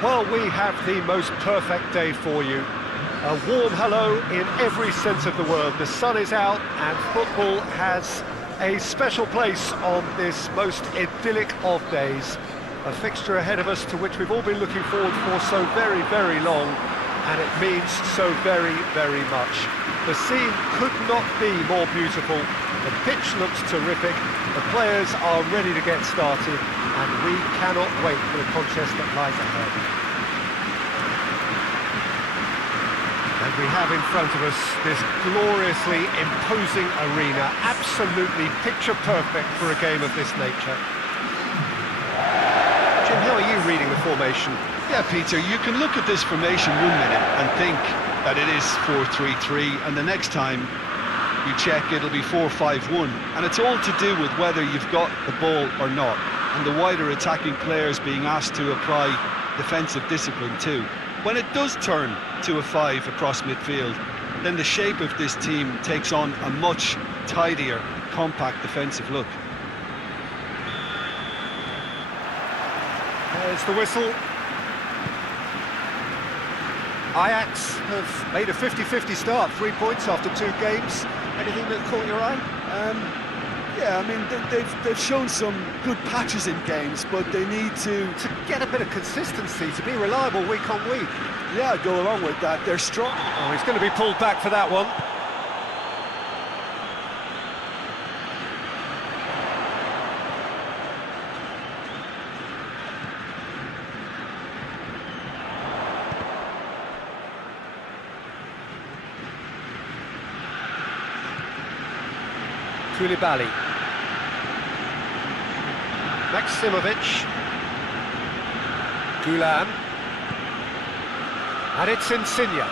Well, we have the most perfect day for you. A warm hello in every sense of the word. The sun is out and football has a special place on this most idyllic of days. A fixture ahead of us to which we've all been looking forward for so very, very long, and it means so very, very much. The scene could not be more beautiful. The pitch looks terrific, the players are ready to get started, and we cannot wait for the contest that lies ahead. And we have in front of us this gloriously imposing arena, absolutely picture perfect for a game of this nature. Jim, how are you reading the formation? Yeah, Peter, you can look at this formation 1 minute and think that it is 4-3-3, and the next time you check it'll be 4-5-1, and it's all to do with whether you've got the ball or not, and the wider attacking players being asked to apply defensive discipline too. When it does turn to a 5 across midfield, then the shape of this team takes on a much tidier, compact defensive look. There's the whistle. Ajax have made a 50-50 start, 3 points after 2 games. Anything that caught your eye? Yeah, I mean, they've shown some good patches in games, but they need to get a bit of consistency, to be reliable week on week. Yeah, go along with that. They're strong. Oh, he's going to be pulled back for that one. Koulibaly. Maximovic. Gulam. And it's Insigne.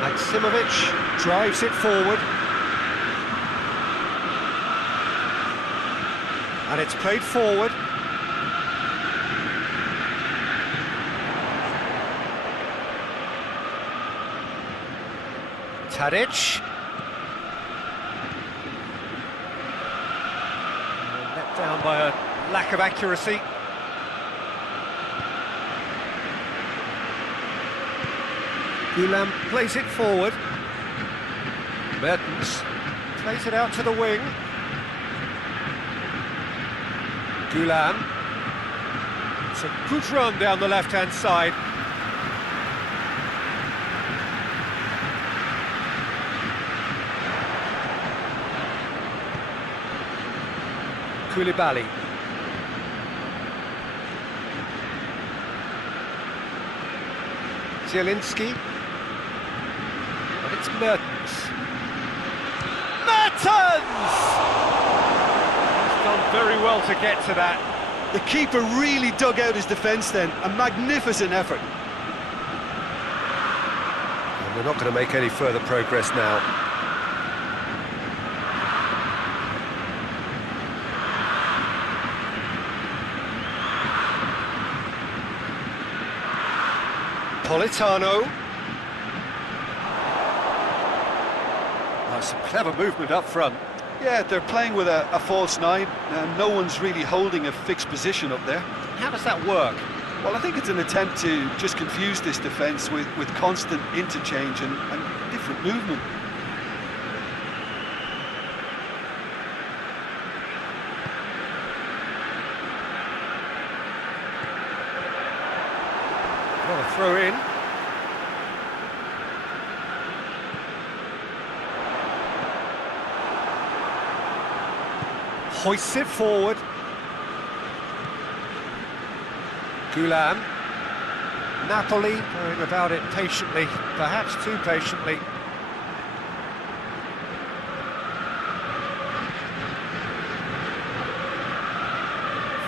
Maximovic drives it forward. And it's played forward. Tadic. Let down by a lack of accuracy. Gulam plays it forward. Mertens plays it out to the wing. Gulam. It's a good run down the left-hand side. Koulibaly. Zielinski. And it's Mertens. Mertens! He's done very well to get to that. The keeper really dug out his defence then. A magnificent effort. And we're not going to make any further progress now. Politano. Oh, some clever movement up front. Yeah, they're playing with a false 9, and no one's really holding a fixed position up there. How does that work? Well, I think it's an attempt to just confuse this defence with constant interchange and different movement. Got a throw in. Hoists it forward. Gulam. Napoli going about it patiently, perhaps too patiently.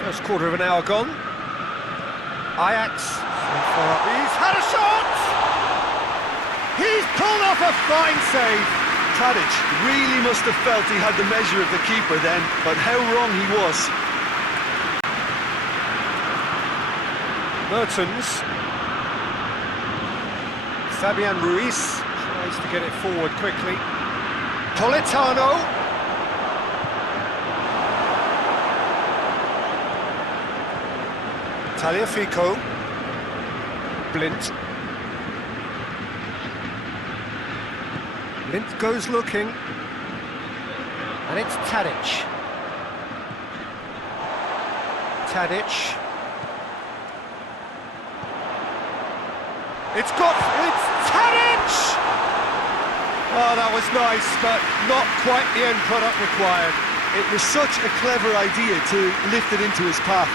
First quarter of an hour gone. Ajax. He's had a shot! He's pulled off a fine save. Tadic really must have felt he had the measure of the keeper then, but how wrong he was. Mertens. Fabian Ruiz tries to get it forward quickly. Politano. Tagliafico. Blint. Blint goes looking. And it's Tadic. Tadic. It's Tadic! Oh, that was nice, but not quite the end product required. It was such a clever idea to lift it into his path.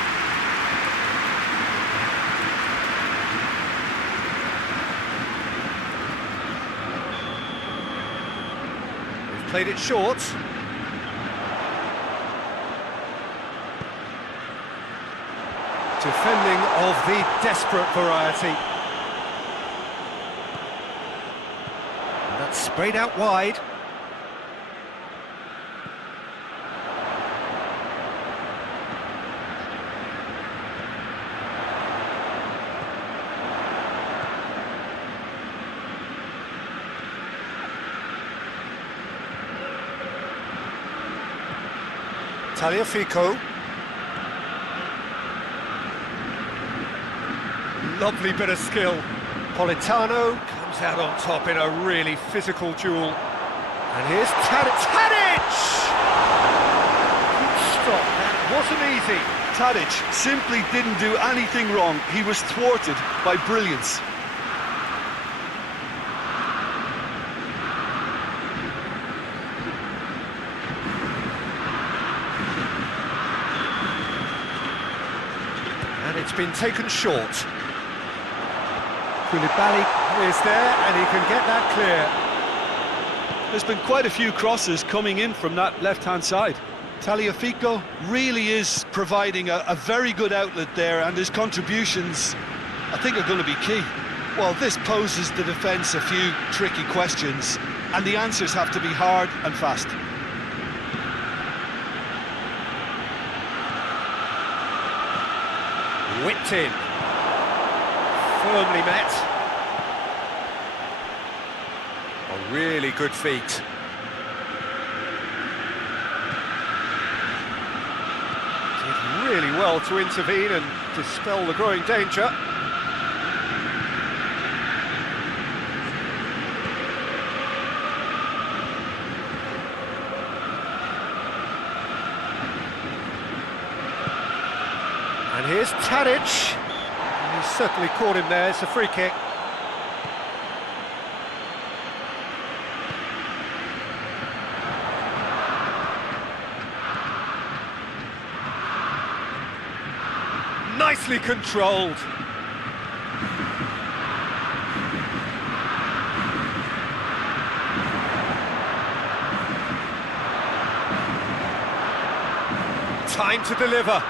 They've played it short. Defending of the desperate variety. And that's sprayed out wide. Tagliafico. Lovely bit of skill. Politano comes out on top in a really physical duel. And here's Tadic! Good stop, that wasn't easy. Tadic simply didn't do anything wrong. He was thwarted by brilliance. And it's been taken short. Koulibaly is there, and he can get that clear. There's been quite a few crosses coming in from that left-hand side. Tagliafico really is providing a very good outlet there, and his contributions, I think, are going to be key. Well, this poses the defence a few tricky questions, and the answers have to be hard and fast. Whipped in. Firmly met. A really good feat. Did really well to intervene and dispel the growing danger. And here's Tadic. He's certainly caught him there. It's a free kick. Nicely controlled. Time to deliver.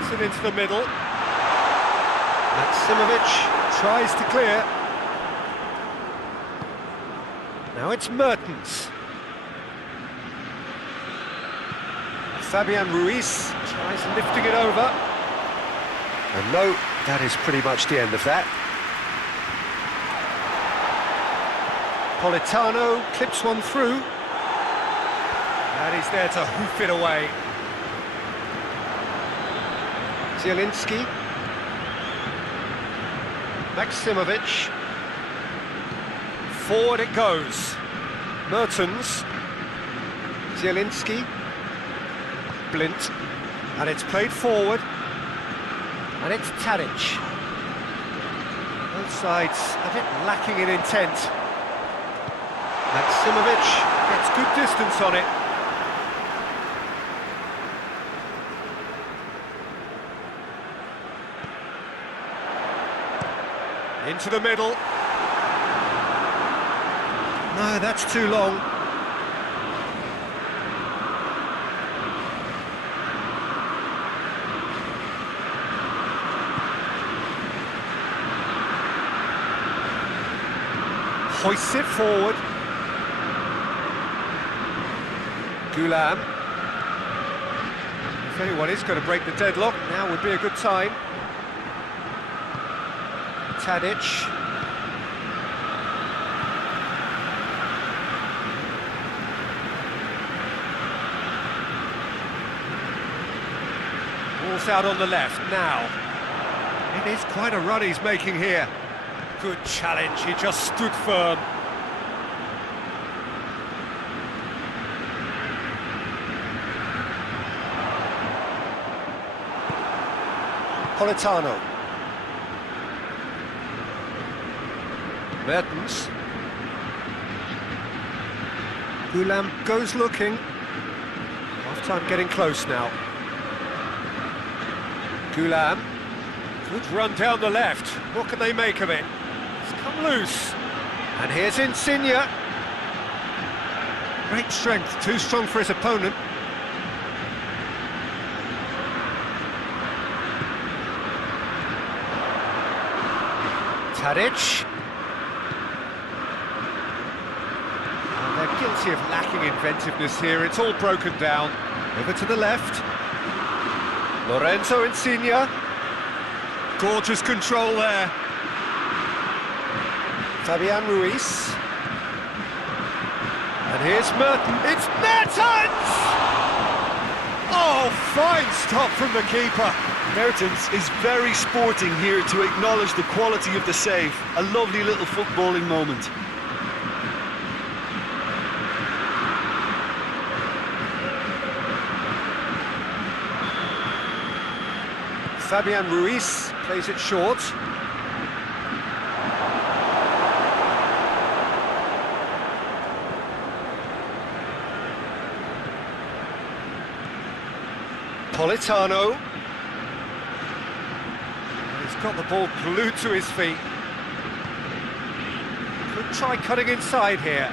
It's it into the middle. Maksimovic tries to clear. Now it's Mertens. Fabian Ruiz tries lifting it over. And no, that is pretty much the end of that. Politano clips one through. And he's there to hoof it away. Zielinski. Maksimovic. Forward it goes. Mertens. Zielinski. Blint. And it's played forward. And it's Tadic. Both sides a bit lacking in intent. Maksimovic gets good distance on it. Into the middle. No, that's too long. Hoists it forward. Gulam. If anyone is going to break the deadlock, now would be a good time. Tadic. balance out on the left now. It is quite a run he's making here. Good challenge, he just stood firm. Politano. Mertens. Gulam goes looking. Half-time getting close now. Gulam. Good run down the left. What can they make of it? It's come loose. And here's Insigne. Great strength, too strong for his opponent. Tadic. Oh, they're guilty of lacking inventiveness here. It's all broken down. Over to the left. Lorenzo Insigne. Gorgeous control there. Fabian Ruiz. And here's Mertens. It's Mertens! Oh, fine stop from the keeper. Mertens is very sporting here to acknowledge the quality of the save. A lovely little footballing moment. Fabian Ruiz plays it short. Politano. He's got the ball glued to his feet. Could try cutting inside here.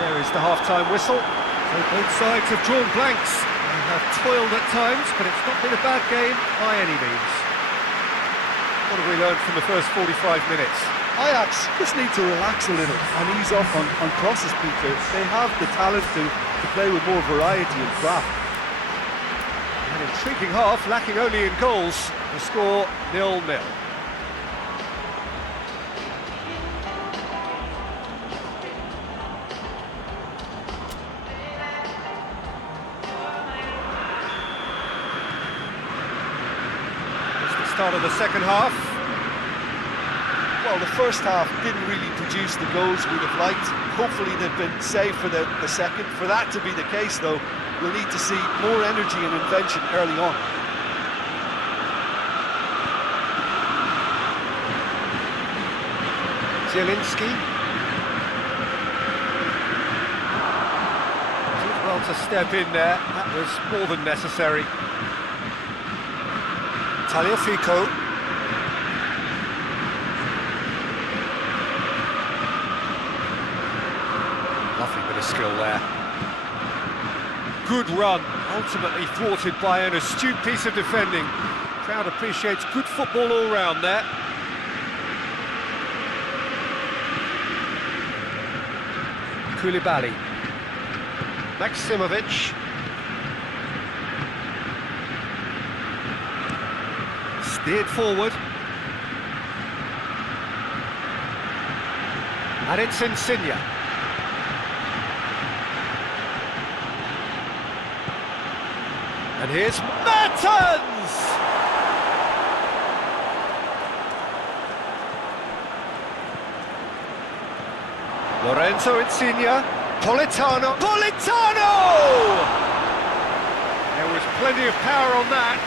There is the half-time whistle. So both sides have drawn blanks. They have toiled at times, but it's not been a bad game by any means. What have we learned from the first 45 minutes? Ajax just need to relax a little and ease off on crosses, Peter. They have the talent to play with more variety and craft. An intriguing half, lacking only in goals. The score 0-0. It's the start of the second half. Well, the first half didn't really produce the goals we'd have liked. Hopefully they've been saved for the second. For that to be the case, though, we'll need to see more energy and invention early on. Zielinski. Did well to step in there. That was more than necessary. Tagliafico. Lovely bit of skill there. Good run, ultimately thwarted by an astute piece of defending. Crowd appreciates good football all round there. Koulibaly. Maximovic. Steered forward. And it's Insigne. And here's Mertens! Lorenzo Insigne. Politano. Politano! There was plenty of power on that.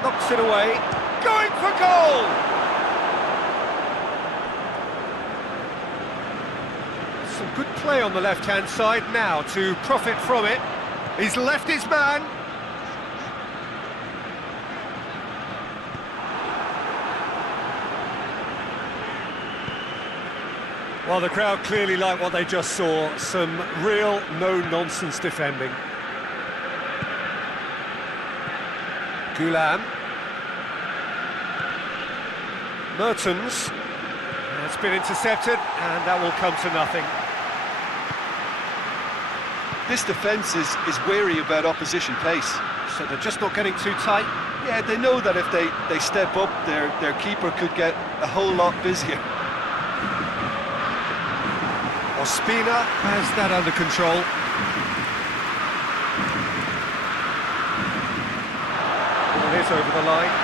Knocks it away, going for goal! Some good play on the left-hand side now to profit from it. He's left his man. Well, the crowd clearly like what they just saw. Some real no-nonsense defending. Gulam. Mertens. It's been intercepted, and that will come to nothing. This defence is wary about opposition pace. So they're just not getting too tight. Yeah, they know that if they step up, their keeper could get a whole lot busier. Ospina has that under control. Ball is over the line.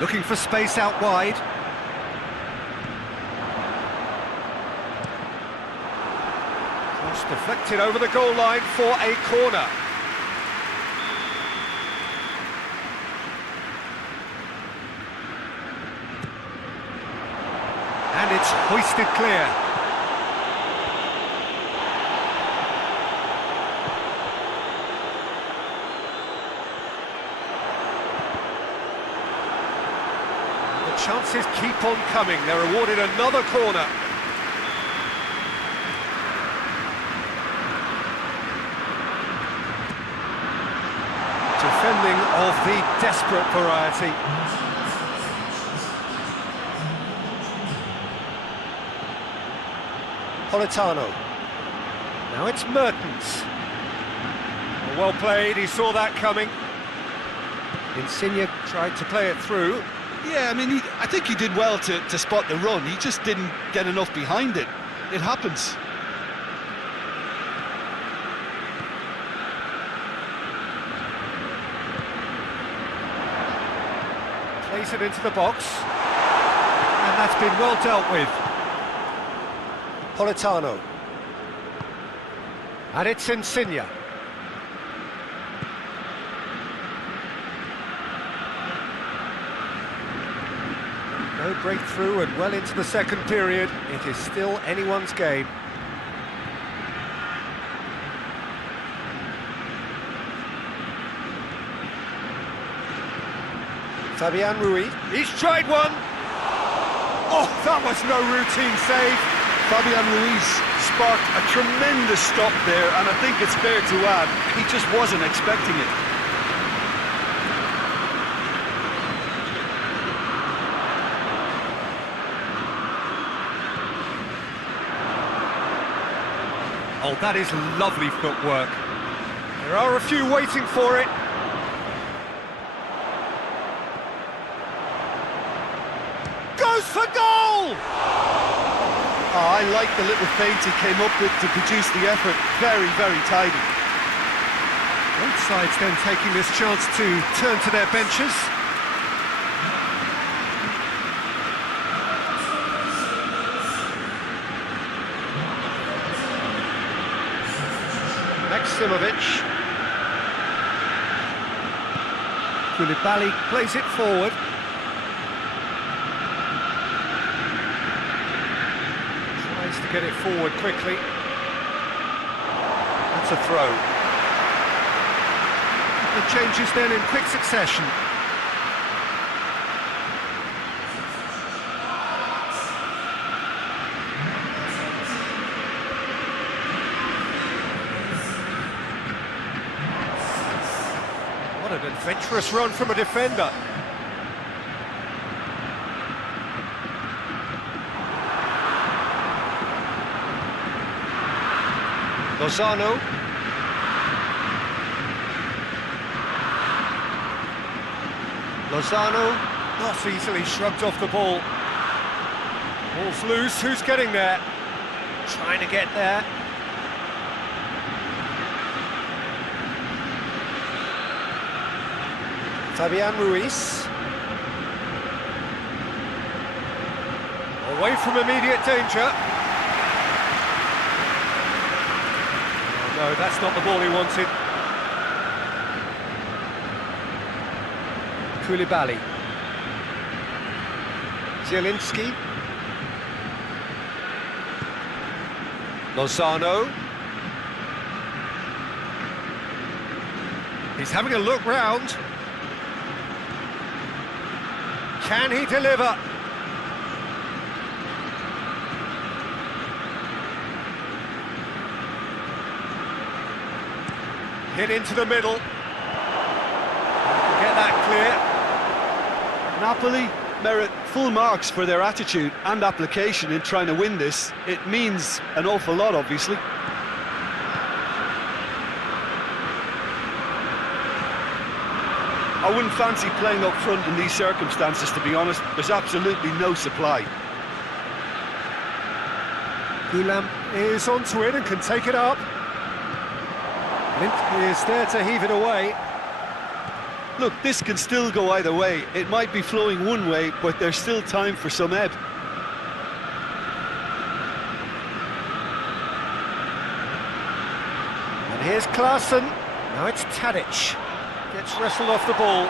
Looking for space out wide. Cross deflected over the goal line for a corner. And it's hoisted clear. The chances keep on coming. They're awarded another corner. Defending of the desperate variety. Politano. Now it's Mertens. Well played, he saw that coming. Insigne tried to play it through. Yeah, I mean, I think he did well to spot the run. He just didn't get enough behind it. It happens. Plays it into the box. And that's been well dealt with. Politano. And it's Insigne. No breakthrough and well into the second period. It is still anyone's game. Fabian Ruiz. He's tried one. Oh, that was no routine save. Fabian Ruiz sparked a tremendous stop there, and I think it's fair to add, he just wasn't expecting it. Oh, that is lovely footwork. There are a few waiting for it. Goes for goal! Oh, I like the little feint he came up with to produce the effort. Very, very tidy. Both sides then taking this chance to turn to their benches. Maximovic. Koulibaly plays it forward. Tries to get it forward quickly. That's a throw. The changes then in quick succession. What an adventurous run from a defender. Lozano. Lozano, not easily shrugged off the ball. Ball's loose, who's getting there? Trying to get there. Fabian Ruiz. Away from immediate danger. Oh, no, that's not the ball he wanted. Koulibaly. Zielinski. Lozano. He's having a look round. Can he deliver? Hit into the middle. Get that clear. Napoli merit full marks for their attitude and application in trying to win this. It means an awful lot, obviously. I wouldn't fancy playing up front in these circumstances, to be honest. There's absolutely no supply. Gulam is onto it and can take it up. Lint is there to heave it away. Look, this can still go either way. It might be flowing one way, but there's still time for some ebb. And here's Klaassen. Now it's Tadic. Gets wrestled off the ball.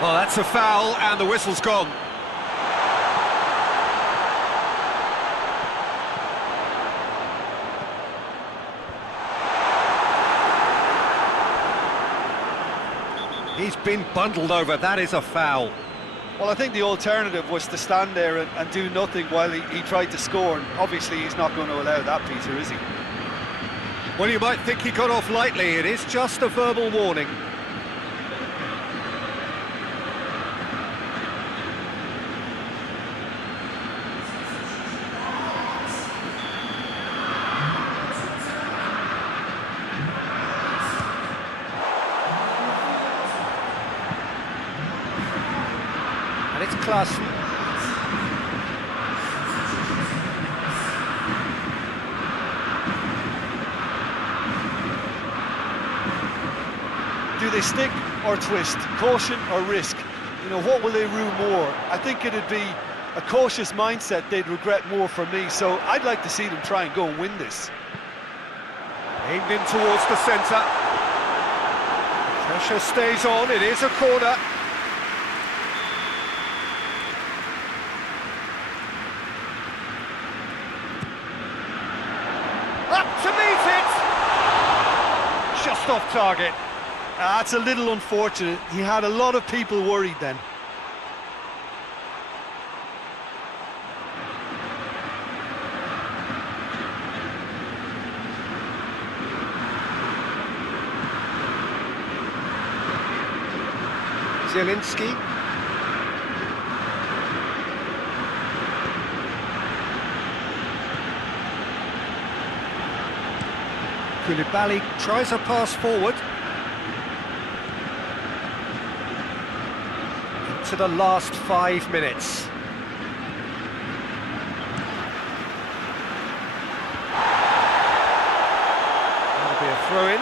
Well, that's a foul, and the whistle's gone. He's been bundled over. That is a foul. Well, I think the alternative was to stand there and do nothing while he tried to score. And obviously, he's not going to allow that, Peter, is he? Well, you might think he got off lightly. It is just a verbal warning. And it's Klaassen. Do they stick or twist? Caution or risk? You know, what will they rue more? I think it'd be a cautious mindset they'd regret more for me, so I'd like to see them try and go and win this. Aimed in towards the centre. Pressure stays on, it is a corner. Up to meet it! Just off target. That's a little unfortunate. He had a lot of people worried then. Zielinski. Koulibaly tries a pass forward. To the last 5 minutes. That'll be a throw-in.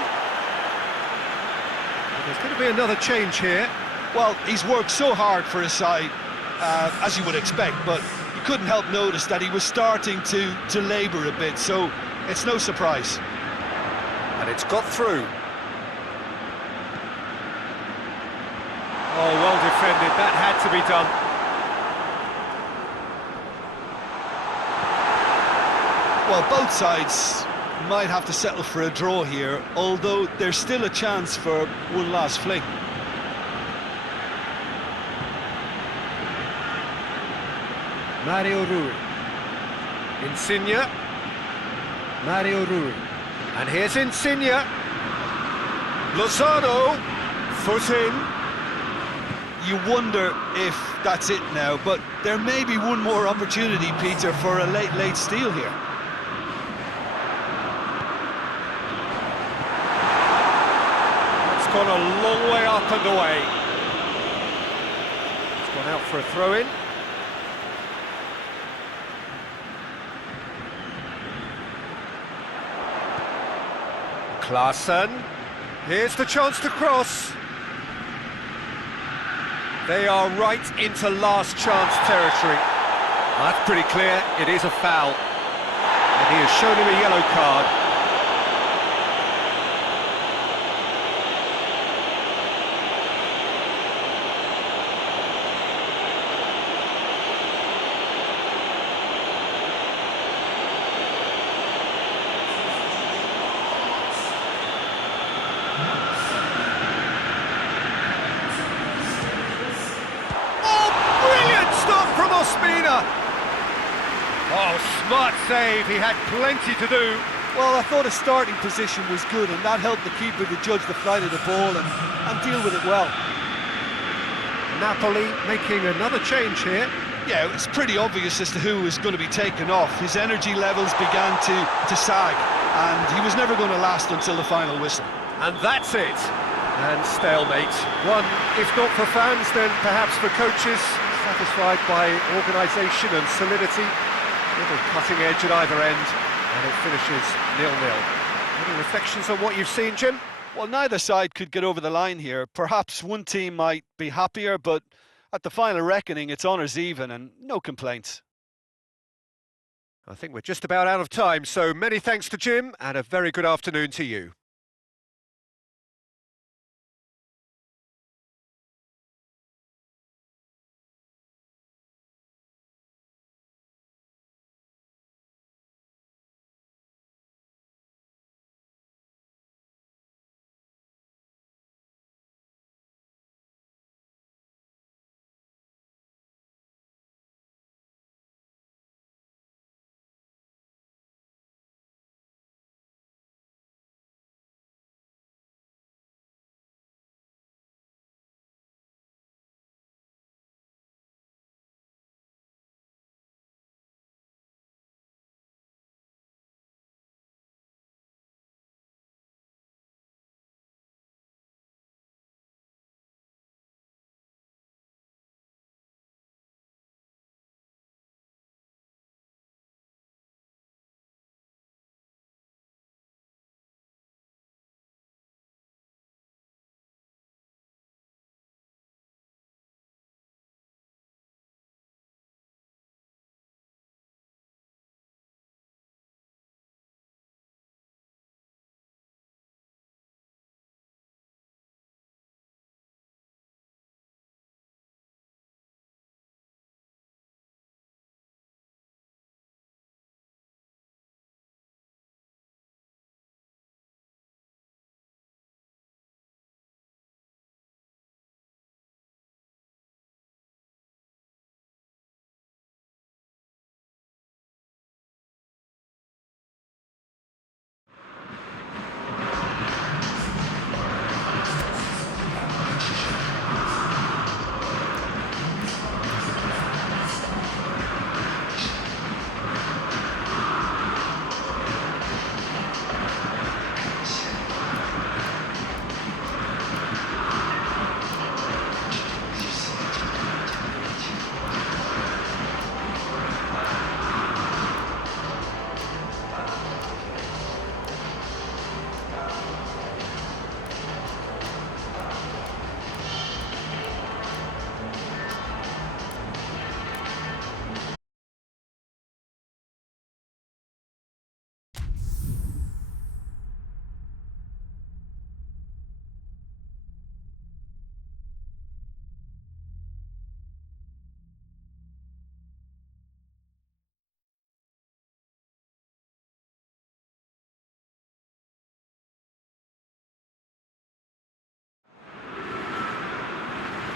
There's going to be another change here. Well, he's worked so hard for his side, as you would expect, but you couldn't help notice that he was starting to labour a bit, so it's no surprise. And it's got through. Oh, well defended, that had to be done. Well, both sides might have to settle for a draw here, although there's still a chance for one last fling. Mario Rui. Insigne. Mario Rui. And here's Insigne. Lozano. Foot in. You wonder if that's it now, but there may be one more opportunity, Peter, for a late steal here. It's gone a long way up and away. It's gone out for a throw-in. Klaassen. Here's the chance to cross. They are right into last chance territory. That's pretty clear, it is a foul. And he has shown him a yellow card. Oh, smart save, he had plenty to do. Well, I thought his starting position was good, and that helped the keeper to judge the flight of the ball and deal with it well. Napoli making another change here. Yeah, it's pretty obvious as to who was going to be taken off. His energy levels began to sag, and he was never going to last until the final whistle. And that's it. And stalemate. One, if not for fans, then perhaps for coaches, satisfied by organisation and solidity. Little cutting edge at either end, and it finishes 0-0. Any reflections on what you've seen, Jim? Well, neither side could get over the line here. Perhaps one team might be happier, but at the final reckoning, it's honours even and no complaints. I think we're just about out of time, so many thanks to Jim, and a very good afternoon to you.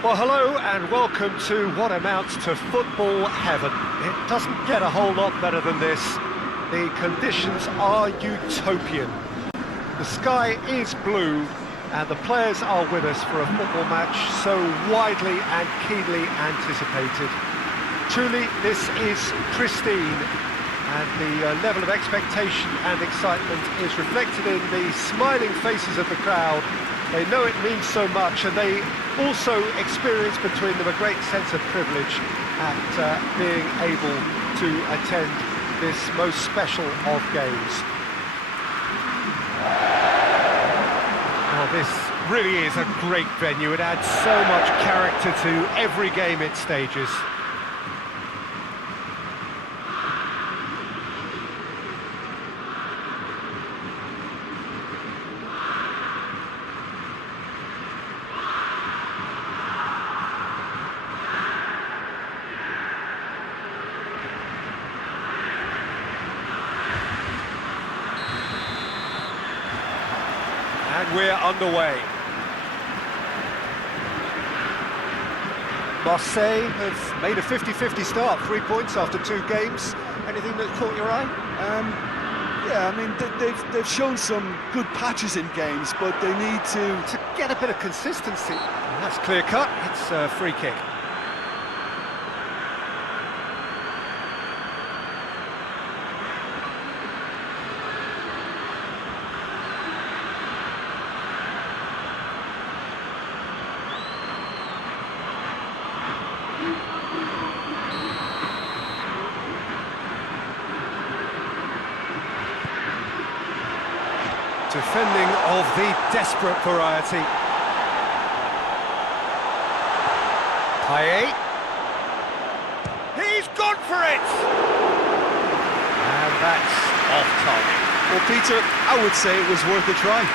Well, hello and welcome to what amounts to football heaven. It doesn't get a whole lot better than this. The conditions are utopian. The sky is blue and the players are with us for a football match so widely and keenly anticipated. Truly, this is pristine, and the level of expectation and excitement is reflected in the smiling faces of the crowd. They know it means so much, and they also experience between them a great sense of privilege at being able to attend this most special of games. Now, this really is a great venue. It adds so much character to every game it stages. And we're underway. Marseille have made a 50-50 start, 3 points after 2 games. Anything that caught your eye? Yeah, I mean, they've shown some good patches in games, but they need to get a bit of consistency. And that's clear cut. It's a free kick. Defending of the desperate variety. Payet. He's gone for it! And that's off target. Well, Peter, I would say it was worth a try.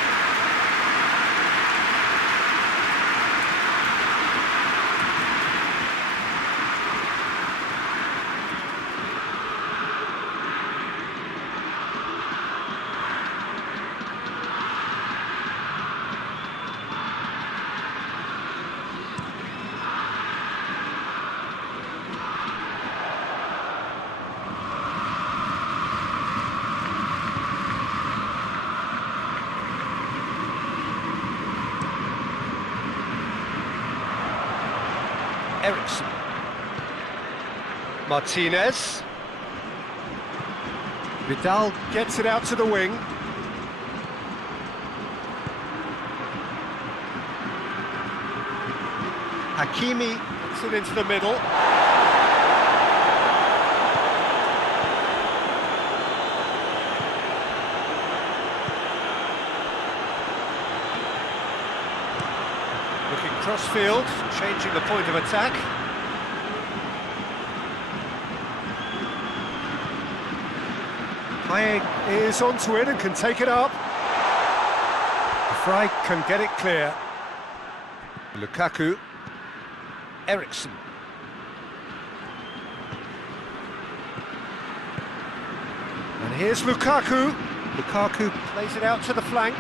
Ericsson. Martinez. Vidal gets it out to the wing. Hakimi puts it into the middle. Looking cross-field, changing the point of attack. Payet is onto it and can take it up. Fry can get it clear. Lukaku. Ericsson. And here's Lukaku. Lukaku plays it out to the flank.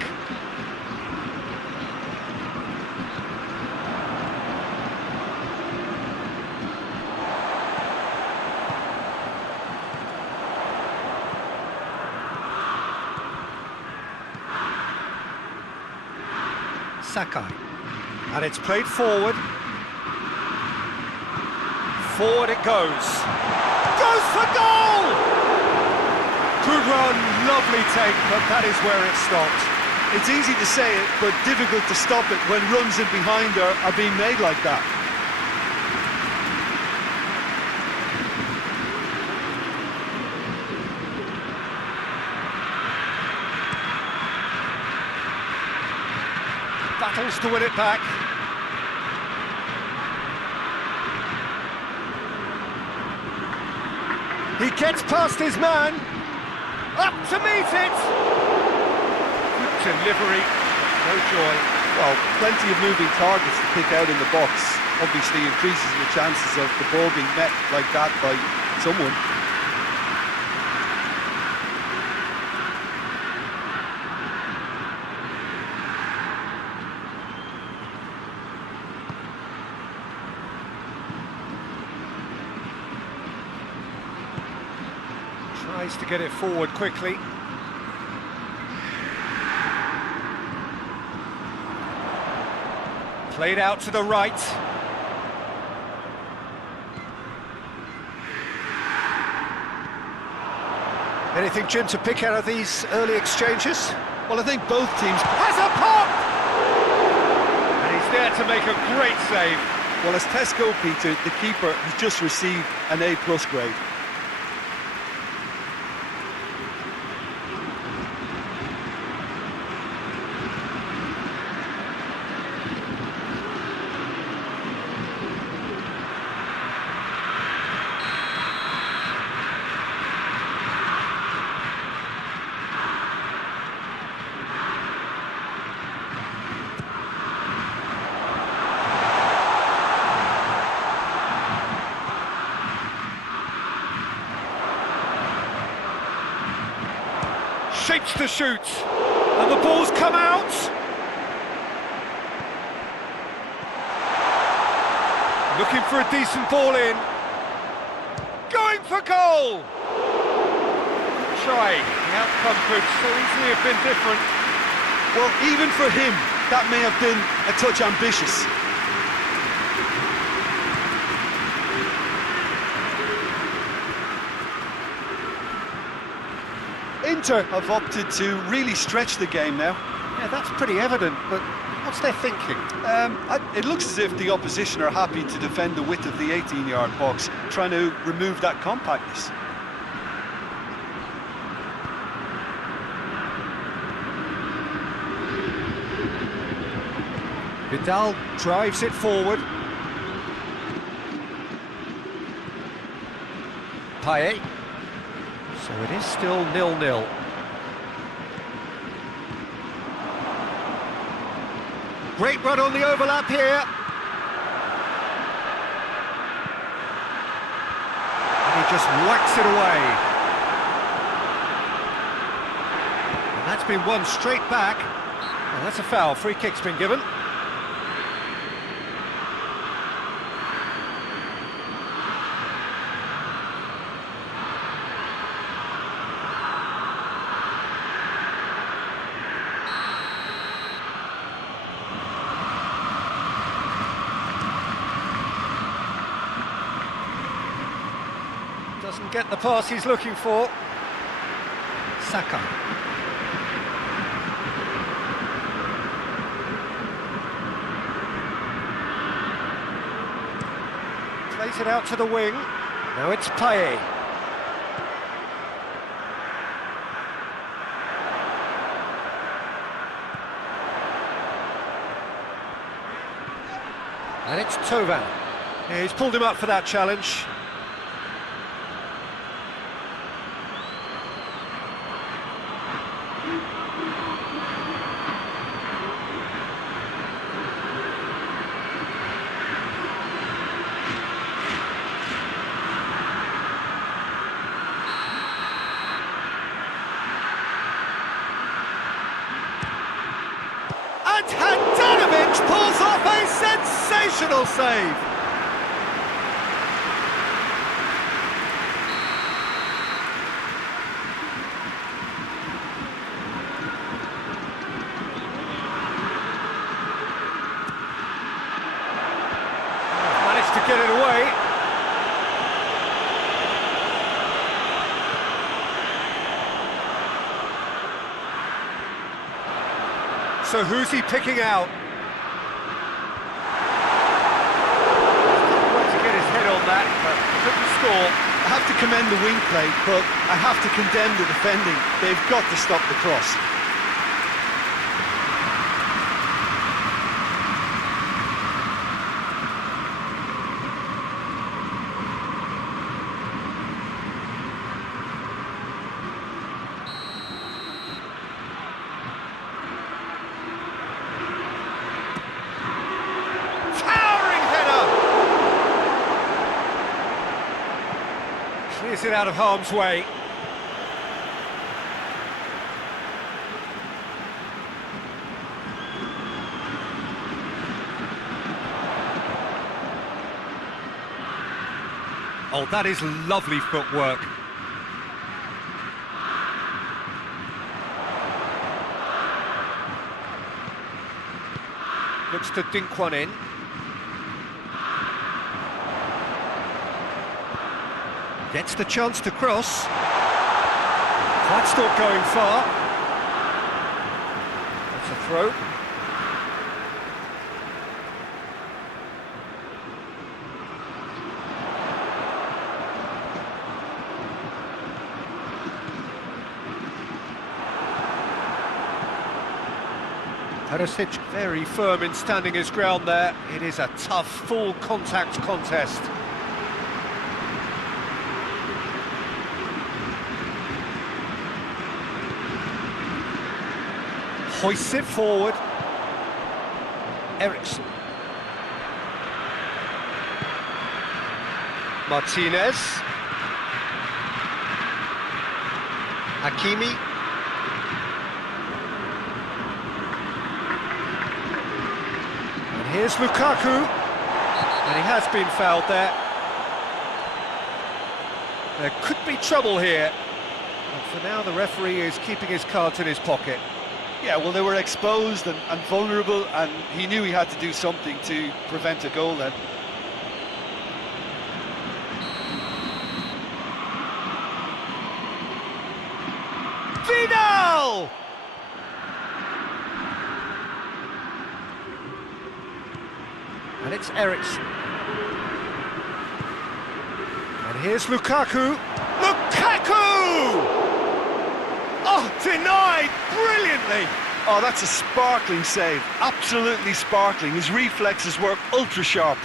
Sakai, and it's played forward. Forward it goes. Goes for goal! Good run, lovely take, but that is where it stopped. It's easy to say it, but difficult to stop it when runs in behind are being made like that. Battles to win it back. He gets past his man. Up to meet it. Good delivery. No joy. Well, plenty of moving targets to pick out in the box. Obviously increases your chances of the ball being met like that by someone. Tries to get it forward quickly. Played out to the right. Anything, Jim, to pick out of these early exchanges? Well, I think both teams... Has a pop! And he's there to make a great save. Well, as tests go, Peter, the keeper has just received an A+ grade. Shapes to shoot, and the ball's come out. Looking for a decent ball in. Going for goal. try. The outcome could so easily have been different. Well, even for him, that may have been a touch ambitious. Inter have opted to really stretch the game now. Yeah, that's pretty evident, but what's their thinking? It looks as if the opposition are happy to defend the width of the 18-yard box, trying to remove that compactness. Vidal drives it forward. Payet. So it is still 0-0. Great run on the overlap here. And he just whacks it away. And that's been won straight back. Well, that's a foul. Free kick's been given. Doesn't get the pass he's looking for. Saka. Plays it out to the wing. Now it's Payet. And it's Tovan. Yeah, he's pulled him up for that challenge. And Handanovic pulls off a sensational save. Managed to get it away. So who's he picking out? Trying to get his head on that, but couldn't score. I have to commend the wing play, but I have to condemn the defending. They've got to stop the cross. Clears it out of harm's way. Oh, that is lovely footwork. Looks to dink one in. Gets the chance to cross. That's not going far. That's a throw. Perisic very firm in standing his ground there. It is a tough, full contact contest. Hoists it forward. Eriksson. Martinez. Hakimi. And here's Lukaku. And he has been fouled there. There could be trouble here. But So now the referee is keeping his cards in his pocket. Yeah, well, they were exposed and vulnerable, and he knew he had to do something to prevent a goal then. Vidal! And it's Eriksson. And here's Lukaku. Lukaku! Oh, denied brilliantly! Oh, that's a sparkling save, absolutely sparkling. His reflexes work ultra sharp.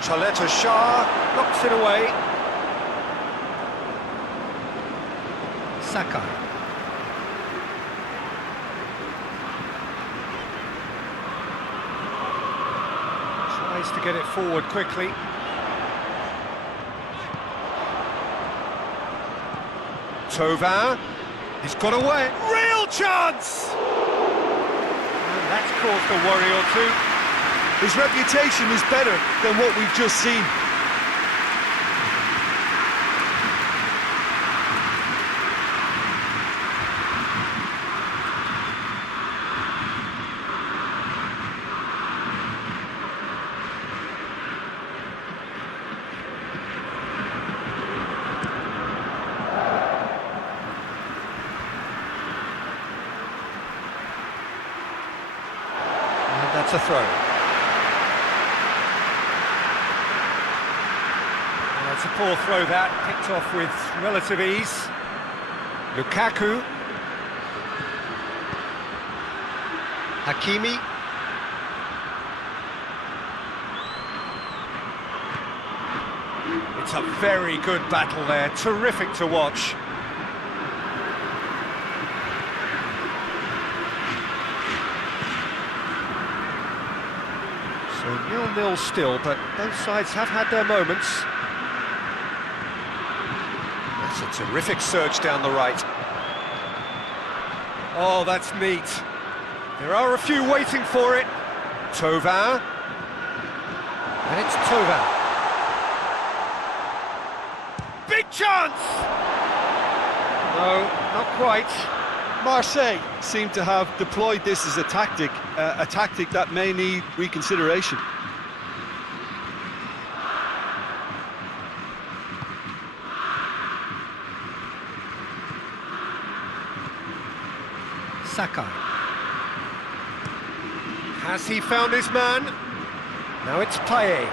Chaleta Shah knocks it away. Sakai. Tries to get it forward quickly. Thauvin. He's got away. Real chance! And that's caused a worry or two. His reputation is better than what we've just seen. And that's a throw. It's a poor throw that, picked off with relative ease. Lukaku. Hakimi. It's a very good battle there, terrific to watch. So 0-0 still, but both sides have had their moments. That's a terrific surge down the right. Oh, that's neat. There are a few waiting for it. Thauvin. And it's Thauvin. Big chance! No, not quite. Marseille seem to have deployed this as a tactic that may need reconsideration. Sakai. Has he found his man? Now it's Payet.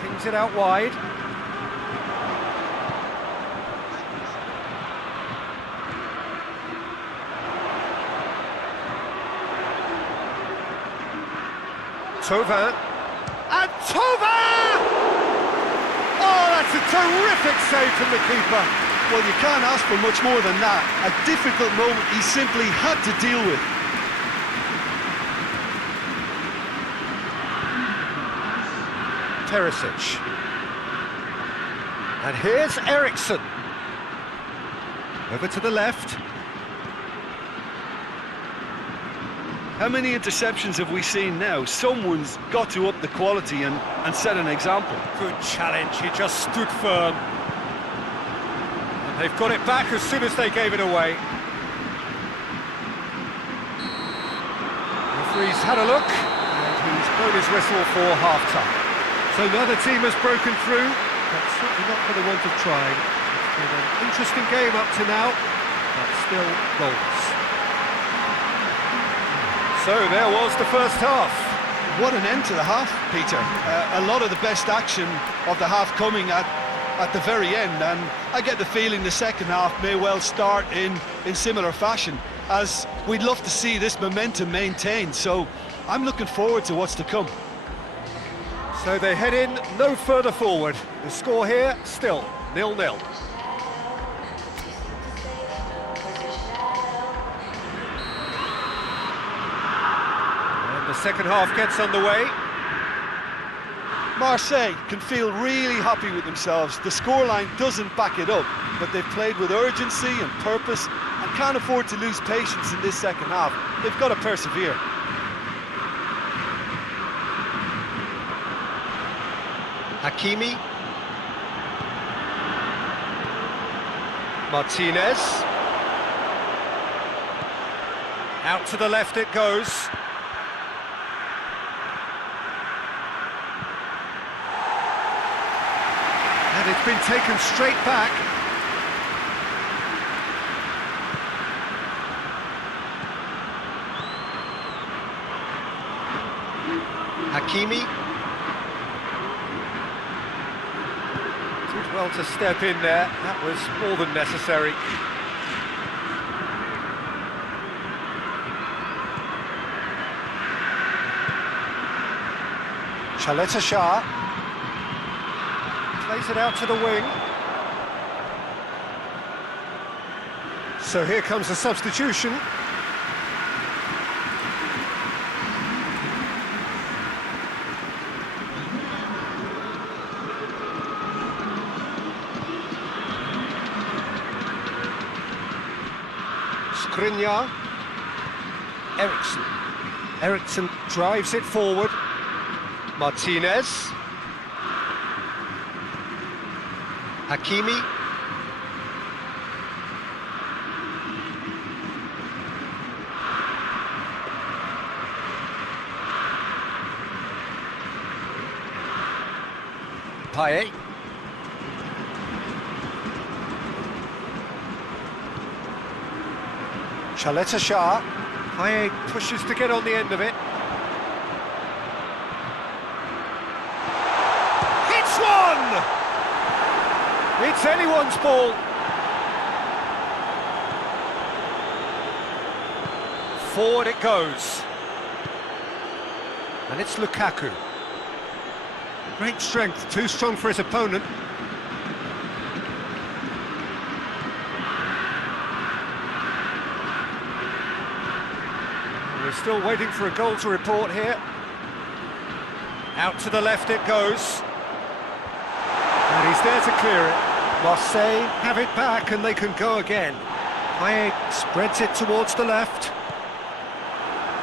Pings it out wide. Thauvin. And Thauvin! Oh, that's a terrific save from the keeper. Well, you can't ask for much more than that. A difficult moment he simply had to deal with. Perisic. And here's Eriksson. Over to the left. How many interceptions have we seen now? Someone's got to up the quality and set an example. Good challenge, he just stood firm. And they've got it back as soon as they gave it away. Referee's had a look, and he's blown his whistle for half-time. So neither team has broken through, but certainly not for the want of trying. It's been an interesting game up to now, but still goalless. So there was the first half. What an end to the half, Peter. A lot of the best action of the half coming at the very end, and I get the feeling the second half may well start in similar fashion, as we'd love to see this momentum maintained. So I'm looking forward to what's to come. So they head in no further forward. The score here still 0-0. The second half gets underway. Marseille can feel really happy with themselves. The scoreline doesn't back it up, but they've played with urgency and purpose and can't afford to lose patience in this second half. They've got to persevere. Hakimi. Martinez. Out to the left it goes. And it's been taken straight back. Hakimi. Did well to step in there. That was more than necessary. Shah plays it out to the wing. So here comes the substitution. Skriniar. Eriksson drives it forward. Martinez. Hakimi. Payet. Shah. Payet pushes to get on the end of it. It's one! It's anyone's ball. Forward it goes. And it's Lukaku. Great strength, too strong for his opponent. We're still waiting for a goal to report here. Out to the left it goes. And he's there to clear it. Marseille have it back and they can go again. Payet spreads it towards the left.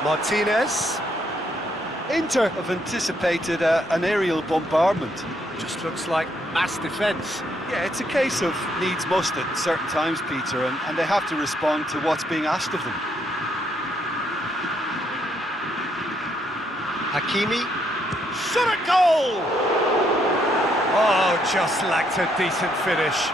Martinez. Inter have anticipated an aerial bombardment. Just looks like mass defence. Yeah, it's a case of needs must at certain times, Peter, and they have to respond to what's being asked of them. Hakimi. Shot at goal! Oh, just lacked a decent finish.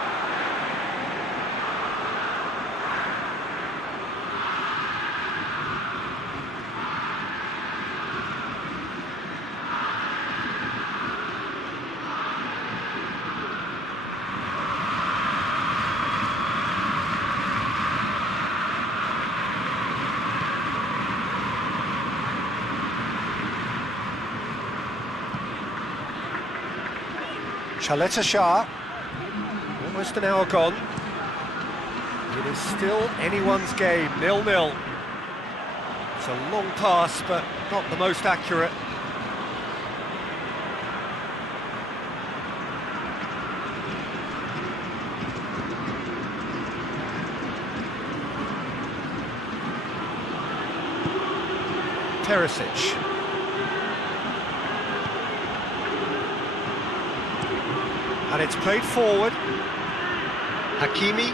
Shah, almost an hour gone. It is still anyone's game, 0-0. It's a long pass, but not the most accurate. Perisic. And it's played forward. Hakimi.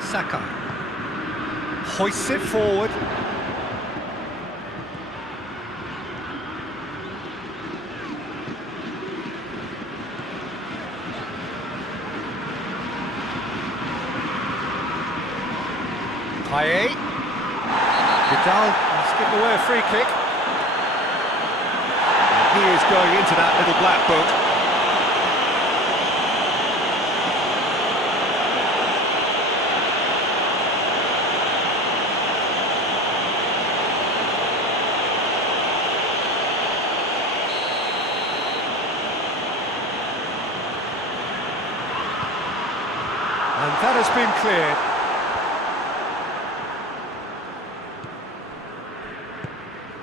Saka. Hoists it forward. Payet. Vidal has given away a free kick. He is going into that little black book. That has been cleared.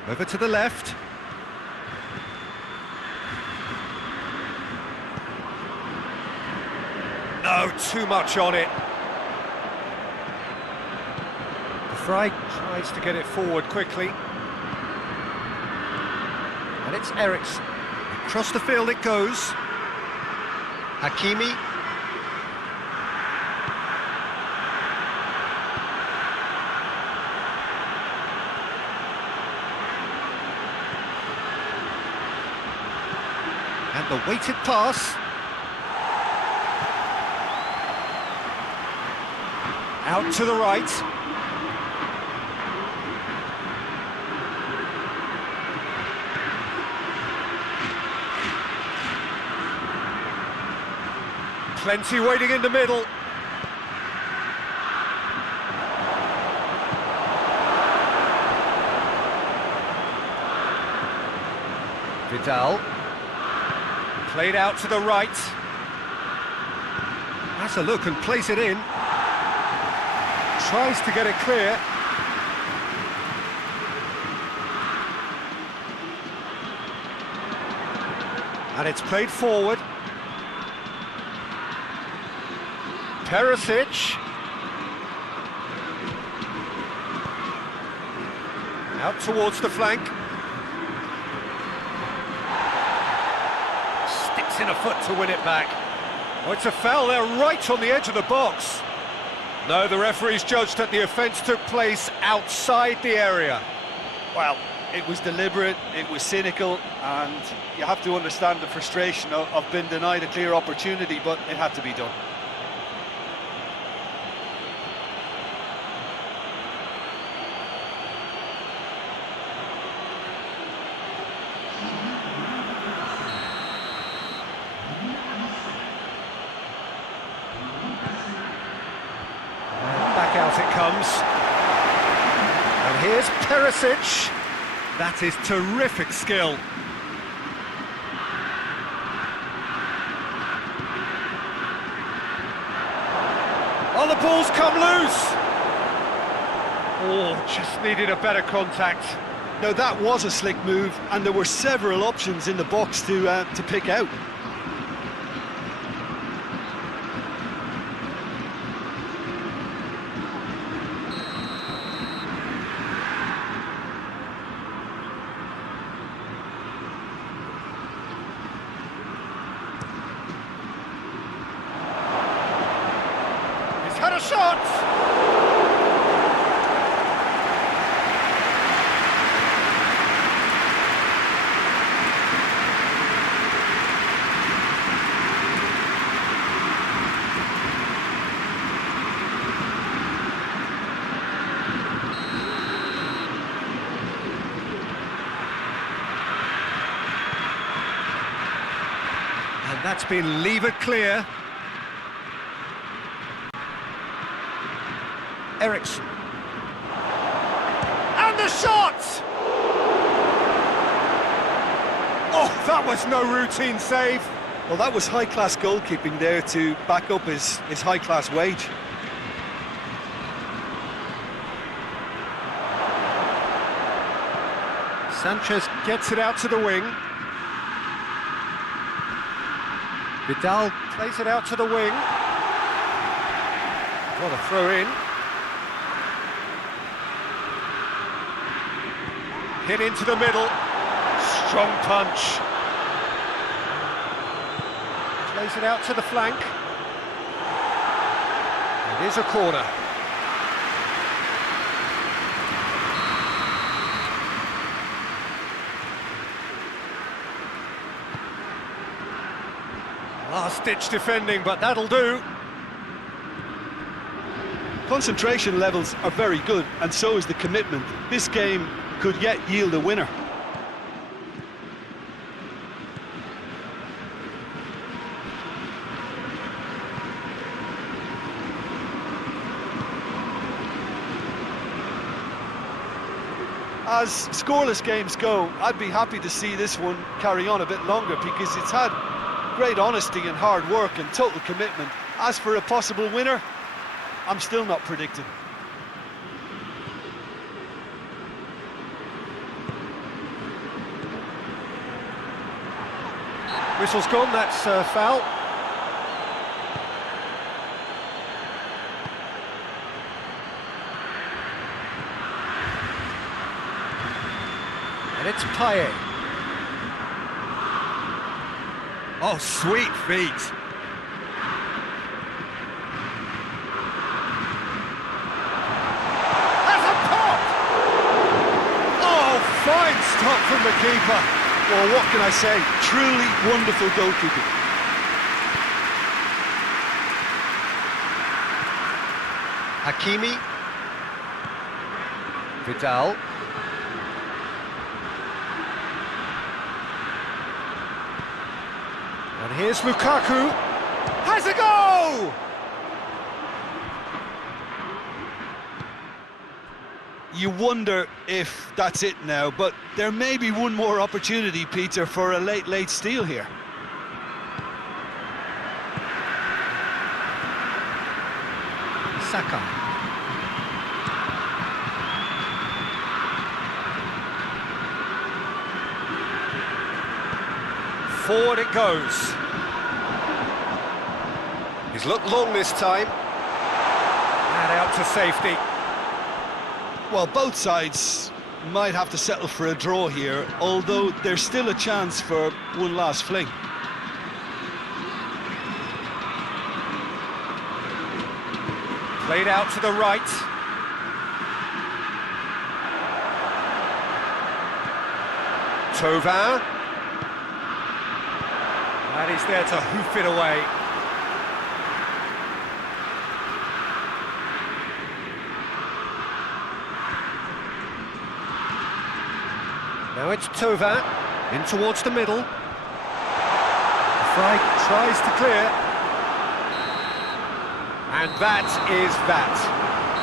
Over to the left. No, too much on it. Fry tries to get it forward quickly. And it's Eriksson. Across the field it goes. Hakimi. And the weighted pass. Out to the right. Plenty waiting in the middle. Vidal. Played out to the right. Has a look and plays it in. Tries to get it clear. And it's played forward. Perisic. Out towards the flank. Sticks in a foot to win it back. Oh, it's a foul there right on the edge of the box. No, the referee's judged that the offence took place outside the area. Well, it was deliberate, it was cynical, and you have to understand the frustration of being denied a clear opportunity, but it had to be done. Out it comes. And here's Perisic. That is terrific skill. Oh, the ball's come loose. Oh, just needed a better contact. Now that was a slick move, and there were several options in the box to pick out. Had a shot! And that's been levered clear. Eriksson. And the shot! Oh, that was no routine save. Well, that was high-class goalkeeping there to back up his high-class wage. Sanchez gets it out to the wing. Vidal plays it out to the wing. What a throw in. Hit into the middle. Strong punch. Plays it out to the flank. It is a corner. Last-ditch defending, but that'll do. Concentration levels are very good, and so is the commitment. This game could yet yield a winner. As scoreless games go, I'd be happy to see this one carry on a bit longer because it's had great honesty and hard work and total commitment. As for a possible winner, I'm still not predicting. Whistle's gone, that's a foul. And it's Payet. Oh, sweet feet. That's a pop! Oh, fine stop from the keeper. Well, what can I say? Truly wonderful goalkeeping. Hakimi. Vidal. And here's Lukaku. Has a goal! You wonder if that's it now, but there may be one more opportunity, Peter, for a late steal here. Saka. Forward it goes. He's looked long this time. And out to safety. Well, both sides might have to settle for a draw here, although there's still a chance for one last fling. Played out to the right. Thauvin. And he's there to hoof it away. Now it's Thauvin, in towards the middle. Fry tries to clear. And that is that.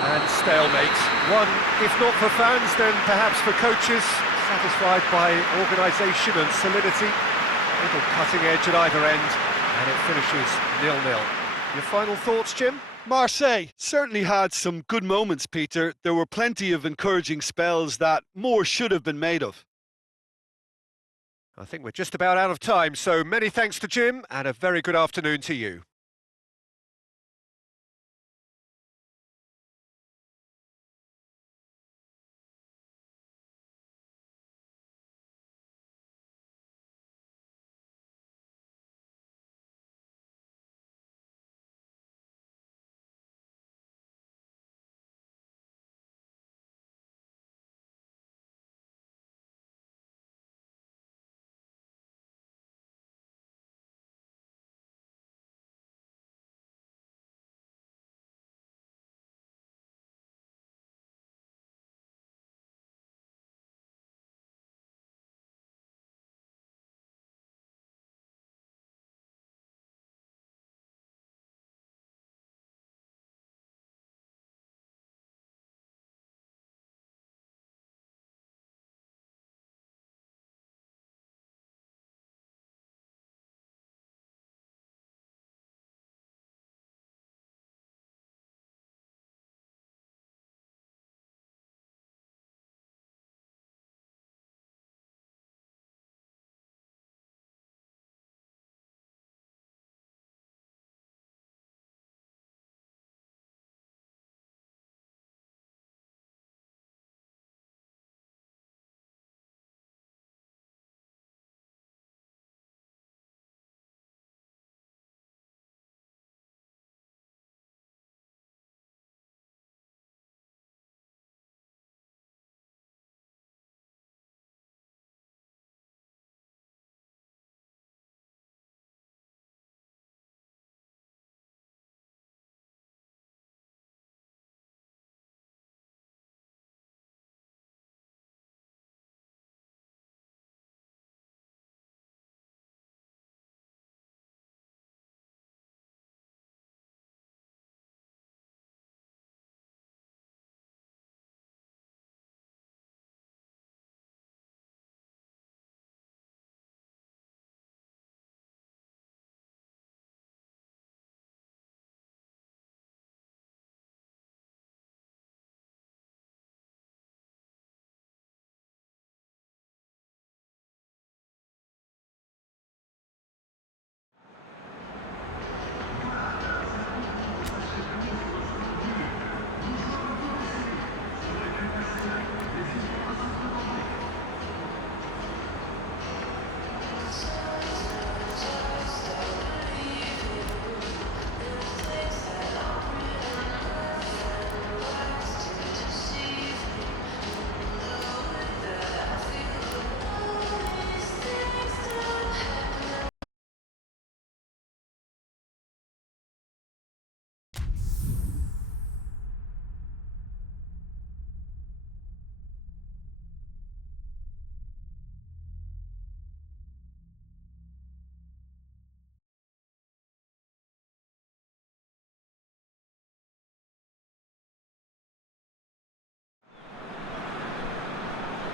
And stalemate. One, if not for fans, then perhaps for coaches, satisfied by organisation and solidity. A little cutting edge at either end, and it finishes 0-0. Your final thoughts, Jim? Marseille certainly had some good moments, Peter. There were plenty of encouraging spells that more should have been made of. I think we're just about out of time, so many thanks to Jim, and a very good afternoon to you.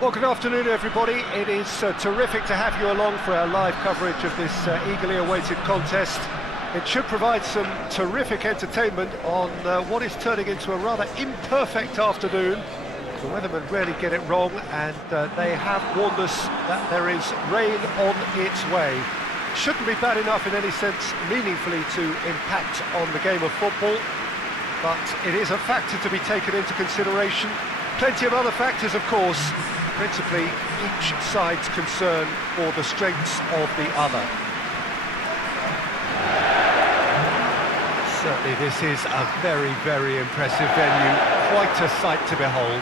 Well, good afternoon, everybody. It is terrific to have you along for our live coverage of this eagerly awaited contest. It should provide some terrific entertainment on what is turning into a rather imperfect afternoon. The weathermen rarely get it wrong, and they have warned us that there is rain on its way. Shouldn't be bad enough in any sense meaningfully to impact on the game of football, but it is a factor to be taken into consideration. Plenty of other factors, of course, principally each side's concern for the strengths of the other. Certainly this is a very, very impressive venue, quite a sight to behold.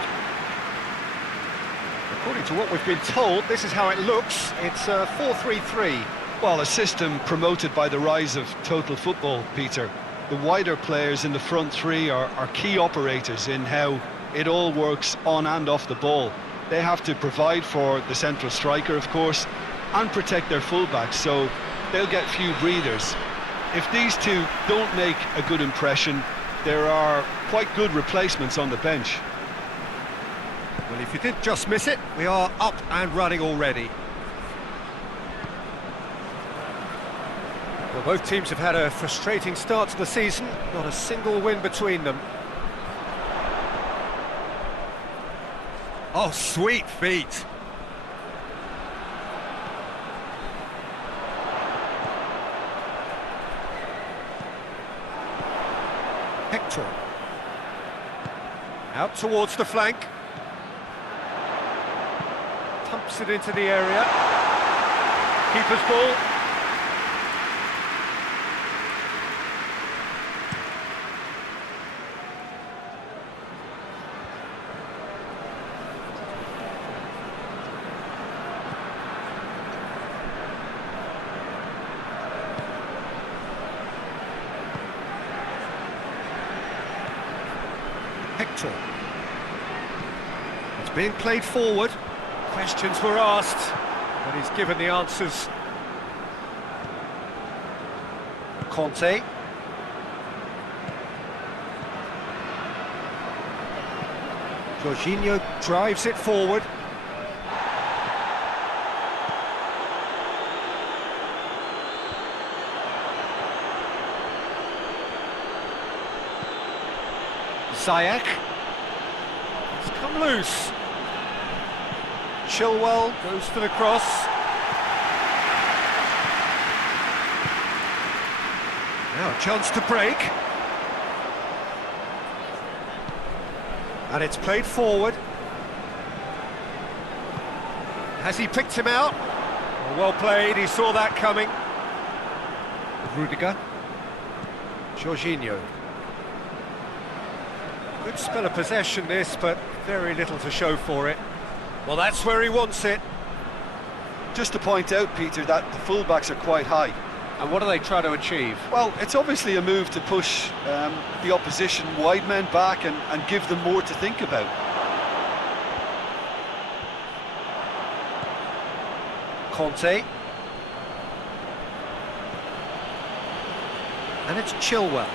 According to what we've been told, this is how it looks. It's 4-3-3. Well, a system promoted by the rise of total football, Peter. The wider players in the front three are key operators in how it all works on and off the ball. They have to provide for the central striker, of course, and protect their fullbacks, so they'll get few breathers. If these two don't make a good impression, there are quite good replacements on the bench. Well, if you did just miss it, we are up and running already. Well, both teams have had a frustrating start to the season, not a single win between them. Oh, sweet feet! Hector. Out towards the flank. Pumps it into the area. Keeper's ball. Hector. It's being played forward. Questions were asked, but he's given the answers. Conte. Jorginho drives it forward. Ziyech. It's come loose. Chilwell goes for the cross. Now a chance to break. And it's played forward. Has he picked him out? Well played, he saw that coming. Rudiger. Jorginho. Good spell of possession this, but very little to show for it. Well, that's where he wants it. Just to point out, Peter, that the fullbacks are quite high. And what do they try to achieve? Well, it's obviously a move to push the opposition wide men back and give them more to think about. Conte. And it's Chilwell.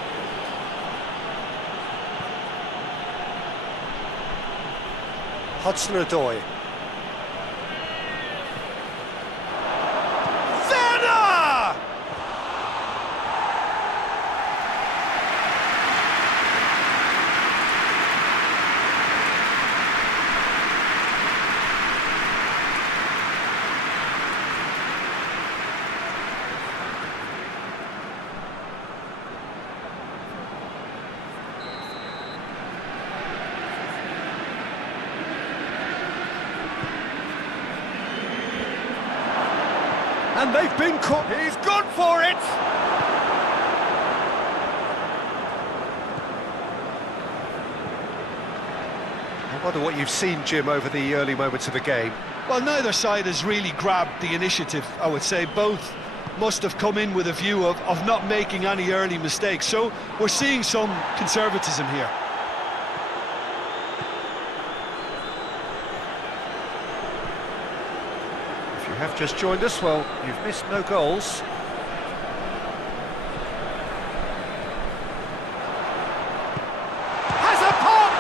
Hudson-Odoi. And they've been caught. He's gone for it! I wonder what you've seen, Jim, over the early moments of the game. Well, neither side has really grabbed the initiative, I would say. Both must have come in with a view of not making any early mistakes. So we're seeing some conservatism here. If you have just joined us, well, you've missed no goals. Has a pop!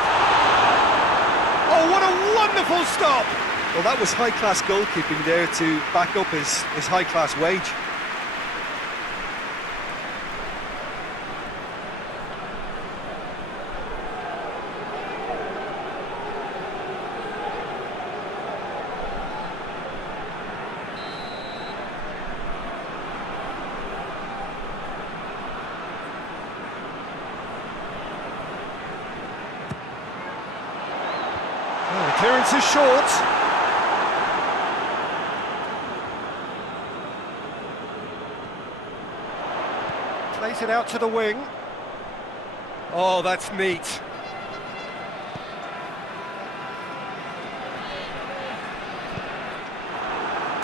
Oh, what a wonderful stop! Well, that was high-class goalkeeping there to back up his high-class wage. Well, the clearance is short. Plays it out to the wing. Oh, that's neat.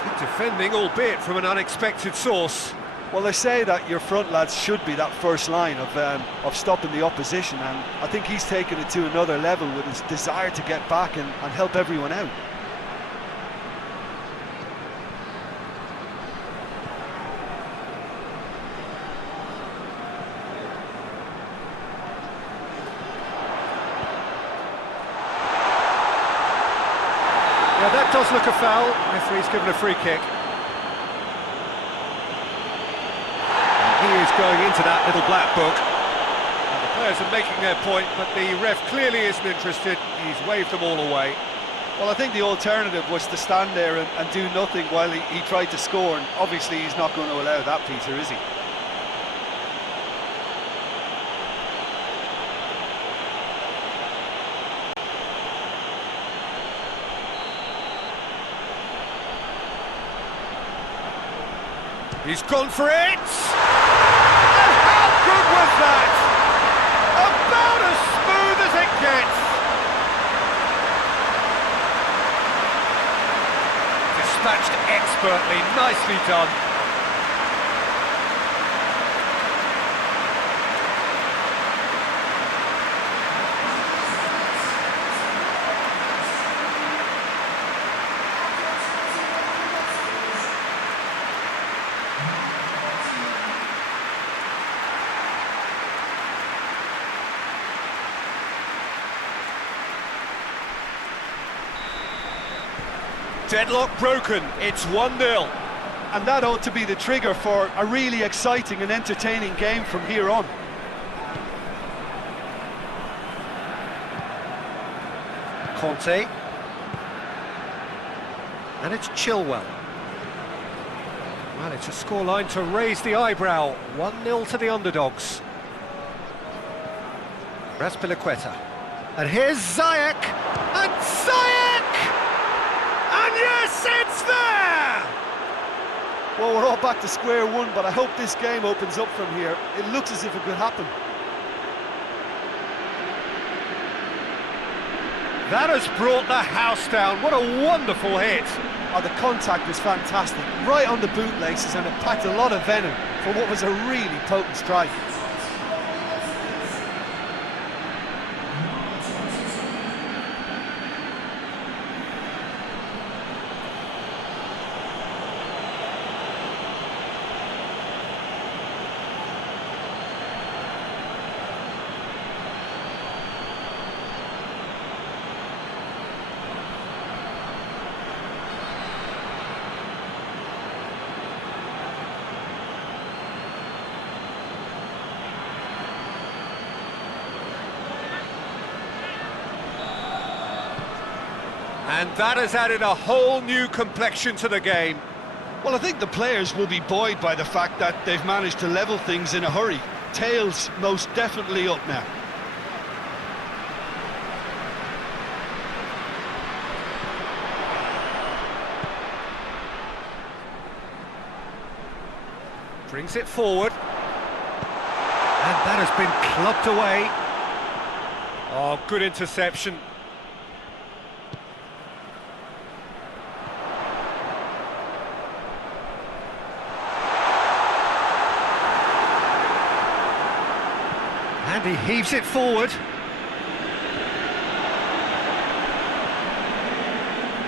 Good defending, albeit from an unexpected source. Well, they say that your front lads should be that first line of stopping the opposition, and I think he's taken it to another level with his desire to get back and help everyone out. Yeah, that does look a foul. Referee's given a free kick. He is going into that little black book. And the players are making their point, but the ref clearly isn't interested. He's waved them all away. Well, I think the alternative was to stand there and do nothing while he tried to score, and obviously he's not going to allow that, Peter, is he? He's gone for it! And how good was that? About as smooth as it gets! Dispatched expertly, nicely done. Deadlock broken, it's 1-0. And that ought to be the trigger for a really exciting and entertaining game from here on. Conte. And it's Chilwell. Well, it's a scoreline to raise the eyebrow. 1-0 to the underdogs. Raspilicueta. And here's Ziyech! And Ziyech! And yes, it's there! Well, we're all back to square one, but I hope this game opens up from here. It looks as if it could happen. That has brought the house down. What a wonderful hit. Oh, the contact was fantastic. Right on the bootlaces, and it packed a lot of venom for what was a really potent strike. And that has added a whole new complexion to the game. Well, I think the players will be buoyed by the fact that they've managed to level things in a hurry. Tails most definitely up now. Brings it forward. And that has been clubbed away. Oh, good interception. And he heaves it forward.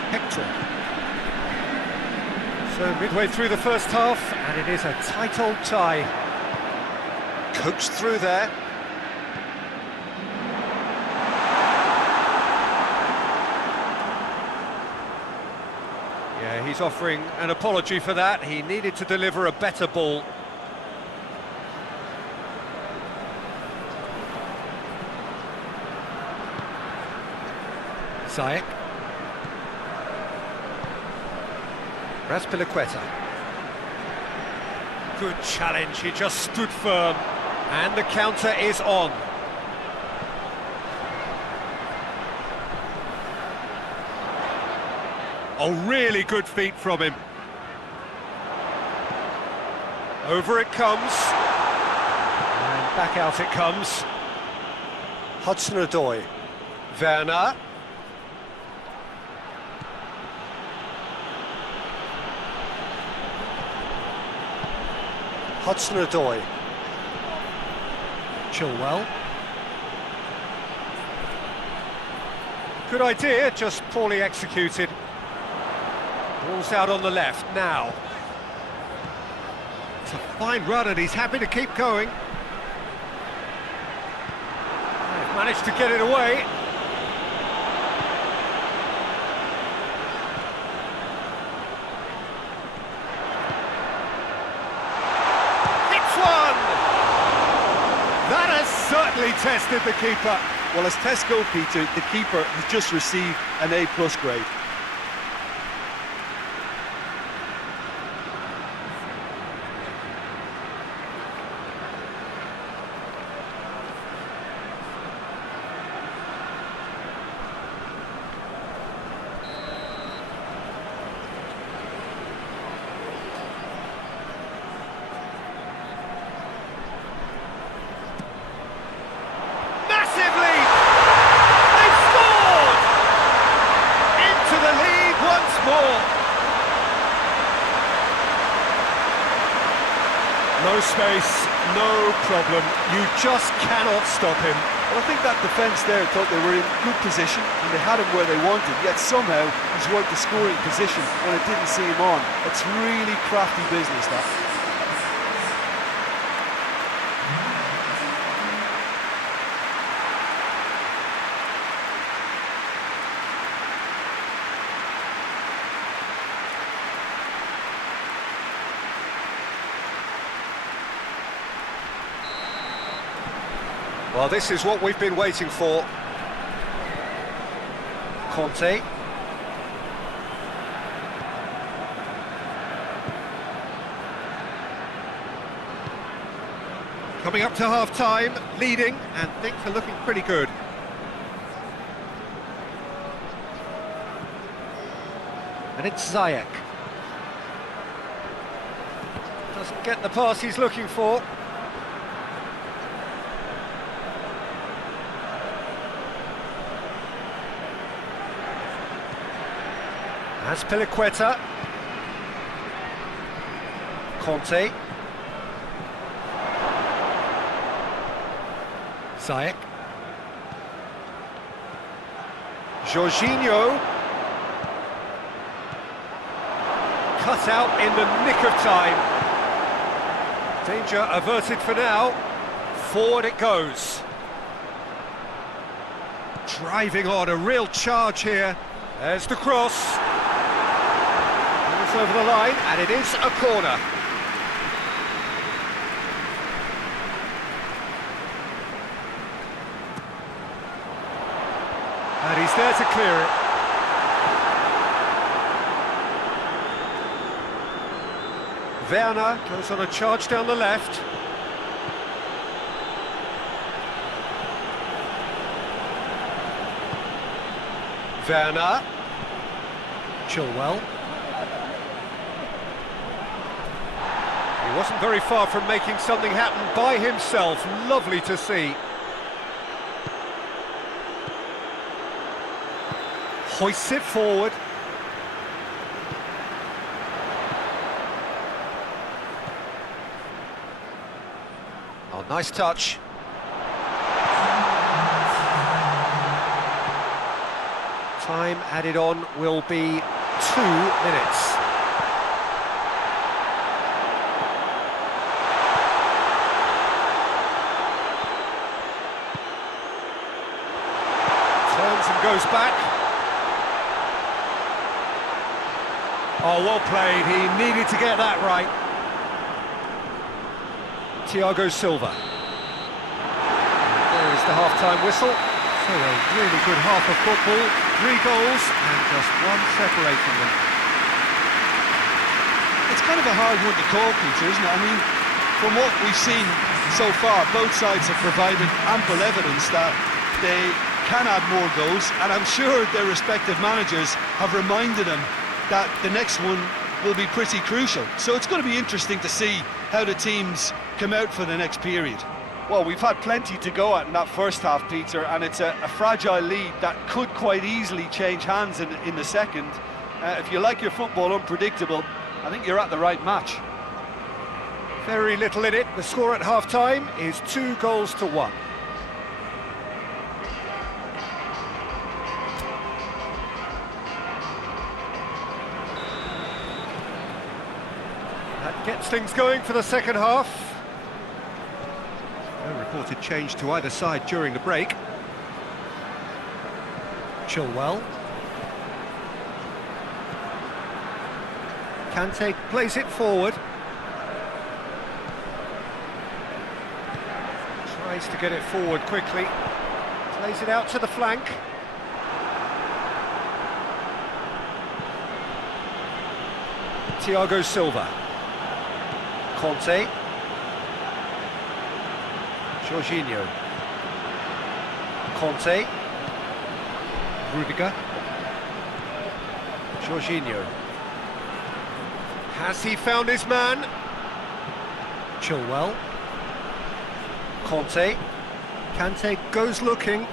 Hector. So midway through the first half, and it is a tight old tie. Coached through there. Yeah, he's offering an apology for that. He needed to deliver a better ball. Ziyech. Raspilicueta. Good challenge, he just stood firm. And the counter is on. Oh, really good feet from him. Over it comes. And back out it comes. Hudson-Odoi. Werner. Hudson-Odoi. Chilwell. Good idea, just poorly executed. Ball's out on the left now. It's a fine run and he's happy to keep going. They've managed to get it away. It's one! That has certainly tested the keeper. Well, as tests go, Peter, the keeper has just received an A+ grade. No space, no problem. You just cannot stop him. Well, I think that defence there thought they were in good position and they had him where they wanted, yet somehow he's worked the scoring position when it didn't see him on. It's really crafty business, that. Well, this is what we've been waiting for. Conte. Coming up to half-time, leading, and things are looking pretty good. And it's Ziyech. Doesn't get the pass he's looking for. Raspilicueta. Conte. Ziyech. Jorginho. Cut out in the nick of time. Danger averted for now. Forward it goes. Driving on, a real charge here. There's the cross. It's over the line, and it is a corner. And he's there to clear it. Werner goes on a charge down the left. Werner. Chilwell. He wasn't very far from making something happen by himself. Lovely to see. Hoists it forward. Oh, nice touch. Time added on will be 2 minutes. Turns and goes back. Oh, well played. He needed to get that right. Thiago Silva. There is the half-time whistle. So a really good half of football. 3 goals and just one separating them. It's kind of a hard one to call, Peter, isn't it? I mean, from what we've seen so far, both sides have provided ample evidence that they can add more goals, and I'm sure their respective managers have reminded them that the next one will be pretty crucial. So it's going to be interesting to see how the teams come out for the next period. Well, we've had plenty to go at in that first half, Peter, and it's a fragile lead that could quite easily change hands in the second. If you like your football unpredictable, I think you're at the right match. Very little in it. The score at half-time is 2 goals to 1. That gets things going for the second half. No reported change to either side during the break. Chilwell. Kante plays it forward. Tries to get it forward quickly. Plays it out to the flank. Thiago Silva. Conte. Jorginho. Conte. Rudiger. Jorginho. Has he found his man? Chilwell. Conte. Kante goes looking.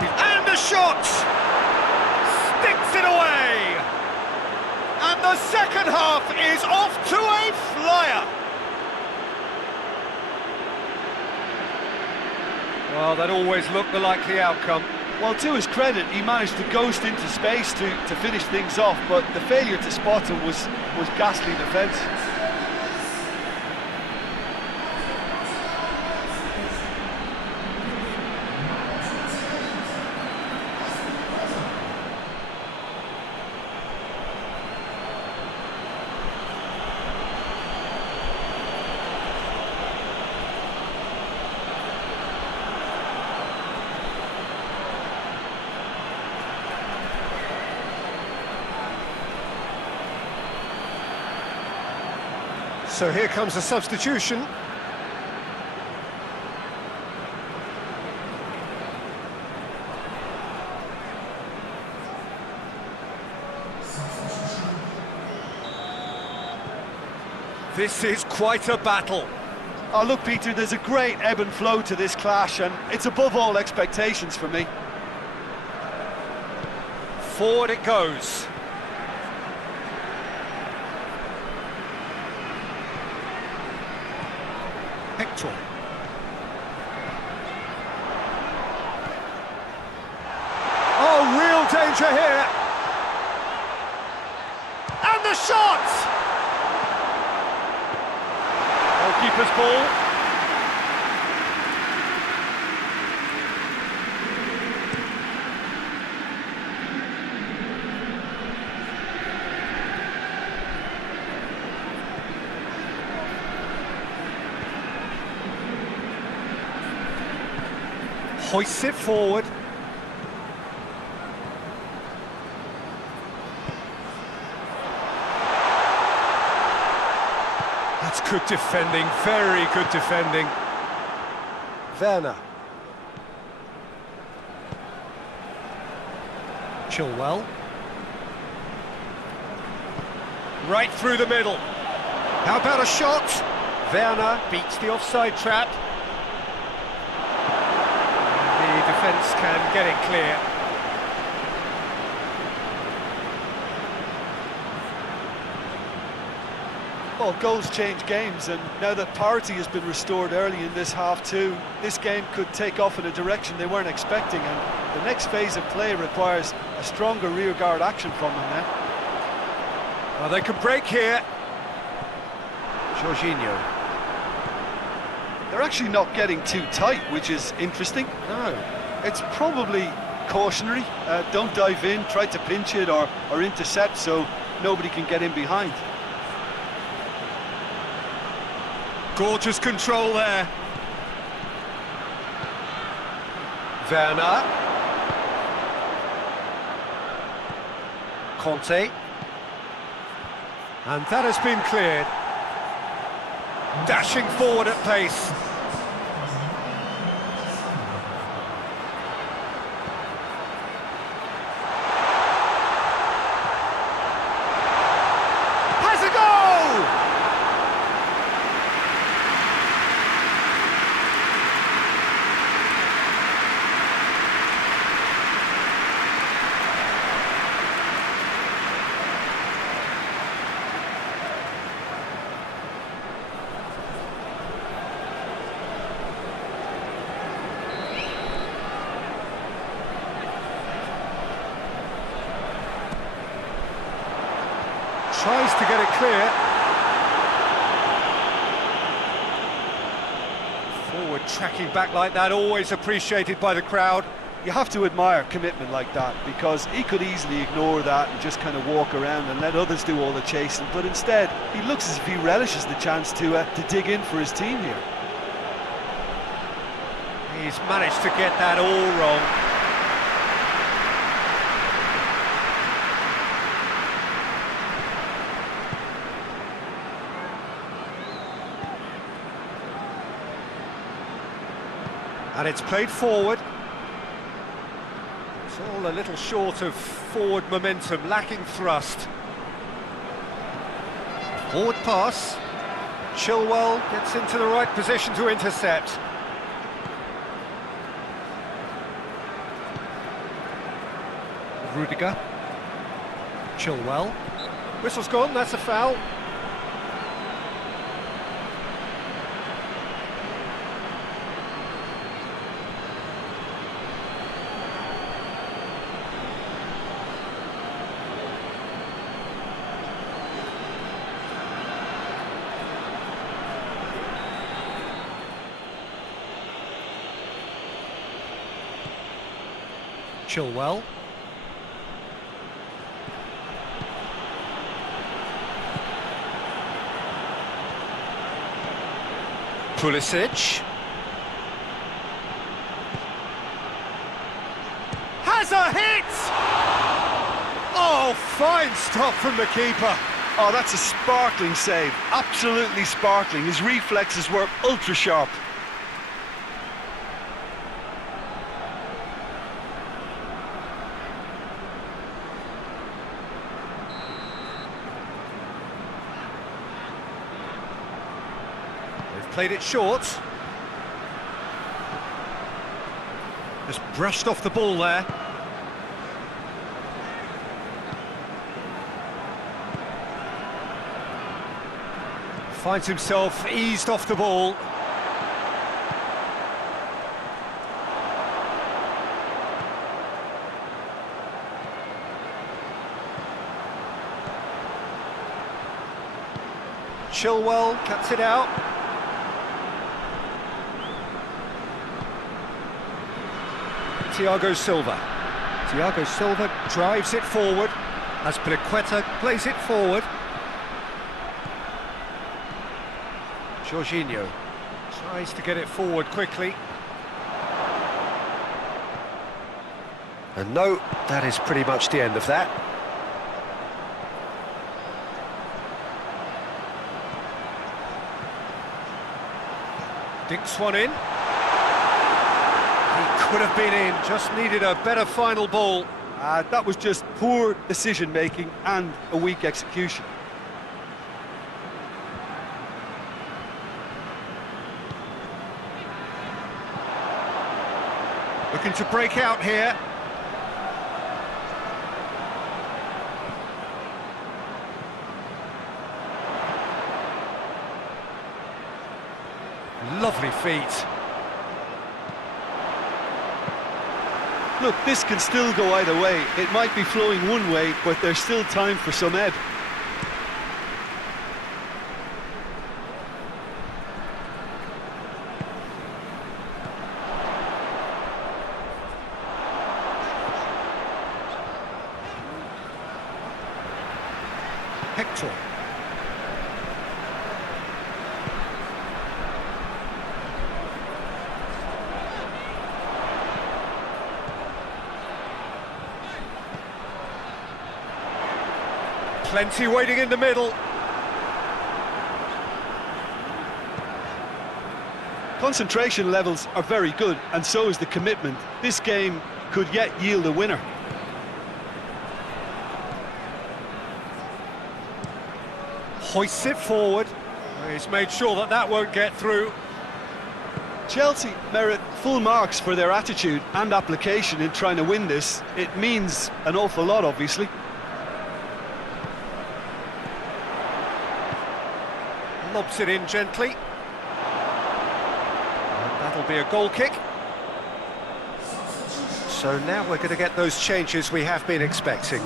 And the shot! Sticks it away! And the second half is off to a flyer! Well, that always looked the likely outcome. Well, to his credit, he managed to ghost into space to finish things off, but the failure to spot him was ghastly defence. So here comes a substitution. This is quite a battle. Oh, look, Peter, there's a great ebb and flow to this clash, and it's above all expectations for me. Forward it goes. Hector. Oh, real danger here. And the shot! Goalkeeper's ball. Hoists it forward. That's good defending, very good defending. Werner. Chilwell. Right through the middle. How about a shot? Werner beats the offside trap. Defence can get it clear. Well, goals change games, and now that parity has been restored early in this half too, this game could take off in a direction they weren't expecting, and the next phase of play requires a stronger rearguard action from them now. Well, they could break here. Jorginho. They're actually not getting too tight, which is interesting. No. It's probably cautionary. Don't dive in, try to pinch it or intercept so nobody can get in behind. Gorgeous control there. Werner. Conte. And that has been cleared. Dashing forward at pace. Has a goal! Tries to get it clear. Forward tracking back like that, always appreciated by the crowd. You have to admire commitment like that, because he could easily ignore that and just kind of walk around and let others do all the chasing, but instead he looks as if he relishes the chance to dig in for his team here. He's managed to get that all wrong. And it's played forward. It's all a little short of forward momentum, lacking thrust. Forward pass. Chilwell gets into the right position to intercept. Rudiger. Chilwell. Whistle's gone, that's a foul. Chilwell. Pulisic. Has a hit! Oh, fine stop from the keeper. Oh, that's a sparkling save, absolutely sparkling. His reflexes were ultra sharp. Played it short. Just brushed off the ball there. Finds himself eased off the ball. Chilwell cuts it out. Thiago Silva. Thiago Silva drives it forward as Pliqueta plays it forward. Jorginho tries to get it forward quickly. And no, that is pretty much the end of that. Dinks one in. He could have been in, just needed a better final ball. That was just poor decision-making and a weak execution. Looking to break out here. Lovely feet. Look, this can still go either way. It might be flowing one way, but there's still time for some ebb. Hector. Plenty waiting in the middle. Concentration levels are very good, and so is the commitment. This game could yet yield a winner. Hoists it forward. He's made sure that that won't get through. Chelsea merit full marks for their attitude and application in trying to win this. It means an awful lot, obviously. Lobs it in gently. That'll be a goal kick. So now we're going to get those changes we have been expecting.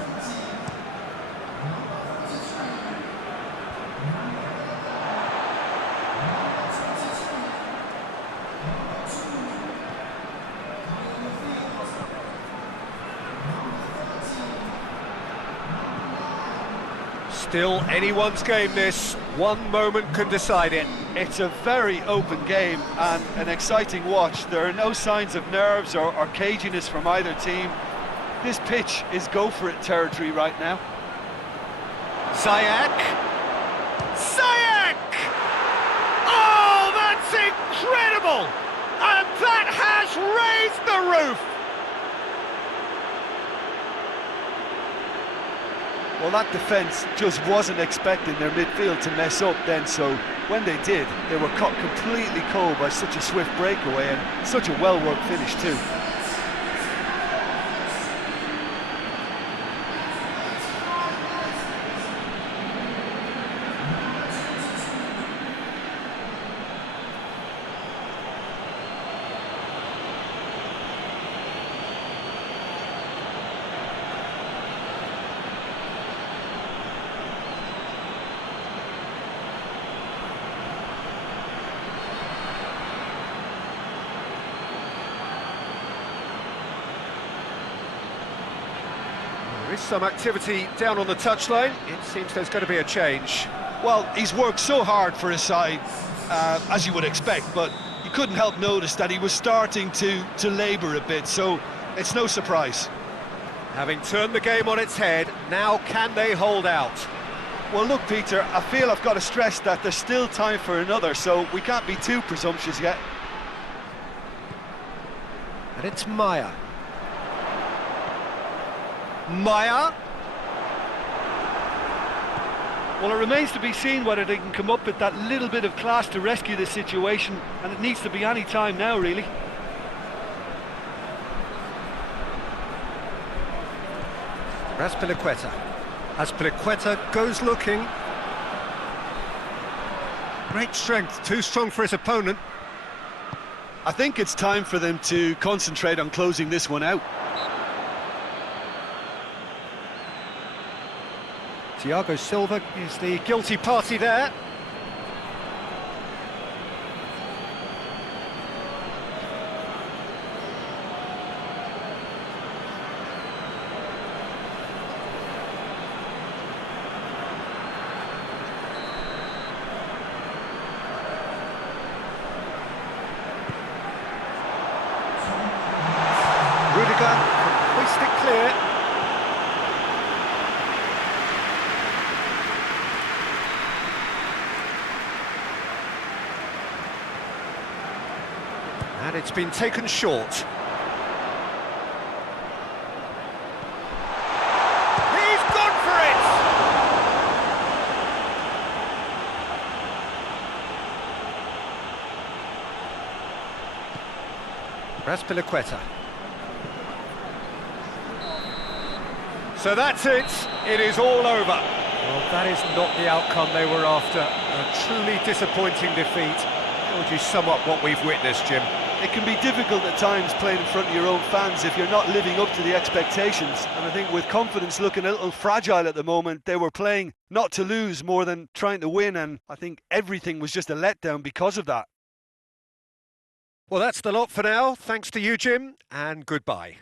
Still anyone's game this. One moment can decide it. It's a very open game and an exciting watch. There are no signs of nerves or caginess from either team. This pitch is go-for-it territory right now. Ziyech! Ziyech! Oh, that's incredible! And that has raised the roof! Well, that defence just wasn't expecting their midfield to mess up then, so when they did, they were caught completely cold by such a swift breakaway and such a well-worked finish too. There is some activity down on the touchline. It seems there's going to be a change. Well, he's worked so hard for his side, as you would expect, but you couldn't help notice that he was starting to labour a bit, so it's no surprise. Having turned the game on its head, now can they hold out? Well, look, Peter, I feel I've got to stress that there's still time for another, so we can't be too presumptuous yet. And it's Maya. Maya. Well, it remains to be seen whether they can come up with that little bit of class to rescue this situation, and it needs to be any time now, really. Azpilicueta. Azpilicueta goes looking. Great strength, too strong for his opponent. I think it's time for them to concentrate on closing this one out. Thiago Silva is the guilty party there. Rudiger can hoist it clear. And it's been taken short. He's gone for it! Azpilicueta. So that's it. It is all over. Well, that is not the outcome they were after. A truly disappointing defeat. How would you sum up what we've witnessed, Jim? It can be difficult at times playing in front of your own fans if you're not living up to the expectations. And I think with confidence looking a little fragile at the moment, they were playing not to lose more than trying to win. And I think everything was just a letdown because of that. Well, that's the lot for now. Thanks to you, Jim, and goodbye.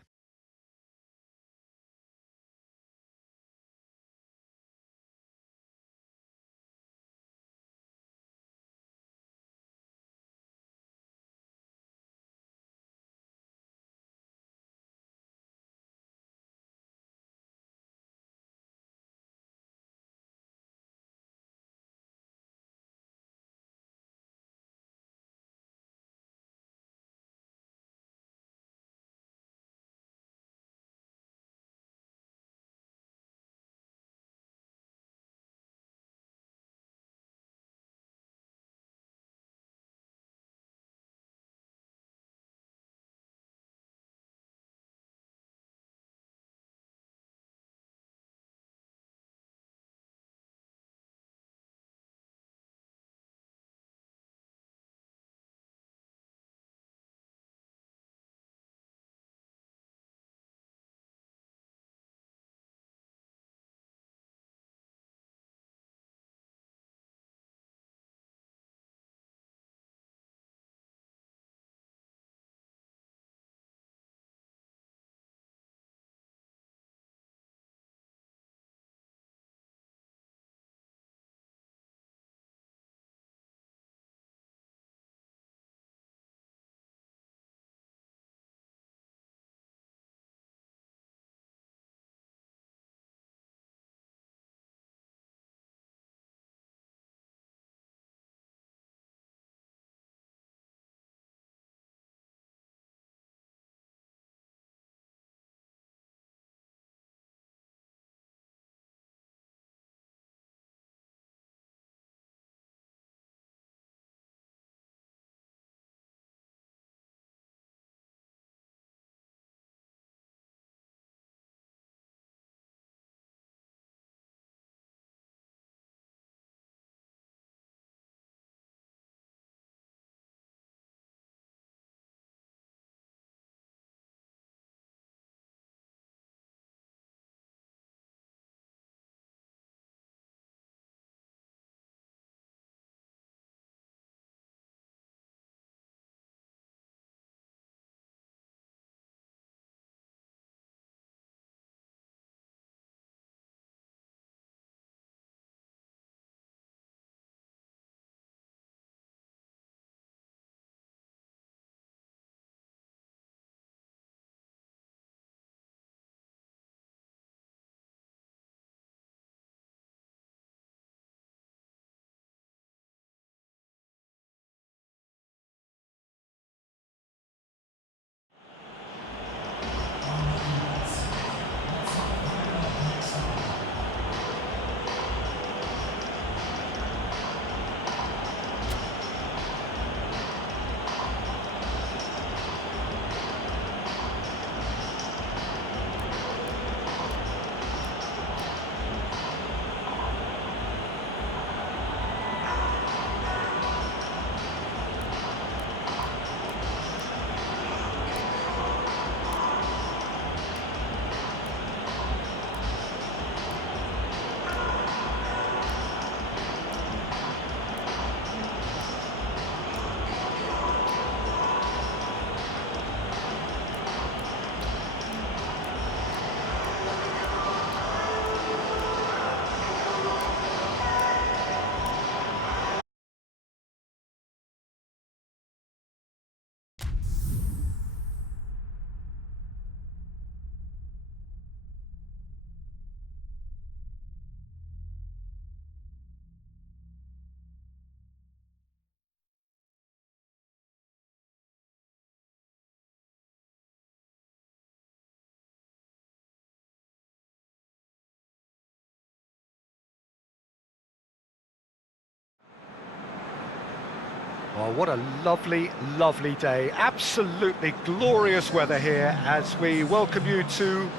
Oh, what a lovely, lovely day. Absolutely glorious weather here as we welcome you to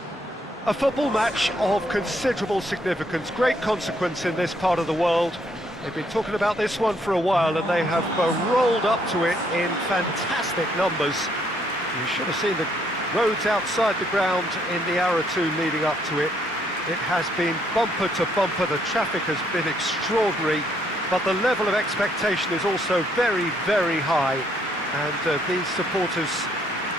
a football match of considerable significance, great consequence in this part of the world. They've been talking about this one for a while and they have rolled up to it in fantastic numbers. You should have seen the roads outside the ground in the hour or two leading up to it. It has been bumper to bumper, the traffic has been extraordinary, but the level of expectation is also very, very high. And these supporters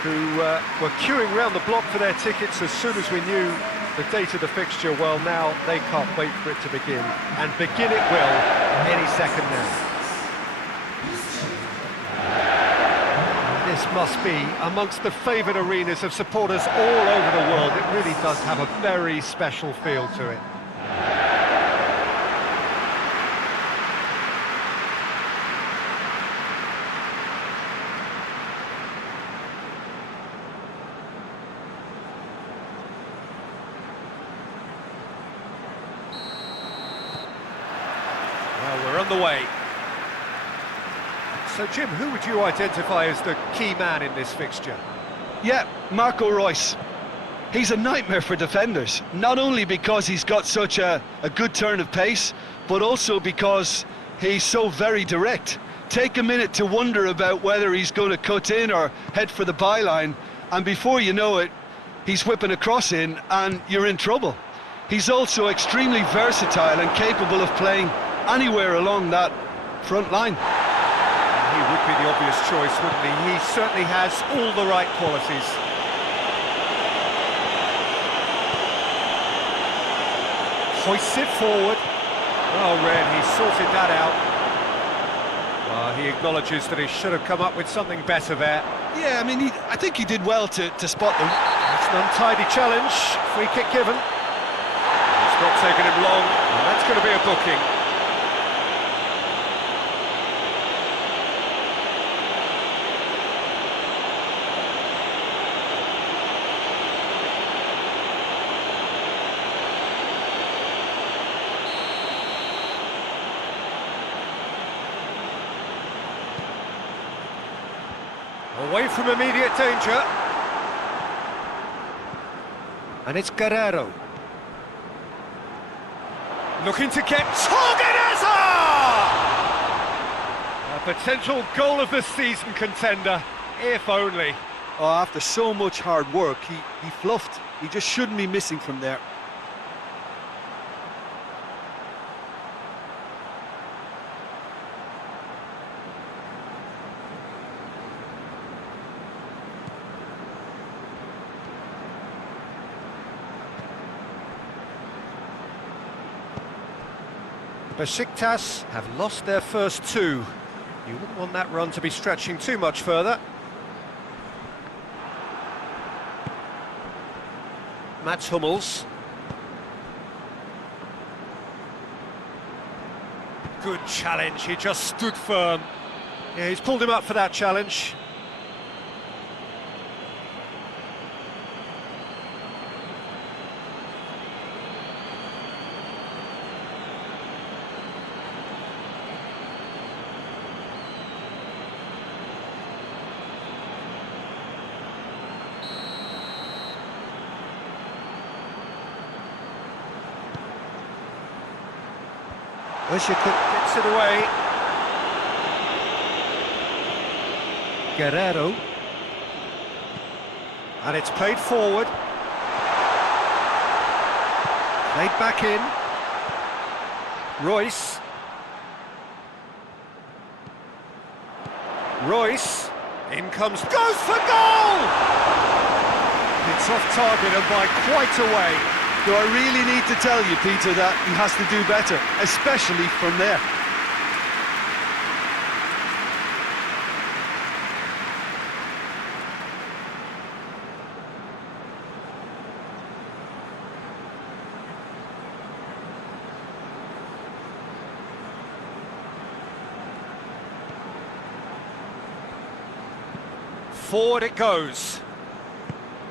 who were queuing around the block for their tickets as soon as we knew the date of the fixture, well, now they can't wait for it to begin. And begin it will any second now. This must be amongst the favoured arenas of supporters all over the world. It really does have a very special feel to it. Well, we're on the way. So, Jim, who would you identify as the key man in this fixture? Yeah, Marco Reus. He's a nightmare for defenders, not only because he's got such a good turn of pace, but also because he's so very direct. Take a minute to wonder about whether he's going to cut in or head for the byline, and before you know it, he's whipping a cross in and you're in trouble. He's also extremely versatile and capable of playing anywhere along that front line. He would be the obvious choice, wouldn't he? He certainly has all the right qualities. Hoists it forward. Well read, he sorted that out. He acknowledges that he should have come up with something better there. Yeah, I mean, I think he did well to spot them. It's an untidy challenge, free kick given. It's not taken him long, and that's going to be a booking. Away from immediate danger. And it's Guerrero. Looking to get Torganeza! A potential goal of the season contender, if only. Oh, after so much hard work, he fluffed. He just shouldn't be missing from there. Besiktas have lost their first two. You wouldn't want that run to be stretching too much further. Mats Hummels. Good challenge, he just stood firm. Yeah, he's pulled him up for that challenge. Gets it away. Guerrero. And it's played forward. Played back in. Reus. Reus. In comes, goes for goal! It's off target and by quite a way. Do I really need to tell you, Peter, that he has to do better, especially from there? Forward it goes.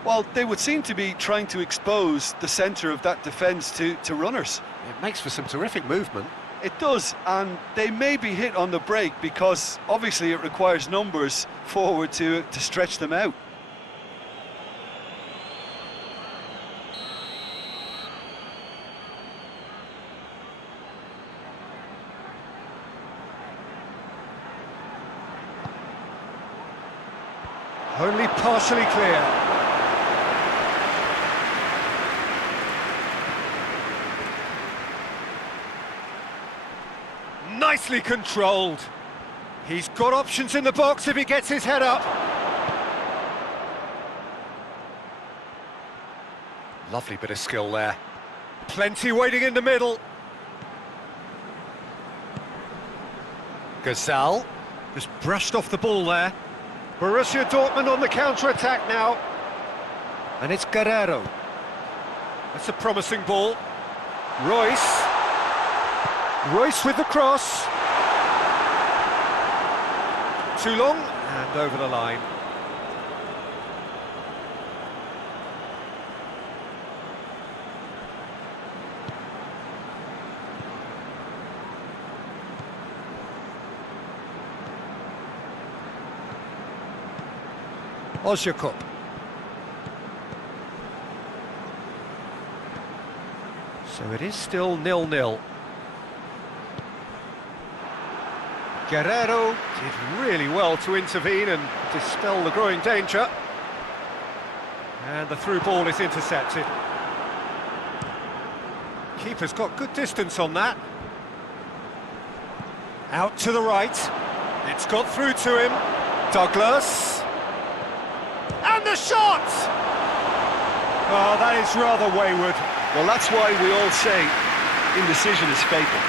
Well, they would seem to be trying to expose the centre of that defence to runners. It makes for some terrific movement. It does, and they may be hit on the break because obviously it requires numbers forward to stretch them out. Only partially clear. Nicely controlled. He's got options in the box if he gets his head up. Lovely bit of skill there. Plenty waiting in the middle. Gazal just brushed off the ball there. Borussia Dortmund on the counter-attack now. And it's Guerrero. That's a promising ball. Royce. Royce with the cross. Too long, and over the line. Ozyakup. So it is still 0-0. Guerrero did really well to intervene and dispel the growing danger. And the through ball is intercepted. Keeper's got good distance on that. Out to the right. It's got through to him. Douglas. And the shot! Oh, that is rather wayward. Well, that's why we all say indecision is fatal.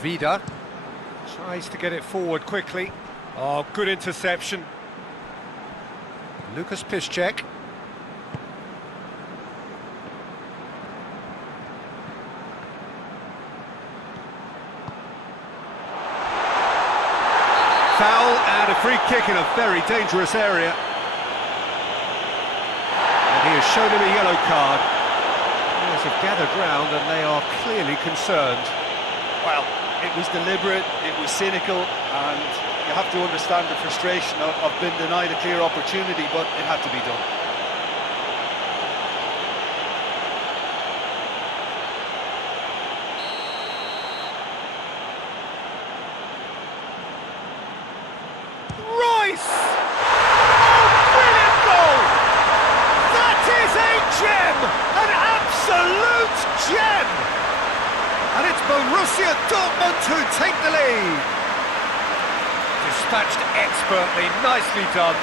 Vida tries to get it forward quickly. Oh, good interception. Lucas Piszczek. Foul and a free kick in a very dangerous area. And he has shown him a yellow card. Players have gathered round and they are clearly concerned. Well, it was deliberate, it was cynical, and you have to understand the frustration of being denied a clear opportunity, but it had to be done. Royce! Oh, brilliant goal! That is a gem! An absolute gem! And it's Borussia Dortmund who take the lead. Dispatched expertly, nicely done.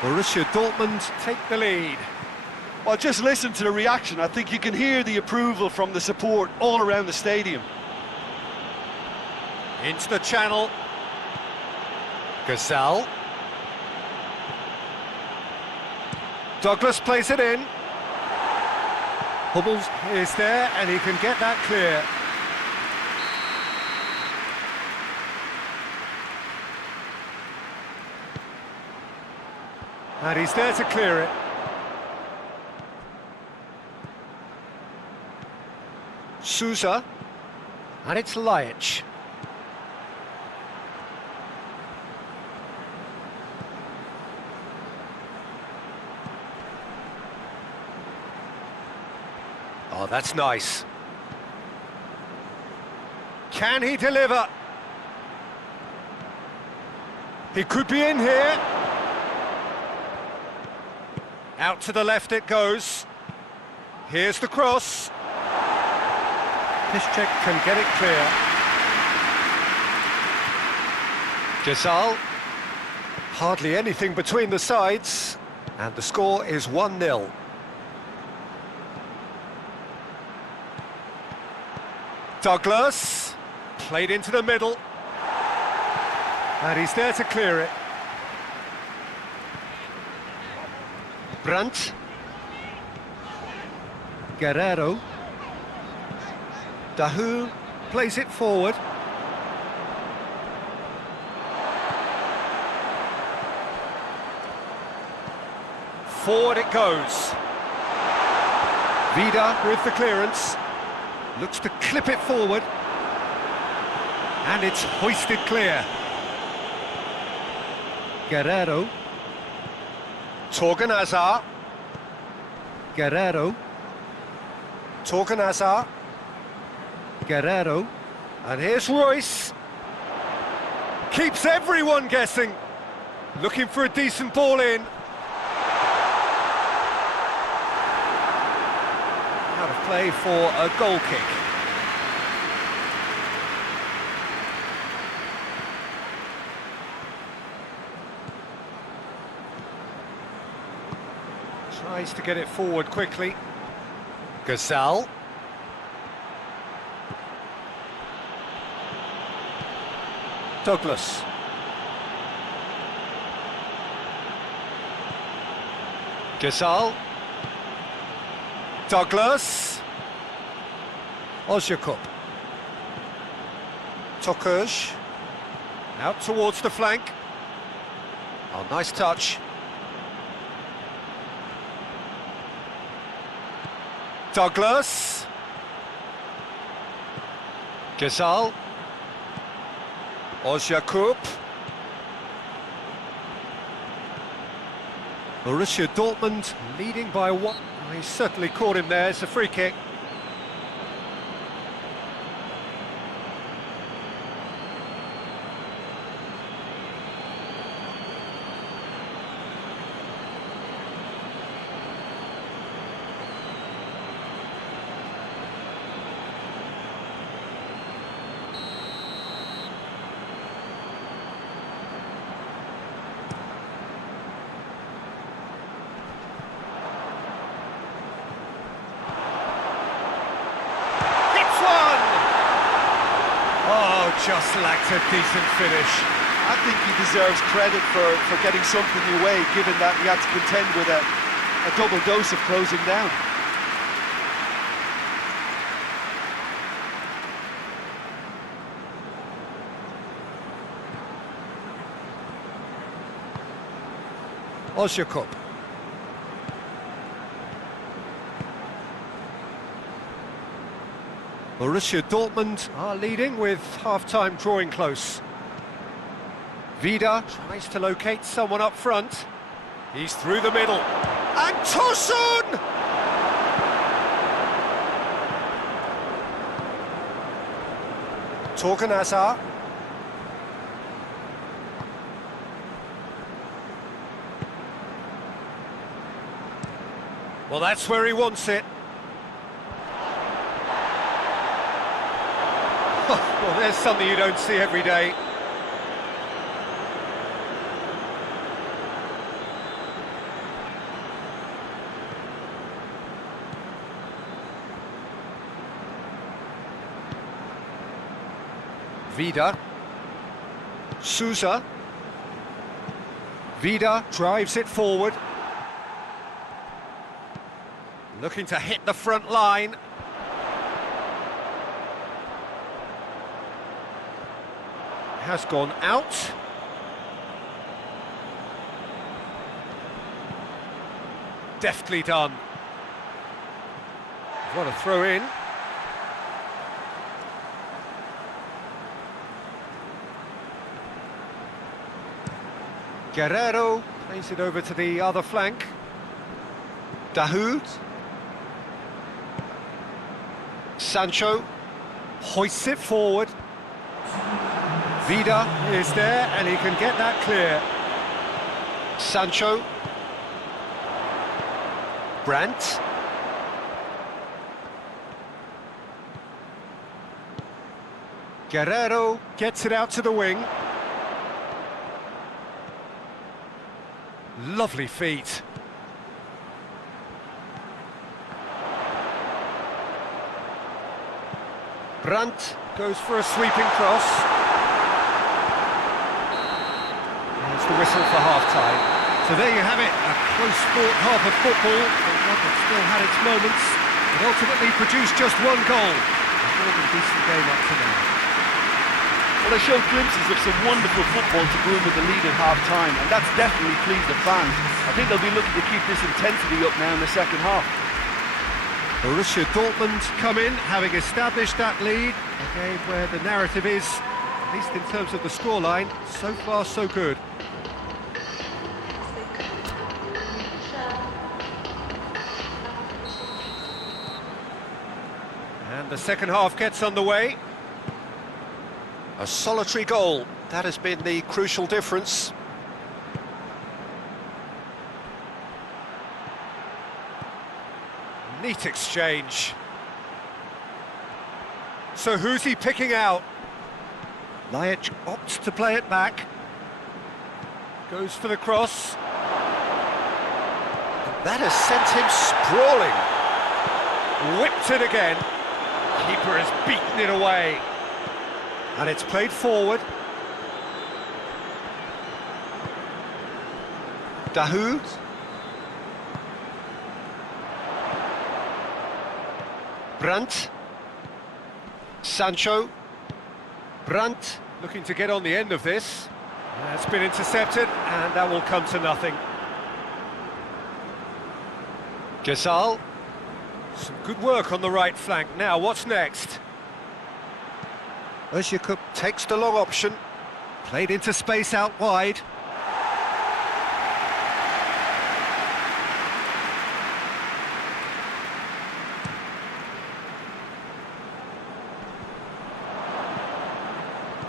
Borussia Dortmund take the lead. Well, just listen to the reaction. I think you can hear the approval from the support all around the stadium. Into the channel. Gazal. Douglas plays it in. Hummels is there and he can get that clear. And he's there to clear it. Sousa, and it's Ljajic. Oh, that's nice. Can he deliver? He could be in here. Out to the left it goes. Here's the cross. Piszczek can get it clear. Gesal. Hardly anything between the sides, and the score is 1-0. Douglas, played into the middle, and he's there to clear it. Brandt. Guerrero. Dahoud plays it forward. Forward it goes. Vida with the clearance. Looks to clip it forward. And it's hoisted clear. Guerrero. Torgan Hazard. Guerrero. Torgan Hazard. Guerrero. And here's Royce. Keeps everyone guessing. Looking for a decent ball in. Out of play for a goal kick. Tries to get it forward quickly. Gazal. Douglas. Gazal. Douglas. Ozyakup. Tokuj. Out towards the flank. Oh, nice touch. Douglas. Gazal. Ozyakup. Borussia Dortmund leading by one. Oh, he certainly caught him there. It's a free kick. Just lacked a decent finish. I think he deserves credit for getting something away, given that he had to contend with a double dose of closing down. Ozyakup. Borussia Dortmund are leading with half-time drawing close. Vida tries to locate someone up front. He's through the middle. And Tosun! Torgan Hazard. Well, that's where he wants it. Well, there's something you don't see every day. Vida. Sousa. Vida drives it forward. Looking to hit the front line. Has gone out. Deftly done. What a throw in. Guerrero plays it over to the other flank. Dahoud. Sancho hoists it forward. Vida is there and he can get that clear. Sancho. Brandt. Guerrero gets it out to the wing. Lovely feet. Brandt goes for a sweeping cross. There's the whistle for half-time. So there you have it, a close-fought half of football, but one that still had its moments, but ultimately produced just one goal. A more than decent game up to now. Well, they showed glimpses of some wonderful football to go in with the lead at half-time, and that's definitely pleased the fans. I think they'll be looking to keep this intensity up now in the second half. Borussia Dortmund come in, having established that lead, a game where the narrative is, at least in terms of the scoreline, so far so good. And the second half gets underway. A solitary goal, that has been the crucial difference. Neat exchange. So who's he picking out? Ljajic opts to play it back. Goes for the cross. That has sent him sprawling. Whipped it again. Keeper has beaten it away. And it's played forward. Dahoud. Brandt. Sancho. Brandt looking to get on the end of this. That's been intercepted, and that will come to nothing. Gesal. Some good work on the right flank. Now, what's next? Özyakup takes the long option. Played into space out wide.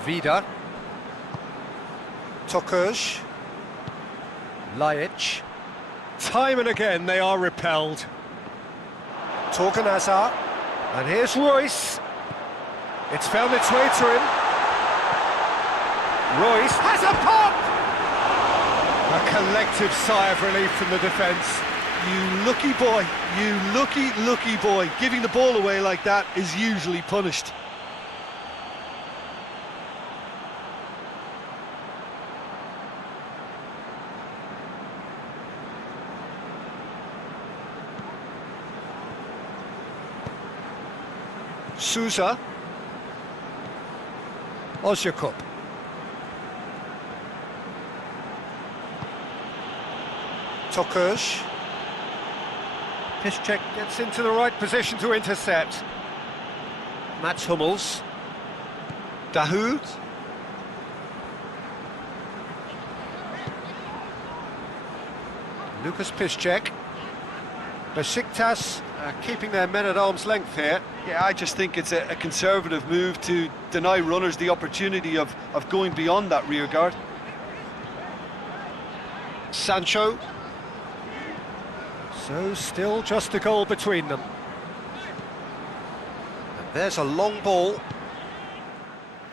Vida. Tokuj. Ljajic. Time and again they are repelled. Torgan Hazard. And here's Royce. It's found its way to him. Royce has a pop! A collective sigh of relief from the defence. You lucky boy, you lucky boy. Giving the ball away like that is usually punished. Sousa. Özyakup. Tokuj. Piszczek gets into the right position to intercept. Mats Hummels. Dahoud. Lucas Piszczek. Besiktas keeping their men at arm's length here. Yeah, I just think it's a conservative move to deny runners the opportunity of going beyond that rear guard. Sancho. So still just a goal between them. And there's a long ball.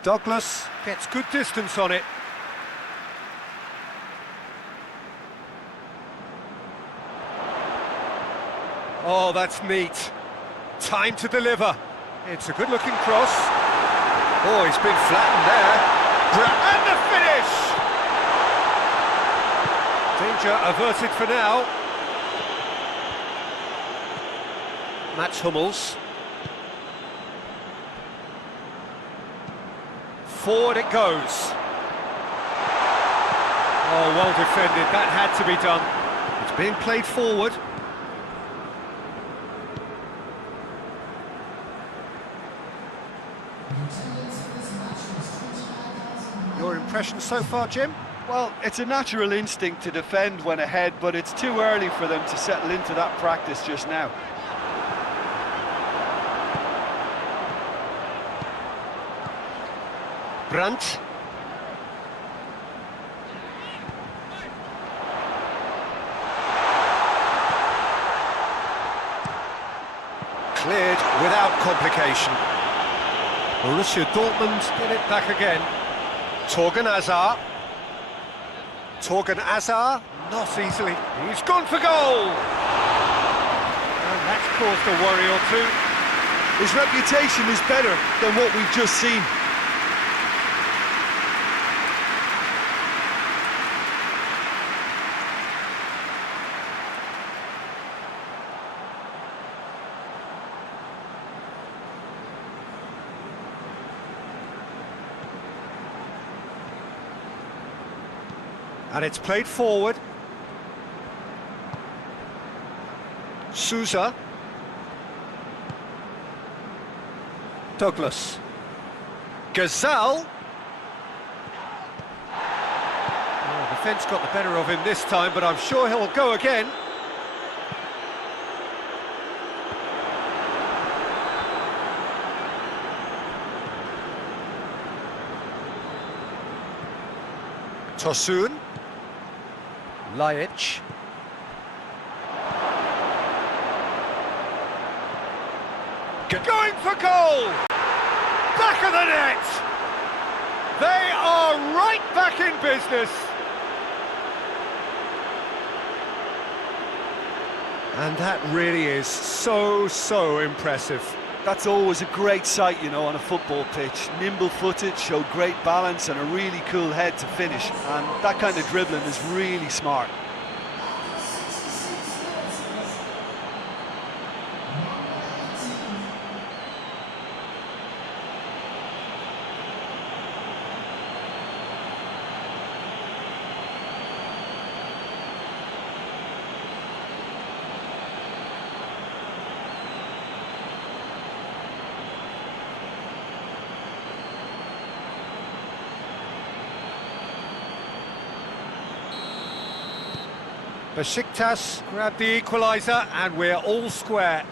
Douglas gets good distance on it. Oh, that's neat. Time to deliver. It's a good-looking cross. Oh, he's been flattened there. And the finish! Danger averted for now. Mats Hummels. Forward it goes. Oh, well defended. That had to be done. It's being played forward. Your impression so far, Jim? Well, it's a natural instinct to defend when ahead, but it's too early for them to settle into that practice just now. Brandt. Cleared without complication. Borussia Dortmund get it back again. Torgan Hazard. Torgan Hazard, not easily. He's gone for goal! And that's caused a worry or two. His reputation is better than what we've just seen. And it's played forward. Souza. Douglas. Gazal. Oh, defence got the better of him this time, but I'm sure he'll go again. Tosun. Lajic. Going for goal! Back of the net! They are right back in business! And that really is so impressive. That's always a great sight, you know, on a football pitch. Nimble-footed, showed great balance and a really cool head to finish. And that kind of dribbling is really smart. Besiktas grab the equaliser and we're all square.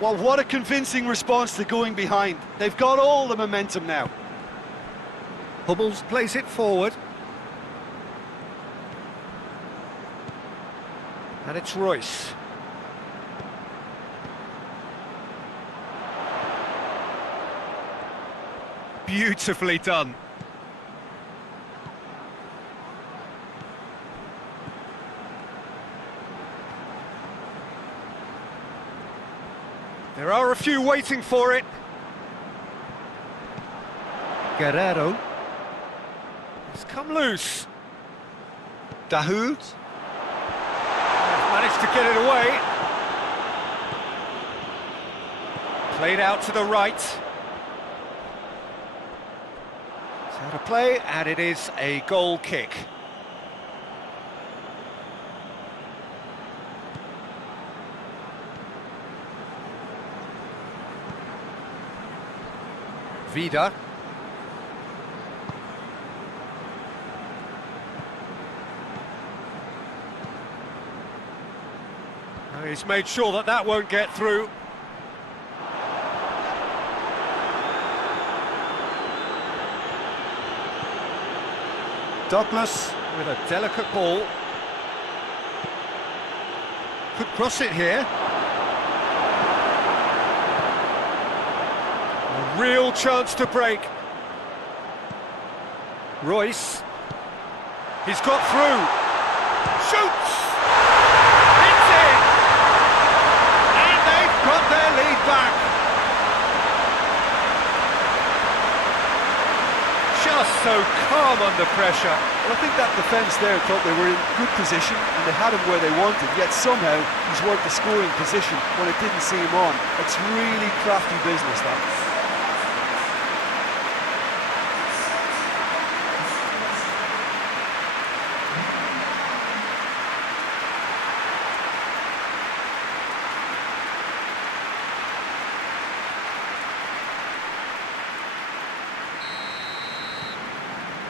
Well, what a convincing response to going behind. They've got all the momentum now. Hummels plays it forward. And it's Royce. Beautifully done. There are a few waiting for it. Guerrero. It's come loose. Dahoud. Managed to get it away. Played out to the right. It's out of play, and it is a goal kick. Vida. He's made sure that that won't get through. Douglas with a delicate ball. Could cross it here. A real chance to break. Royce. He's got through. Shoots! It's in! And they've got their lead back. Just so calm under pressure. Well, I think that defence there thought they were in good position and they had him where they wanted, yet somehow he's worked the scoring position when it didn't see him on. It's really crafty business, that.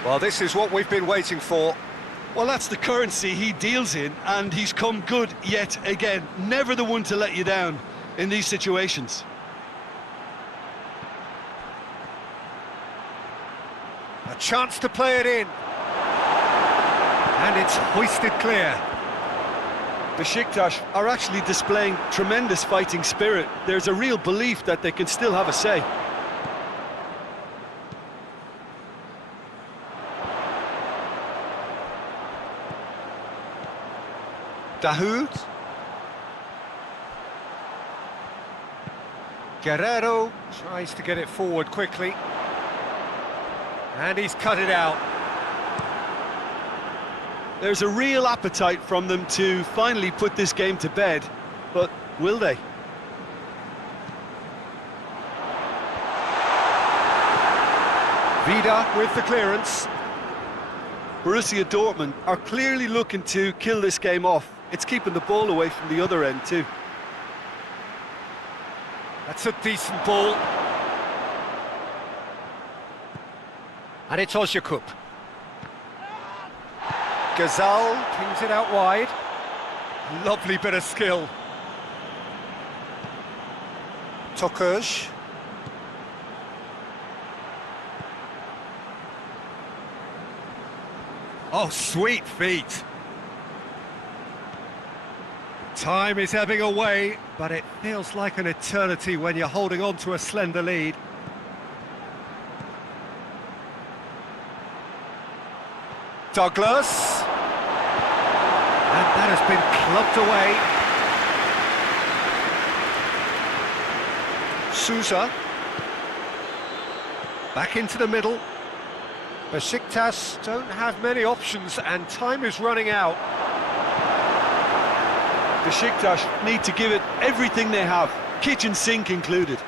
Well, this is what we've been waiting for. Well, that's the currency he deals in, and he's come good yet again. Never the one to let you down in these situations. A chance to play it in. And it's hoisted clear. Besiktas are actually displaying tremendous fighting spirit. There's a real belief that they can still have a say. Dahoud. Guerrero tries to get it forward quickly. And he's cut it out. There's a real appetite from them to finally put this game to bed, but will they? Vida with the clearance. Borussia Dortmund are clearly looking to kill this game off. It's keeping the ball away from the other end too. That's a decent ball. And it's Ozyakup. Gazal pings it out wide. Lovely bit of skill. Tokuj. Oh, sweet feet. Time is ebbing away, but it feels like an eternity when you're holding on to a slender lead. Douglas. And that has been clubbed away. Sousa. Back into the middle. Besiktas don't have many options and time is running out. Besiktas need to give it everything they have, kitchen sink included.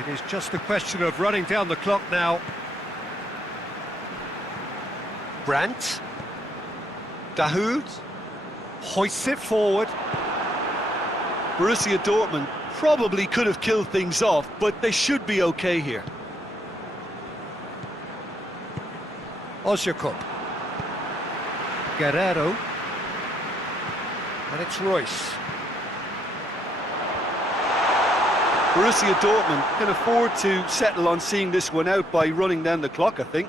It is just a question of running down the clock now. Brandt. Dahoud. Hoists it forward. Borussia Dortmund probably could have killed things off, but they should be okay here. Ozyakup. Guerrero. And it's Royce. Borussia Dortmund can afford to settle on seeing this one out by running down the clock, I think.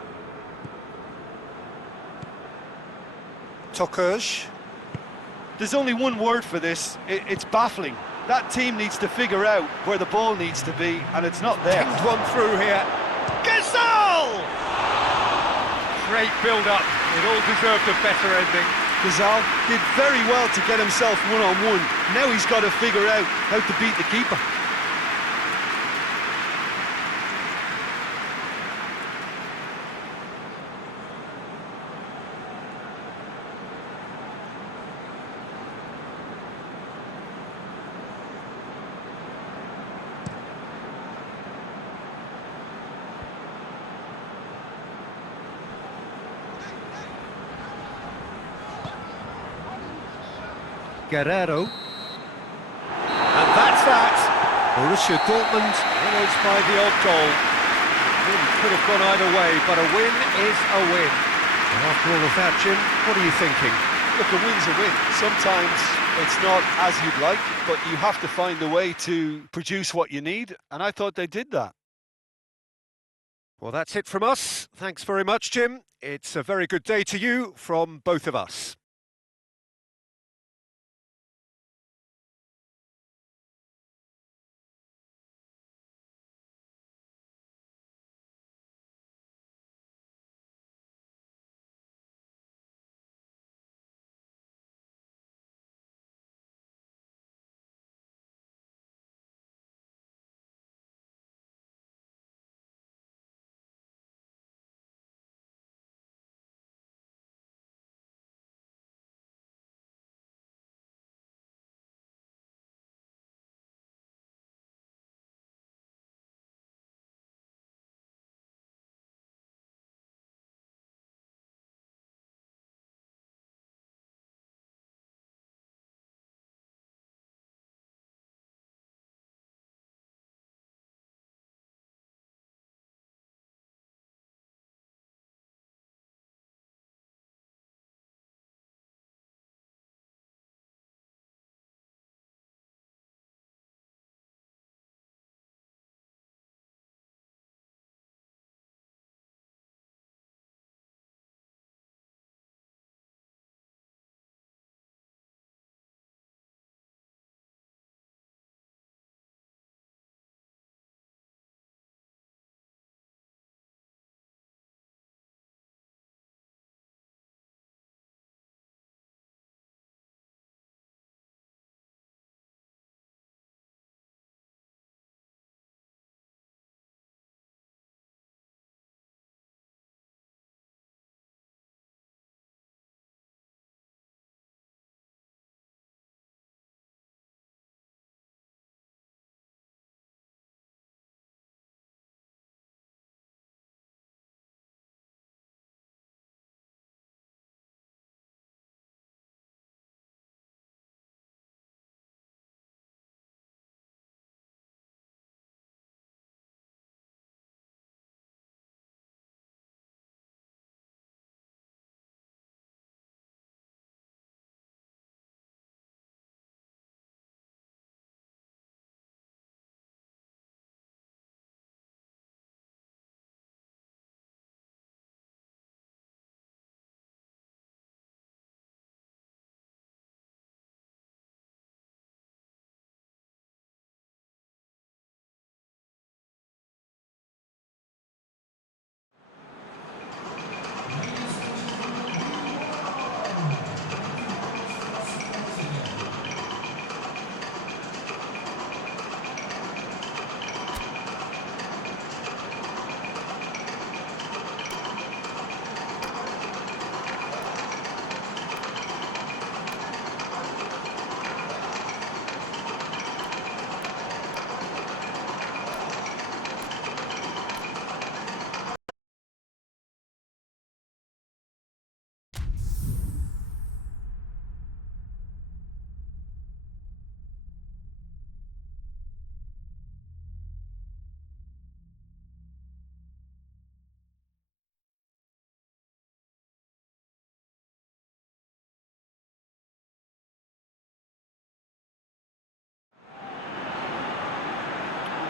Tokuj. There's only one word for this, it's baffling. That team needs to figure out where the ball needs to be, and it's not there. Pinged one through here. Gazal! Great build-up. It all deserved a better ending. Gazal did very well to get himself one-on-one. Now he's got to figure out how to beat the keeper. Guerrero. And that's that. Borussia Dortmund winners by the odd goal. Really could have gone either way, but a win is a win. And after all of that, Jim, what are you thinking? Look, a win's a win. Sometimes it's not as you'd like, but you have to find a way to produce what you need, and I thought they did that. Well, that's it from us. Thanks very much, Jim. It's a very good day to you from both of us.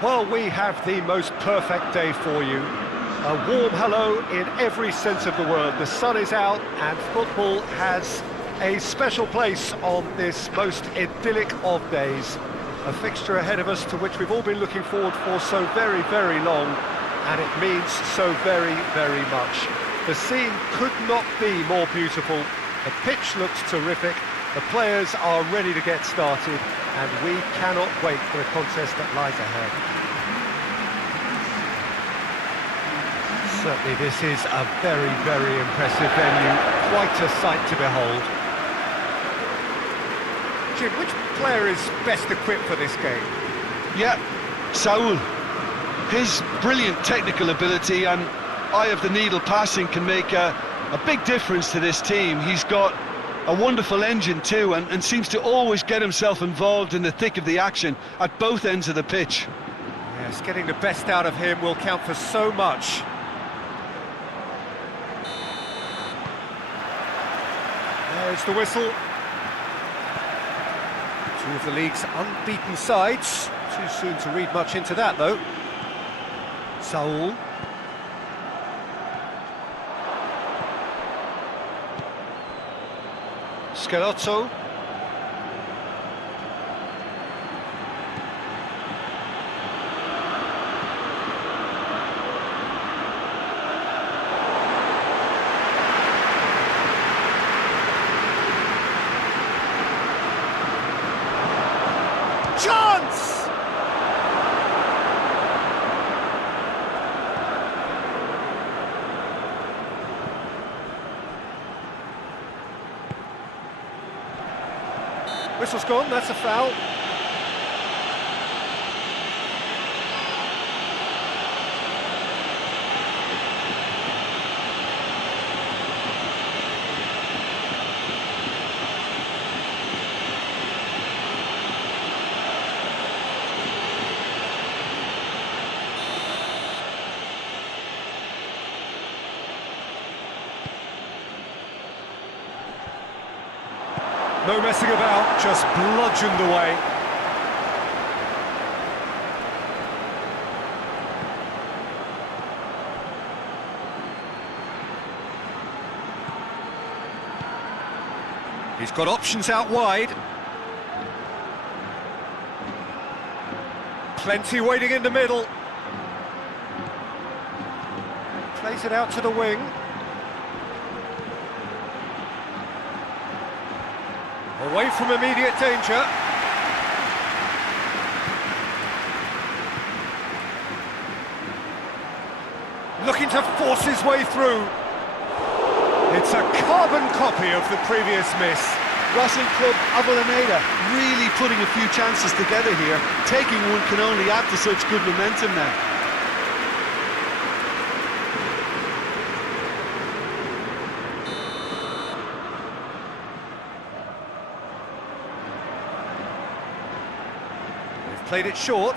Well, we have the most perfect day for you. A warm hello in every sense of the word. The sun is out and football has a special place on this most idyllic of days. A fixture ahead of us to which we've all been looking forward for so very, very long, and it means so very, very much. The scene could not be more beautiful. The pitch looks terrific. The players are ready to get started, and we cannot wait for the contest that lies ahead. Certainly this is a very, very impressive venue. Quite a sight to behold. Jim, which player is best equipped for this game? Yeah, Saul. His brilliant technical ability and eye of the needle passing can make a big difference to this team. He's got a wonderful engine too, and seems to always get himself involved in the thick of the action at both ends of the pitch. Yes, getting the best out of him will count for so much. There's the whistle. Two of the league's unbeaten sides. Too soon to read much into that, though. Saul. Scalotto. Chance! Whistle's gone, that's a foul. No messing about, just bludgeoned away. He's got options out wide. Plenty waiting in the middle. Plays it out to the wing. Away from immediate danger. Looking to force his way through. It's a carbon copy of the previous miss. Racing Club Avellaneda really putting a few chances together here. Taking one can only add to such good momentum now. Played it short.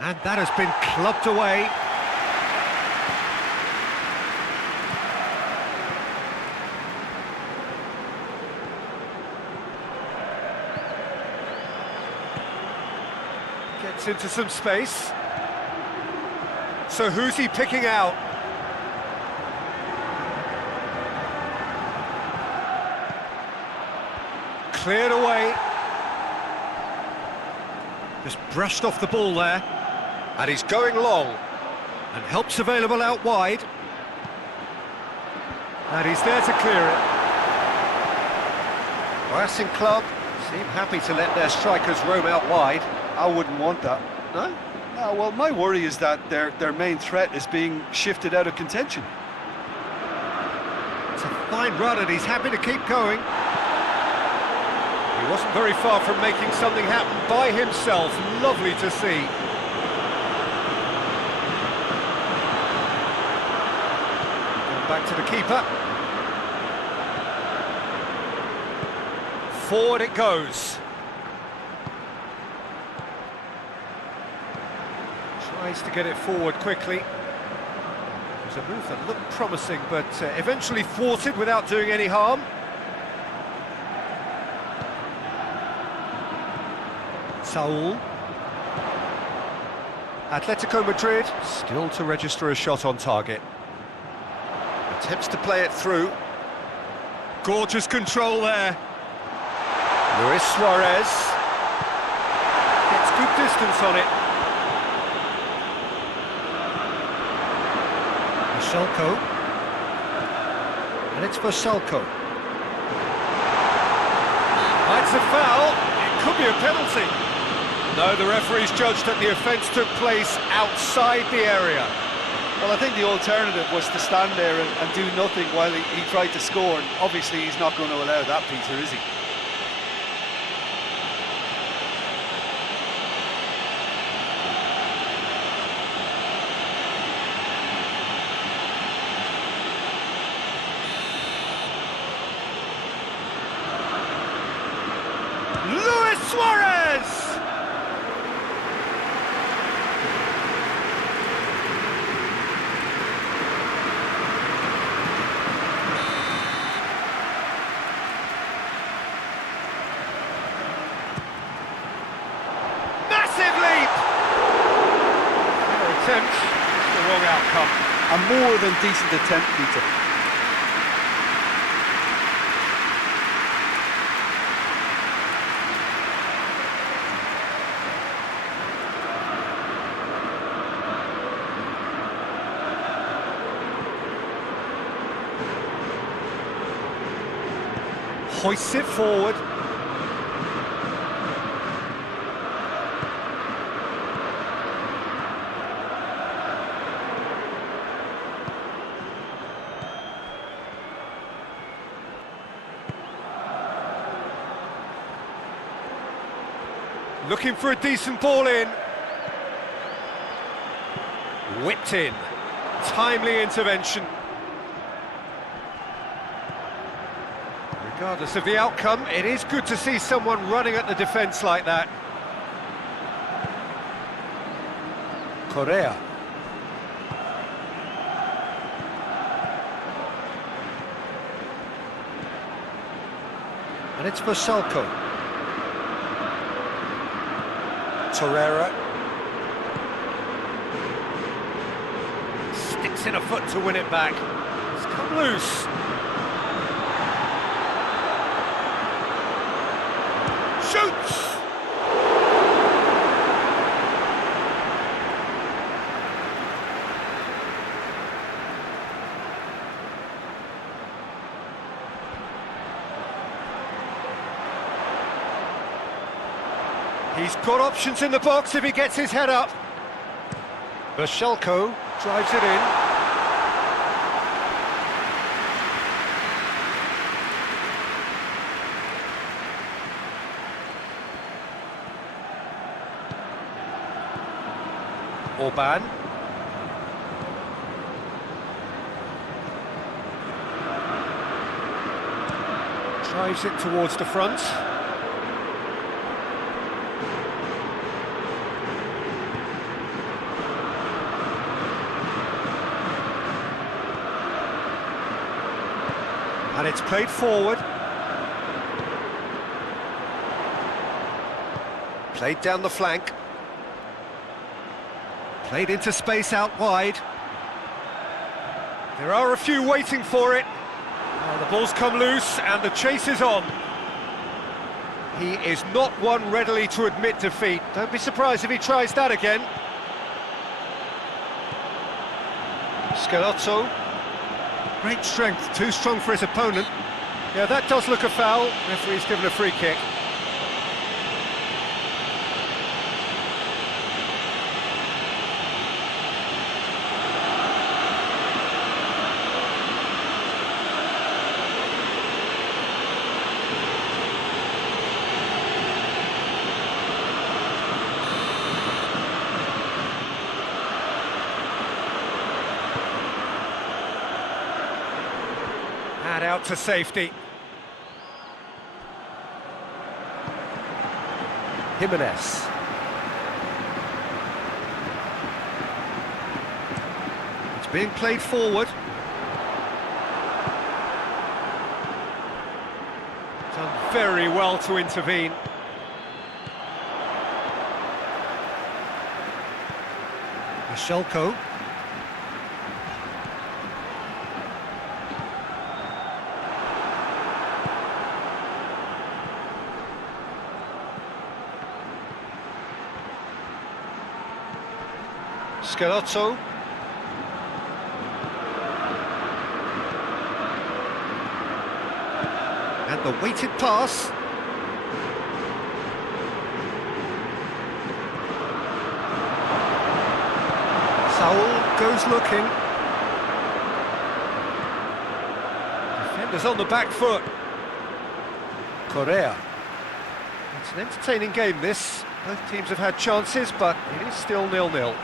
And that has been clubbed away. Gets into some space. So who's he picking out? Cleared away. Just brushed off the ball there. And he's going long. And help's available out wide. And he's there to clear it. Racing Club seem happy to let their strikers roam out wide. I wouldn't want that. No? No, well, my worry is that their main threat is being shifted out of contention. It's a fine run and he's happy to keep going. He wasn't very far from making something happen by himself. Lovely to see. Going back to the keeper. Forward it goes. Tries to get it forward quickly. was a move that looked promising, but eventually thwarted without doing any harm. Saul. Atletico Madrid still to register a shot on target. Attempts to play it through. Gorgeous control there. Luis Suarez gets good distance on it. Vasilko. And it's Vasilko. That's a foul. It could be a penalty. No, the referee's judged that the offence took place outside the area. Well, I think the alternative was to stand there and do nothing while he tried to score, and obviously he's not going to allow that, Peter, is he? Luis Suarez! Massive leap! Fair attempt, the wrong outcome. A more than decent attempt, Peter. Hoists it forward. Looking for a decent ball in. Whipped in. Timely intervention. Regardless of the outcome, it is good to see someone running at the defence like that. Correa. And it's Vasilko. Torreira. Sticks in a foot to win it back. It's come loose. Shoots! He's got options in the box if he gets his head up. Vasilko drives it in. Orban. Drives it towards the front. And it's played forward. Played down the flank. Played into space out wide. There are a few waiting for it. Oh, the ball's come loose and the chase is on. He is not one readily to admit defeat. Don't be surprised if he tries that again. Scalotto. Great strength, too strong for his opponent. Yeah, that does look a foul. Referee's given a free kick. And out to safety. Jimenez. It's being played forward. Done very well to intervene. Michelko. Scalotto. And the weighted pass. Saul goes looking. Defenders on the back foot. Correa. It's an entertaining game, this. Both teams have had chances, but it is still 0-0.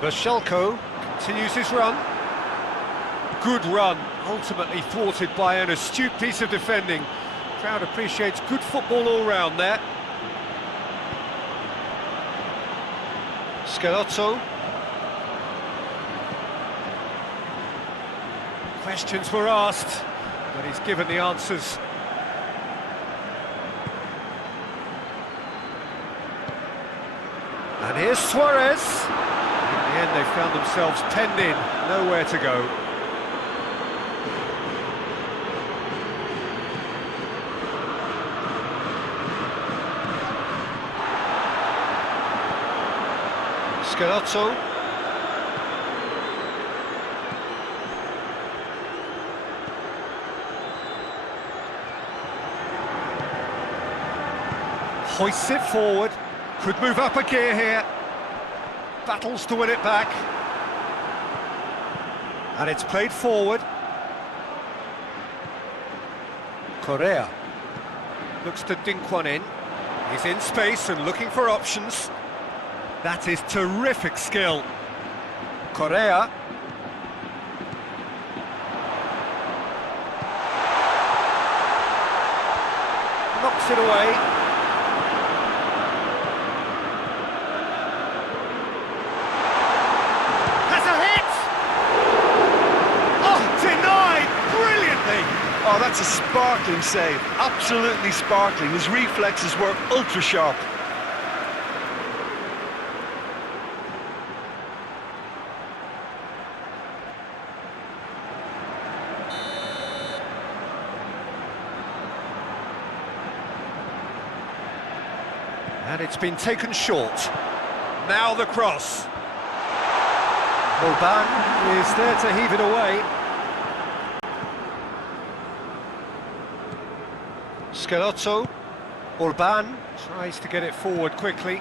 Michelko continues his run. Good run, ultimately thwarted by an astute piece of defending. Crowd appreciates good football all round there. Scalotto. Questions were asked, but he's given the answers. And here's Suarez. In the end, they found themselves penned in, nowhere to go. Scalotto. Hoists it forward. Could move up a gear here. Battles to win it back. And it's played forward. Correa looks to dink one in. He's in space and looking for options. That is terrific skill. Correa. Knocks it away. Oh, that's a sparkling save, absolutely sparkling. His reflexes were ultra sharp. And it's been taken short. Now the cross. Orban is there to heave it away. Scalotto. Orban tries to get it forward quickly.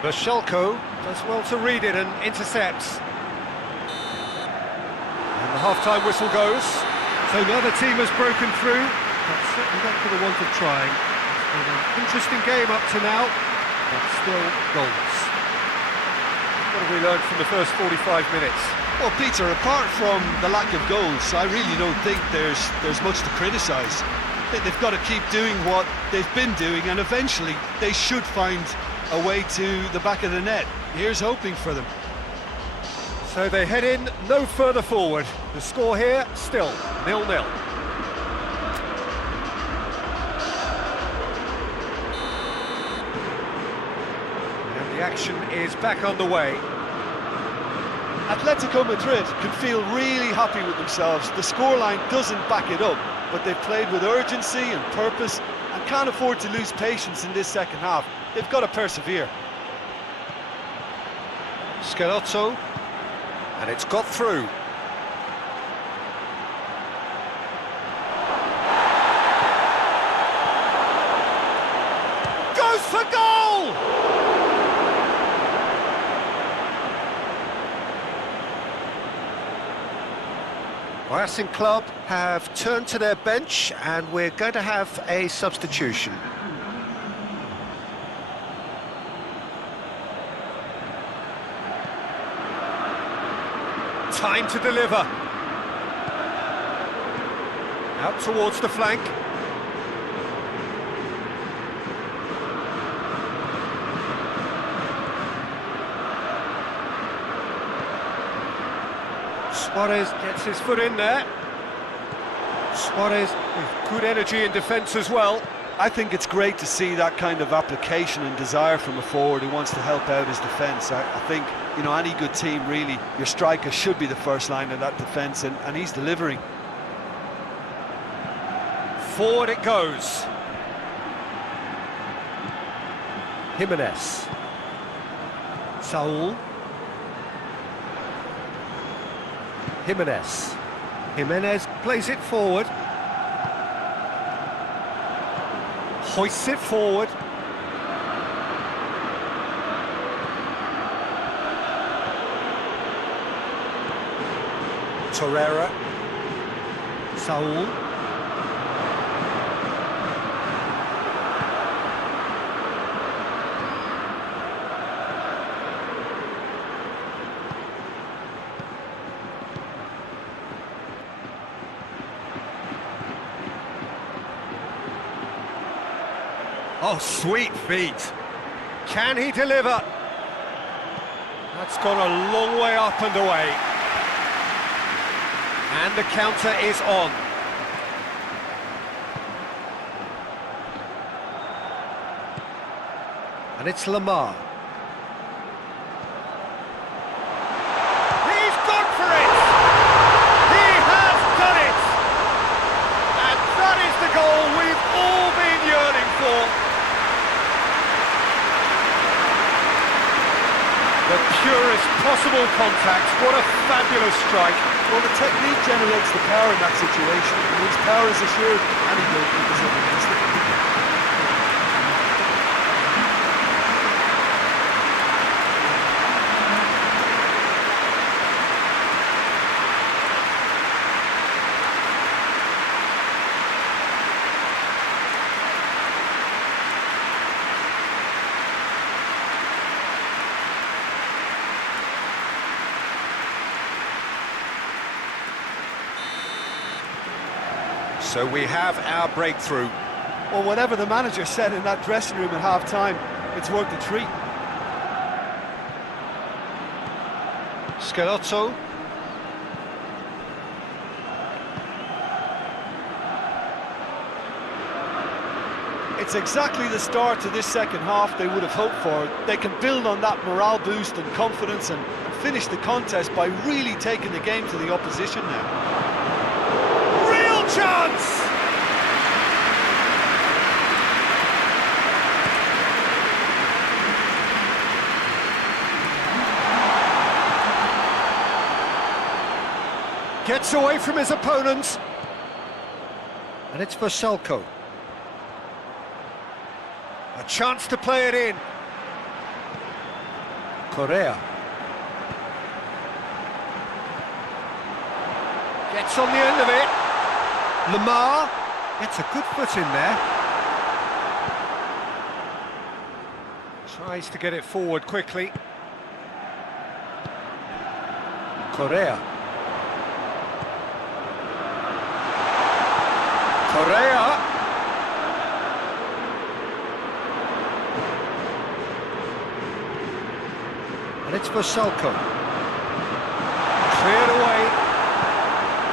Michelko does well to read it and intercepts. And the half-time whistle goes. So the other team has broken through, but certainly not for the want of trying. It's been an interesting game up to now, but still goals. What have we learned from the first 45 minutes? Well, Peter, apart from the lack of goals, I really don't think there's much to criticise. They've got to keep doing what they've been doing, and eventually they should find a way to the back of the net. Here's hoping for them. So they head in no further forward. The score here, still 0-0. And the action is back on the way. Atletico Madrid can feel really happy with themselves. The scoreline doesn't back it up, but they've played with urgency and purpose and can't afford to lose patience in this second half. They've got to persevere. Scalotto, and it's got through. Goes for goal! Racing Club have turned to their bench, and we're going to have a substitution. Time to deliver. Out towards the flank. Suarez gets his foot in there. Suarez with good energy in defence as well. I think it's great to see that kind of application and desire from a forward who wants to help out his defence. I think, you know, any good team, really, your striker should be the first line of that defence, and he's delivering. Forward it goes. Jimenez. Saul. Jimenez. Jimenez plays it forward. Hoists it forward. Torreira. Saul. Oh, sweet feet. Can he deliver? That's gone a long way up and away. And the counter is on. And it's Lamar. He's gone for it! He has done it! And that is the goal we've all been yearning for. The purest possible contact. What a fabulous strike. Well, the technique generates the power in that situation. It means power is assured. Any goalkeeper's up against it. So we have our breakthrough. Well, whatever the manager said in that dressing room at half-time, it's worth a treat. Scalotto. It's exactly the start to this second half they would have hoped for. They can build on that morale boost and confidence and finish the contest by really taking the game to the opposition now. Chance! Gets away from his opponent. And it's for Salko. A chance to play it in. Correa. Gets on the end of it. Lamar gets a good foot in there. Tries to get it forward quickly. Correa. Correa. And it's for Salko. Cleared away.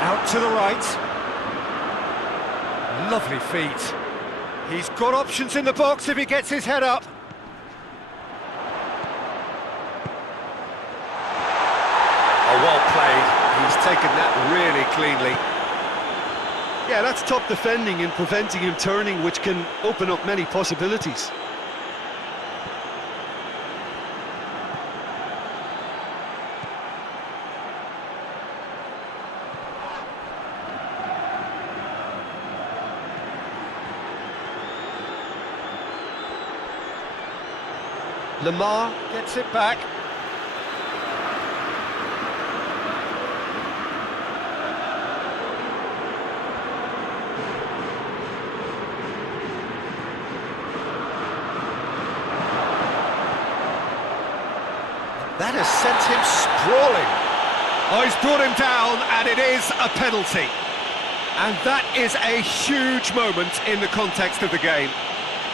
Out to the right. Lovely feet. He's got options in the box if he gets his head up. Oh, well played. He's taken that really cleanly. Yeah, that's top defending and preventing him turning, which can open up many possibilities. Lamar gets it back. That has sent him sprawling. Oh, he's brought him down, and it is a penalty. And that is a huge moment in the context of the game.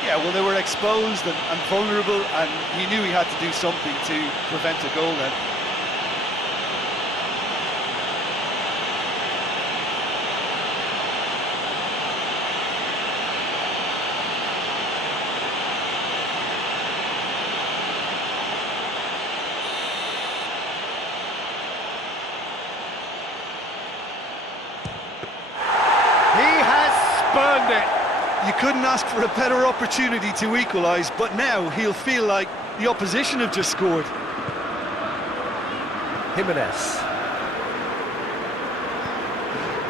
Yeah, well, they were exposed and vulnerable, and he knew he had to do something to prevent a goal then. turned it. You couldn't ask for a better opportunity to equalise, but now he'll feel like the opposition have just scored. Jimenez.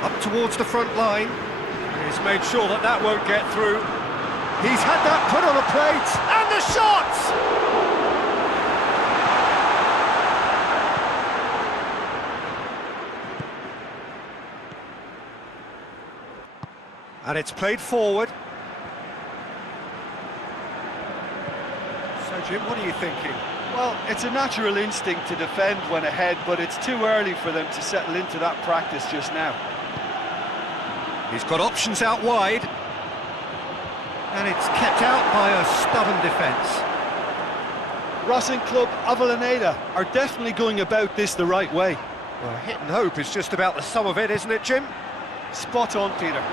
Up towards the front line. He's made sure that that won't get through. He's had that put on a plate, and the shot! And it's played forward. So, Jim, what are you thinking? Well, it's a natural instinct to defend when ahead, but it's too early for them to settle into that practice just now. He's got options out wide. And it's kept out by a stubborn defence. Racing Club Avellaneda are definitely going about this the right way. Well, hit and hope is just about the sum of it, isn't it, Jim? Spot on, Peter.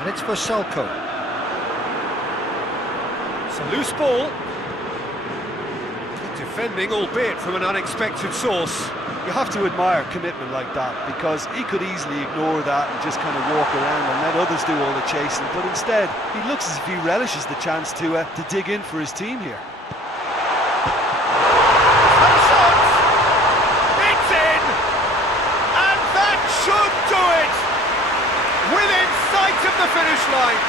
And it's for Schalke. It's a loose ball. Good defending, albeit from an unexpected source. You have to admire commitment like that, because he could easily ignore that and just kind of walk around and let others do all the chasing, but instead he looks as if he relishes the chance to dig in for his team here. And shot! It's in! And that should do it! Within sight of the finish line.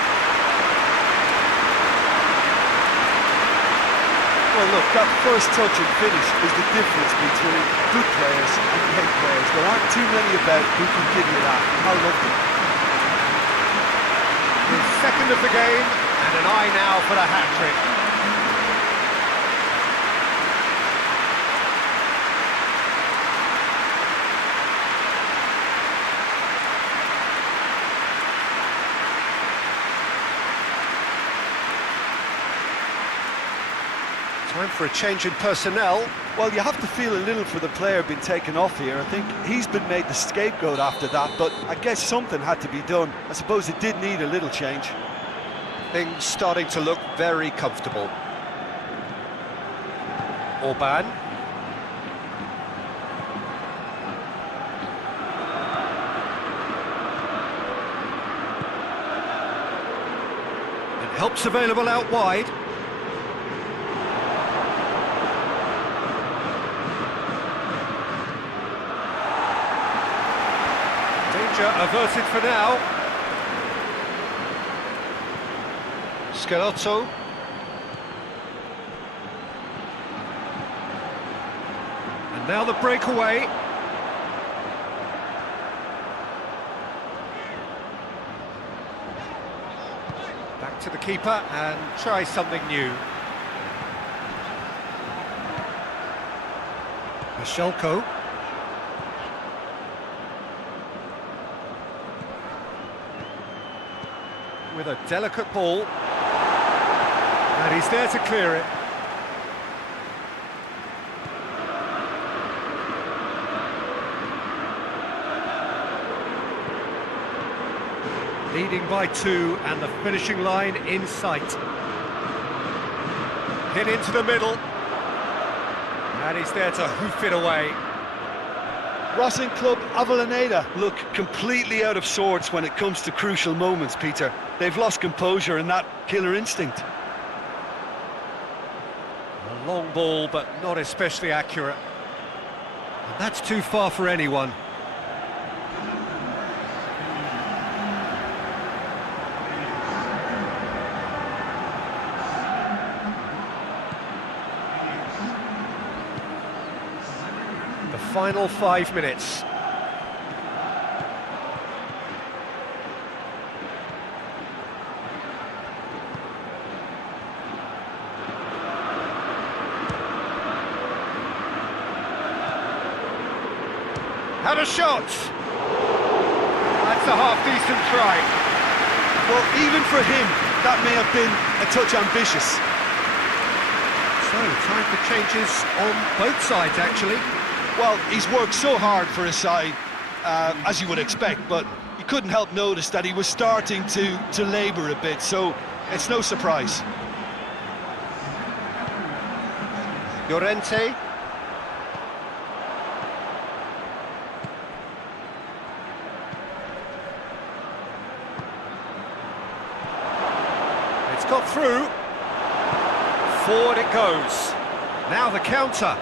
Well, look, that first touch and finish is the difference between good players and great players. There aren't too many about who can give you that. I love them. His second of the game, and an eye now for the hat-trick. Time for a change in personnel. Well, you have to feel a little for the player being taken off here. I think he's been made the scapegoat after that, but I guess something had to be done. I suppose it did need a little change. Things starting to look very comfortable. Orban. And help's available out wide. Danger averted for now. Scalotto. And now the breakaway. Back to the keeper and try something new. Schalke. With a delicate ball, and he's there to clear it. Leading by 2, and the finishing line in sight. Hit into the middle, and he's there to hoof it away. Racing Club Avellaneda look completely out of sorts when it comes to crucial moments, Peter. They've lost composure and that killer instinct. A long ball, but not especially accurate. And that's too far for anyone. The final 5 minutes. Had a shot! That's a half-decent try. Well, even for him, that may have been a touch ambitious. So, time for changes on both sides, actually. Well, he's worked so hard for his side, as you would expect, but you couldn't help notice that he was starting to labour a bit, so it's no surprise. Llorente. It's got through. Forward it goes. Now the counter.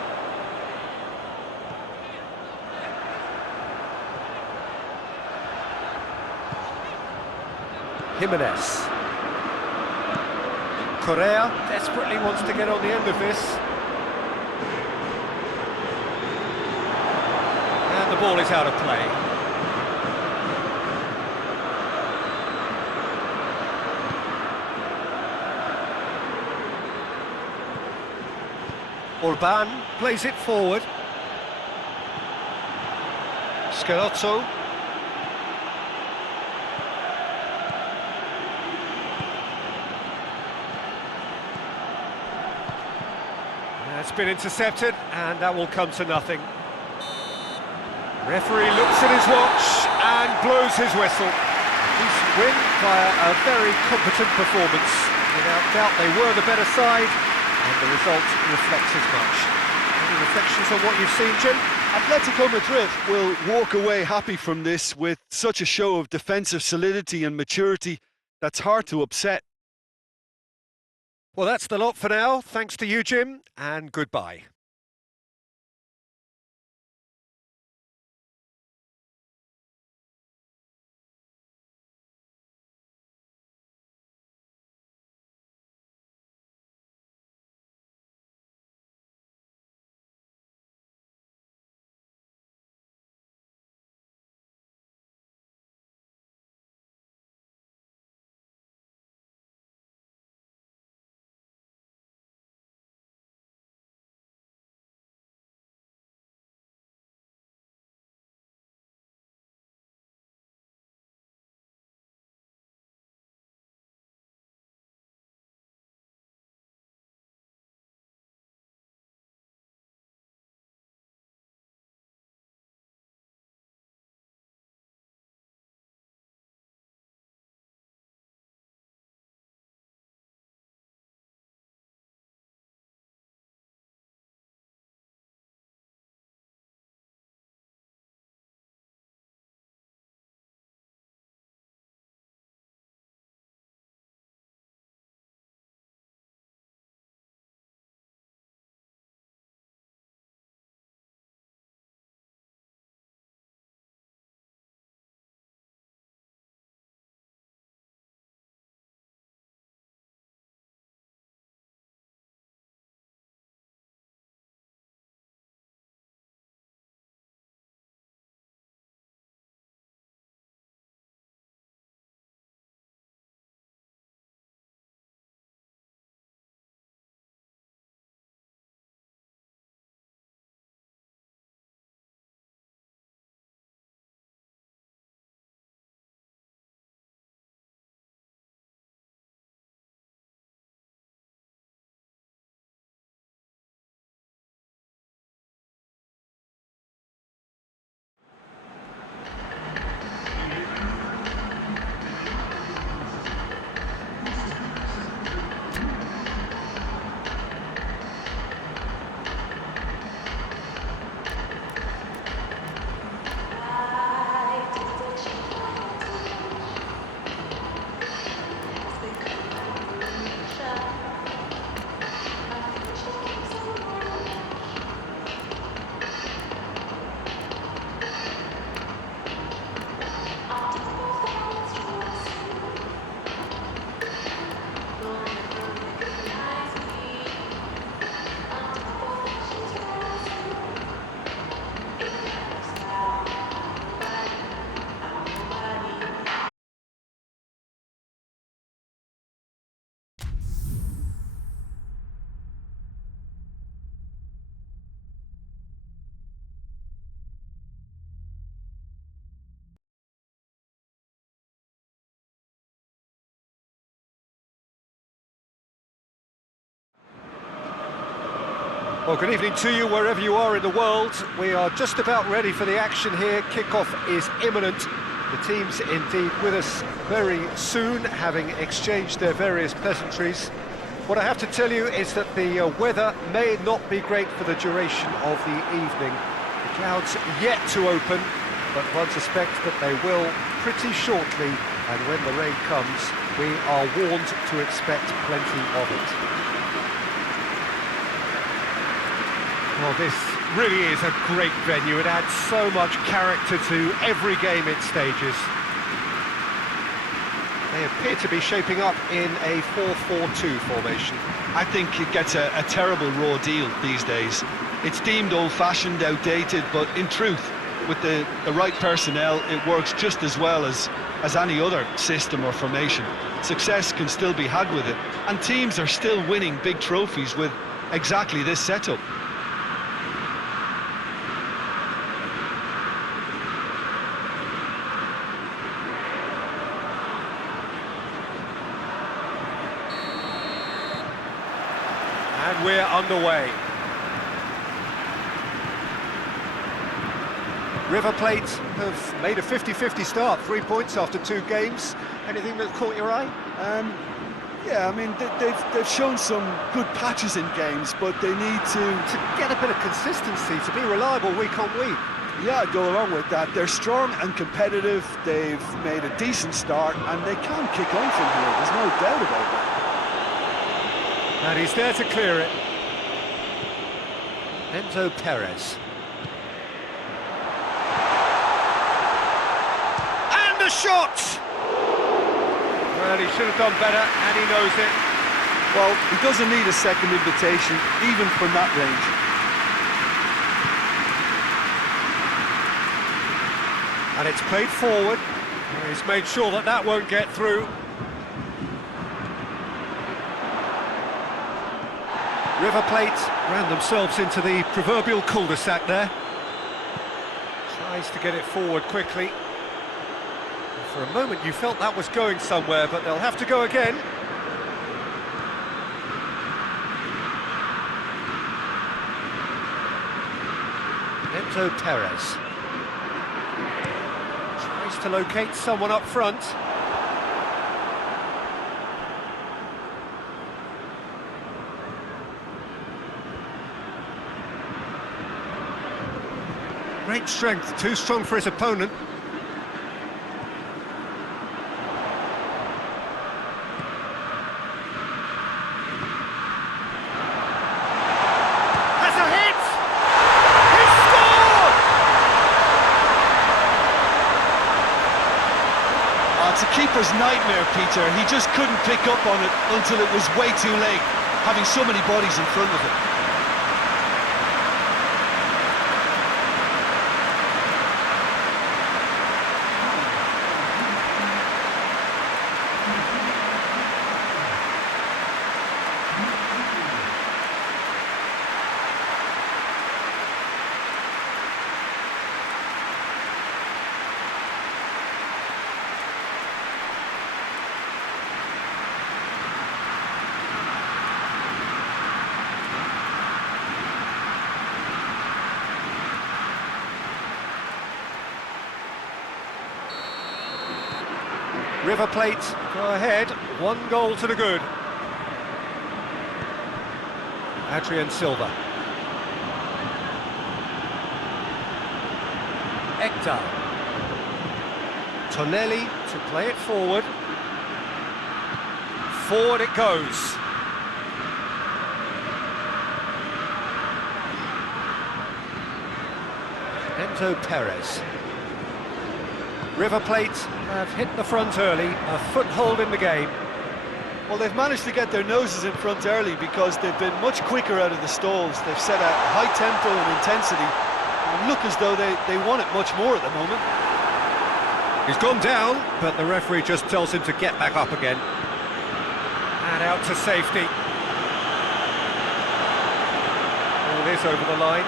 Jimenez. Correa desperately wants to get on the end of this. And the ball is out of play. Orban plays it forward. Schelotto. It's been intercepted, and that will come to nothing. Referee looks at his watch and blows his whistle. He's win via a very competent performance. Without doubt, they were the better side, and the result reflects as much. Any reflections on what you've seen, Jim? Atletico Madrid will walk away happy from this with such a show of defensive solidity and maturity that's hard to upset. Well, that's the lot for now. Thanks to you, Jim, and goodbye. Well, good evening to you wherever you are in the world. We are just about ready for the action here. Kickoff is imminent. The teams indeed with us very soon, having exchanged their various pleasantries. What I have to tell you is that the weather may not be great for the duration of the evening. The clouds yet to open, but one suspects that they will pretty shortly And when the rain comes, we are warned to expect plenty of it. Well, this really is a great venue. It adds so much character to every game it stages. They appear to be shaping up in a 4-4-2 formation. I think it gets a terrible raw deal these days. It's deemed old-fashioned, outdated, but in truth, with the right personnel, it works just as well as any other system or formation. Success can still be had with it, and teams are still winning big trophies with exactly this setup. And we're underway. River Plate have made a 50-50 start, 3 points after 2 games. Anything that caught your eye? Yeah, I mean, they've shown some good patches in games, but they need to get a bit of consistency, to be reliable week on week. Yeah, I'd go along with that. They're strong and competitive, they've made a decent start, and they can kick on from here, there's no doubt about that. And he's there to clear it. Enzo Perez. And the shot! Well, he should have done better, and he knows it. Well, he doesn't need a second invitation, even from that range. And it's played forward. He's made sure that that won't get through. River Plate ran themselves into the proverbial cul-de-sac there. Tries to get it forward quickly. For a moment you felt that was going somewhere, but they'll have to go again. Enzo Perez tries to locate someone up front. Great strength, too strong for his opponent. Has a hit! He scored! It's a keeper's nightmare, Peter. He just couldn't pick up on it until it was way too late, having so many bodies in front of him. River Plate go ahead, 1 goal to the good. Adrian Silva. Ekdal. Tonelli to play it forward. Forward it goes. Enzo Perez. River Plate have hit the front early, a foothold in the game. Well, they've managed to get their noses in front early because they've been much quicker out of the stalls. They've set a high tempo and intensity and look as though they want it much more at the moment. He's gone down, but the referee just tells him to get back up again. And out to safety. All this over the line.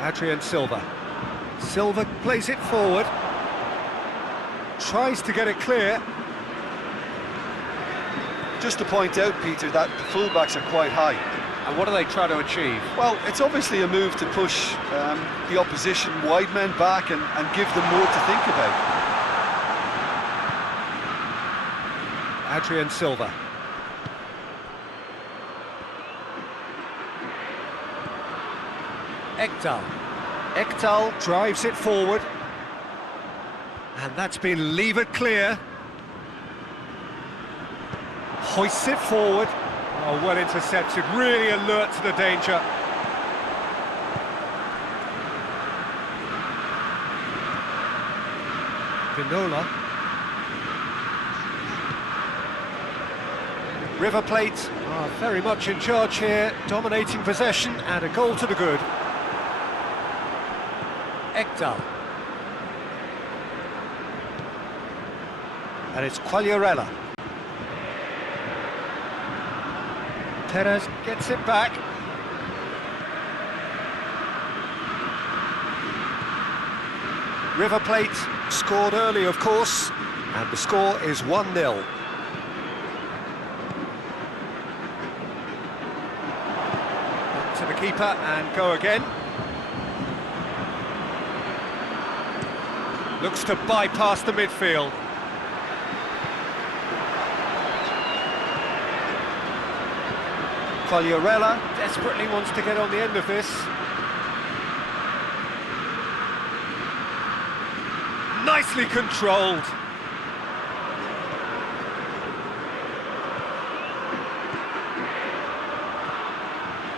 Adrian Silva. Silva plays it forward. Tries to get it clear. Just to point out, Peter, that the fullbacks are quite high. And what do they try to achieve? Well, it's obviously a move to push the opposition wide men back and give them more to think about. Adrian Silva. Ekdal. Ekdal drives it forward. And that's been levered clear. Hoists it forward. Oh, well intercepted, really alert to the danger. Pinola. River Plate are very much in charge here, dominating possession and a goal to the good. Ekdal. And it's Quagliarella. Perez gets it back. River Plate scored early, of course, and the score is 1-0. To the keeper and go again. Looks to bypass the midfield. Quagliarella desperately wants to get on the end of this. Nicely controlled.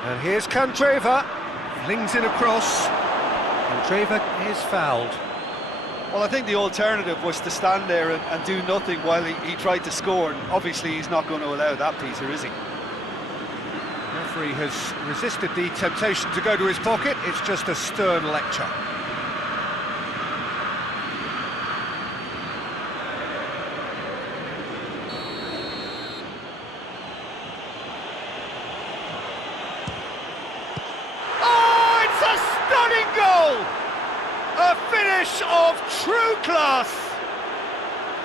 And here's Candreva, flings it across. Candreva is fouled. Well, I think the alternative was to stand there and do nothing while he tried to score. And obviously, he's not going to allow that, Peter, is he? The referee has resisted the temptation to go to his pocket. It's just a stern lecture. Oh, it's a stunning goal! A finish of true class!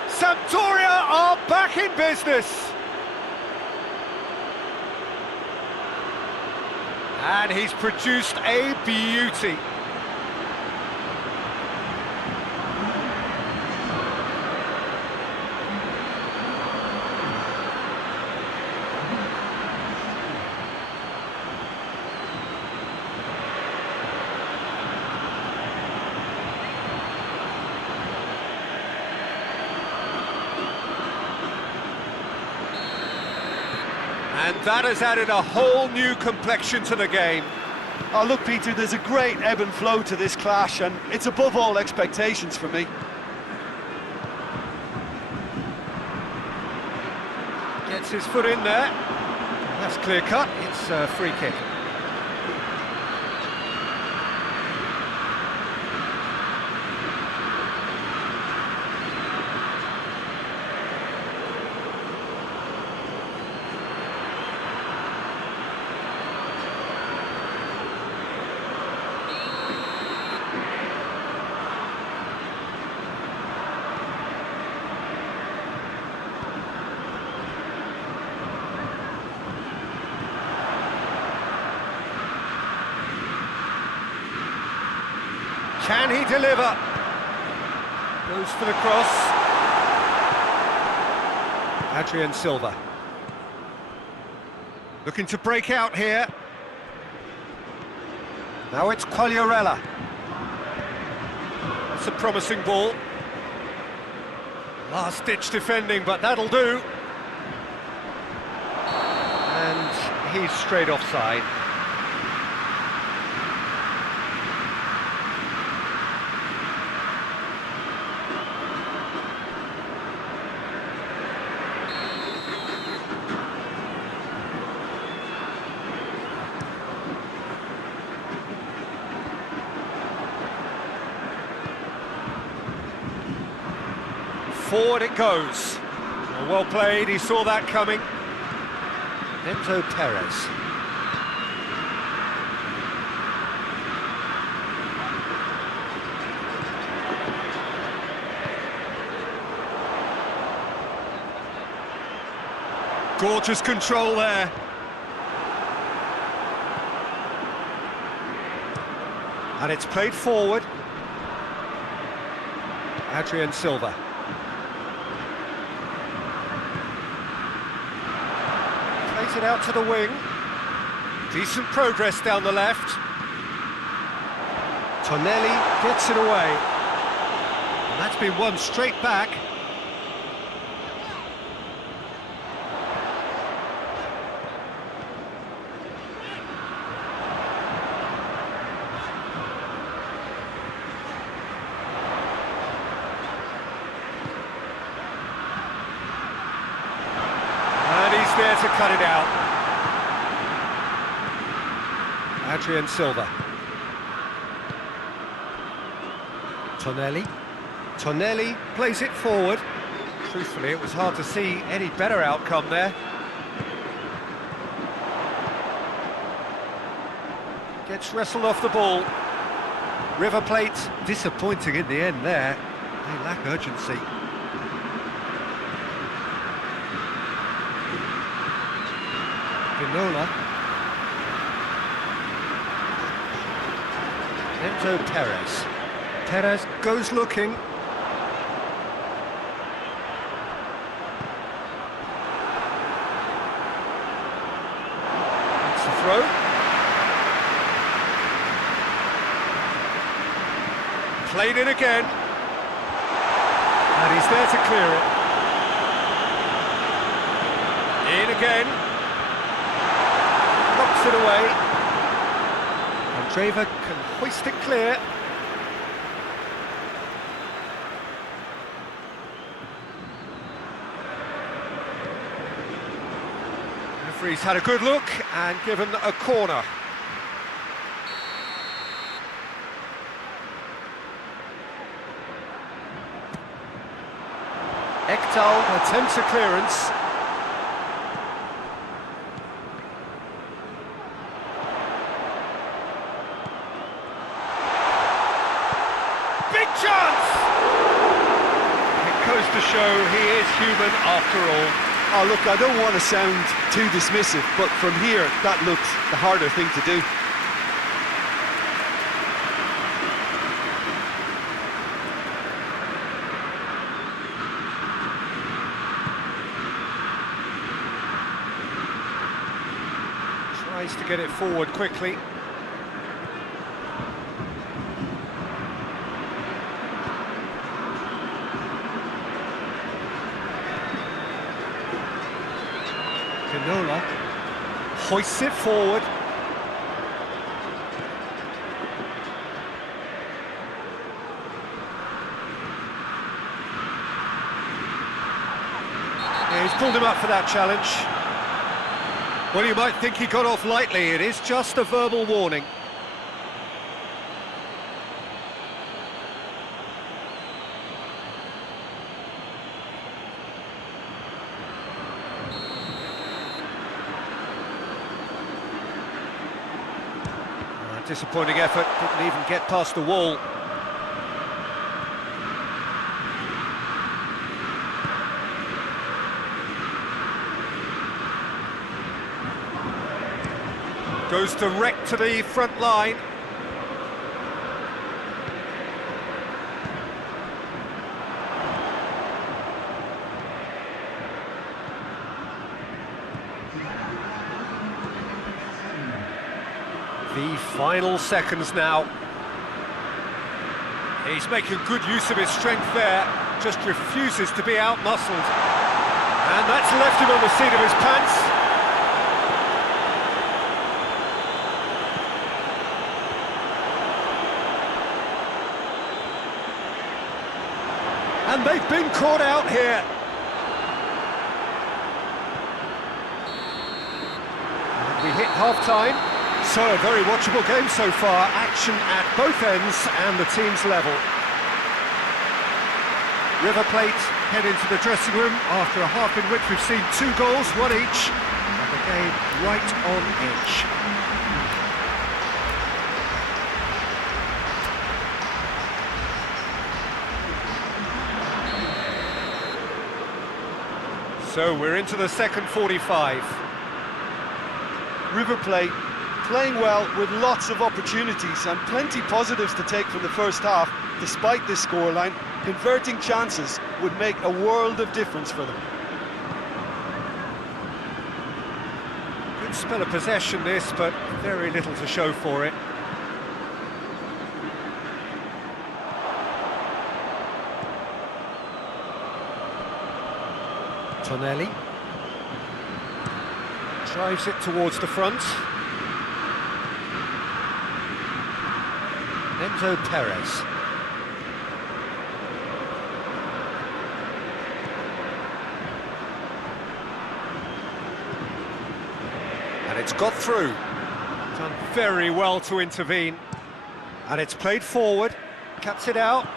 Sampdoria are back in business! And he's produced a beauty. And that has added a whole new complexion to the game. Oh, look, Peter, there's a great ebb and flow to this clash, and it's above all expectations for me. Gets his foot in there. That's clear cut. It's a free kick. Can he deliver? Goes for the cross. Adrian Silva. Looking to break out here. Now it's Quagliarella. That's a promising ball. Last-ditch defending, but that'll do. And he's straight offside. Forward it goes. Well played, he saw that coming. Enzo Perez. Gorgeous control there. And it's played forward. Adrian Silva. Plays it out to the wing. Decent progress down the left. Tonelli gets it away. And that's been won straight back. There to cut it out. Adrian Silva. Tonelli plays it forward. Truthfully, it was hard to see any better outcome there. Gets wrestled off the ball. River Plate disappointing in the end there. They lack urgency. Vinola. Enzo Perez. Perez goes looking. It's a throw. Played in again. And he's there to clear it. In again. Knocks it away. And Draver can hoist it clear. Referee's had a good look and given a corner. Ekdal attempts a clearance. Big chance! It goes to show he is human after all. Oh, look, I don't want to sound too dismissive, but from here, that looked the harder thing to do. Tries to get it forward quickly. Vinola hoists it forward. Yeah, he's pulled him up for that challenge. Well, you might think he got off lightly. It is just a verbal warning. Disappointing effort, didn't even get past the wall. Goes direct to the front line. The final seconds now. He's making good use of his strength there, just refuses to be out-muscled. And that's left him on the seat of his pants. And they've been caught out here. And we hit half-time. So, a very watchable game so far, action at both ends and the team's level. River Plate head into the dressing room after a half in which we've seen 2 goals, 1 each, and the game right on edge. So, we're into the second 45. River Plate playing well with lots of opportunities and plenty positives to take from the first half. Despite this scoreline, converting chances would make a world of difference for them. Good spell of possession this, but very little to show for it. Tonelli. Drives it towards the front. Enzo Perez. And it's got through. Done very well to intervene. And it's played forward. Cuts it out.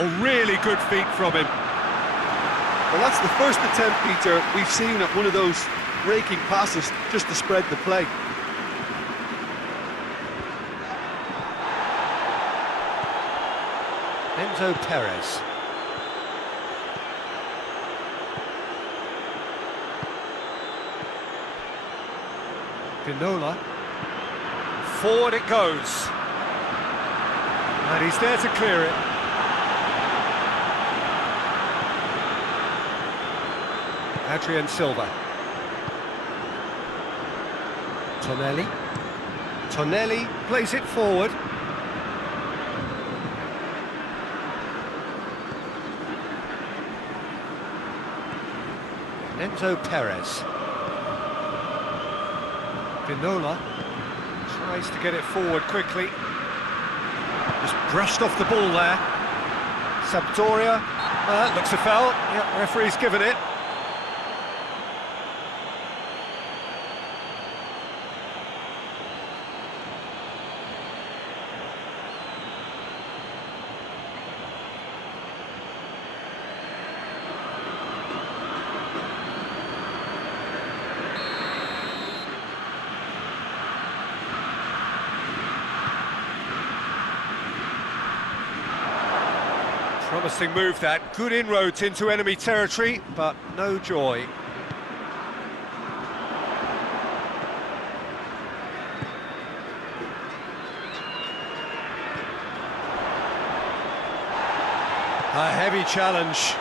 Oh, really good feet from him. Well, that's the first attempt, Peter, we've seen at one of those raking passes just to spread the play. Enzo Perez. Pinola. Forward it goes. And he's there to clear it. Adrian Silva. Tonelli. Tonelli plays it forward. Enzo Perez. Pinola tries to get it forward quickly. Just brushed off the ball there. Sampdoria. Looks a foul. Yeah, referee's given it. Promising move that, good inroads into enemy territory, but no joy. A heavy challenge.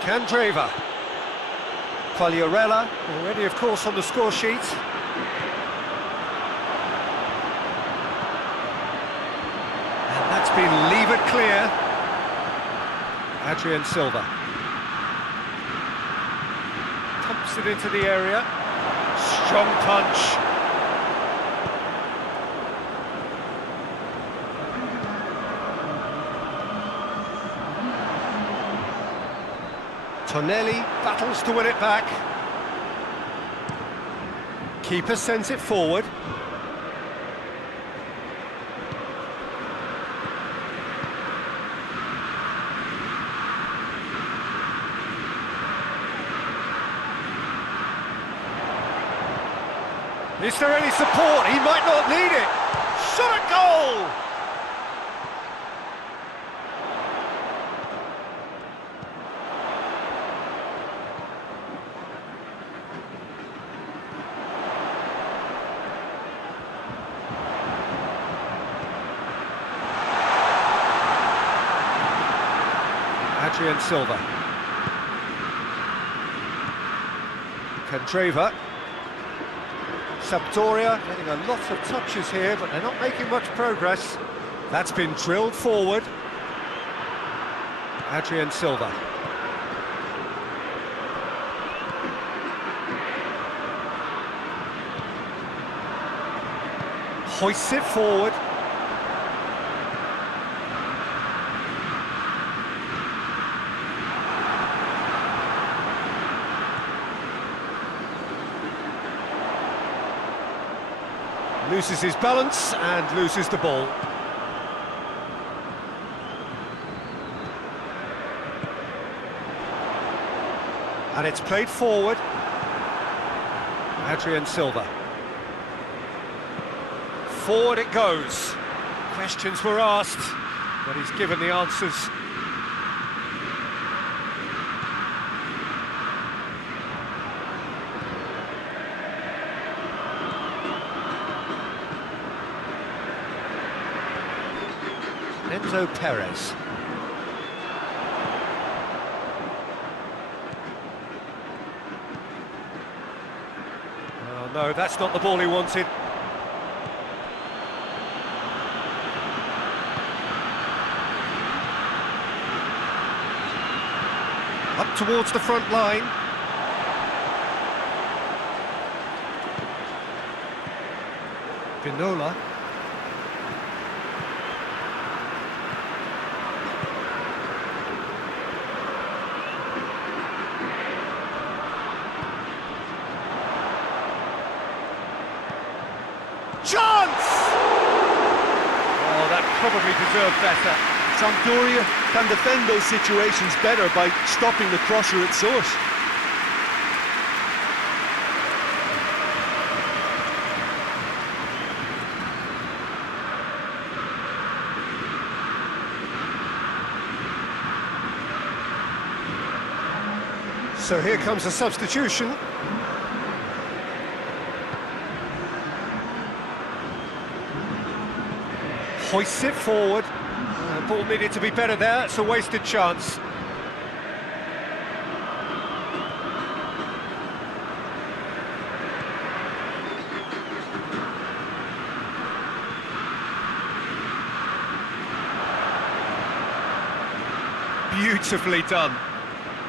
Candreva. Quagliarella, already of course on the score sheet. Been levered clear. Adrian Silva pumps it into the area. Strong punch. Tonelli battles to win it back. Keeper sends it forward. Is there any support? He might not need it. Shot at goal! Adrian Silva. Candreva. Sampdoria getting a lot of touches here, but they're not making much progress. That's been drilled forward. Adrian Silva. Hoists it forward. Loses his balance and loses the ball. And it's played forward. Adrian Silva. Forward it goes. Questions were asked, but he's given the answers. Enzo Perez. No, that's not the ball he wanted. Up towards the front line. Vinola. Chance! Oh, that probably deserved better. Sampdoria can defend those situations better by stopping the crosser at source. So here comes a substitution. Hoists it forward. The ball needed to be better there. It's a wasted chance. Beautifully done.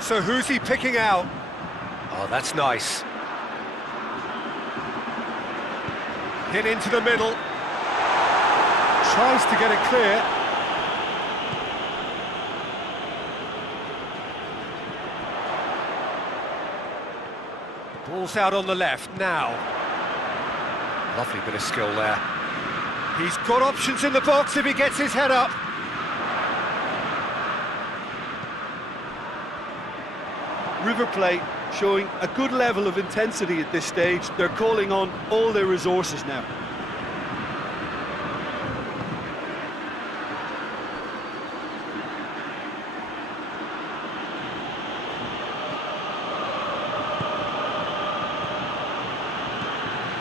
So who's he picking out? Oh, that's nice. Hit into the middle. Tries to get it clear. Ball's out on the left now. Lovely bit of skill there. He's got options in the box if he gets his head up. River Plate showing a good level of intensity at this stage. They're calling on all their resources now.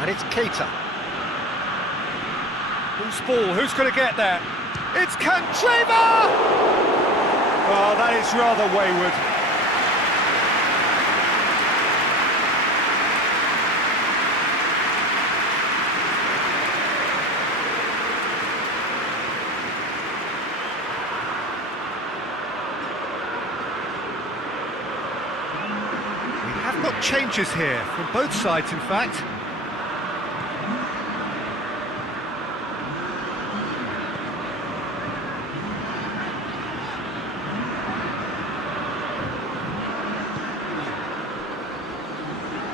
And it's Keita. Who's ball? Who's going to get there? It's Cantreeva! Oh, that is rather wayward. We have got changes here, from both sides in fact.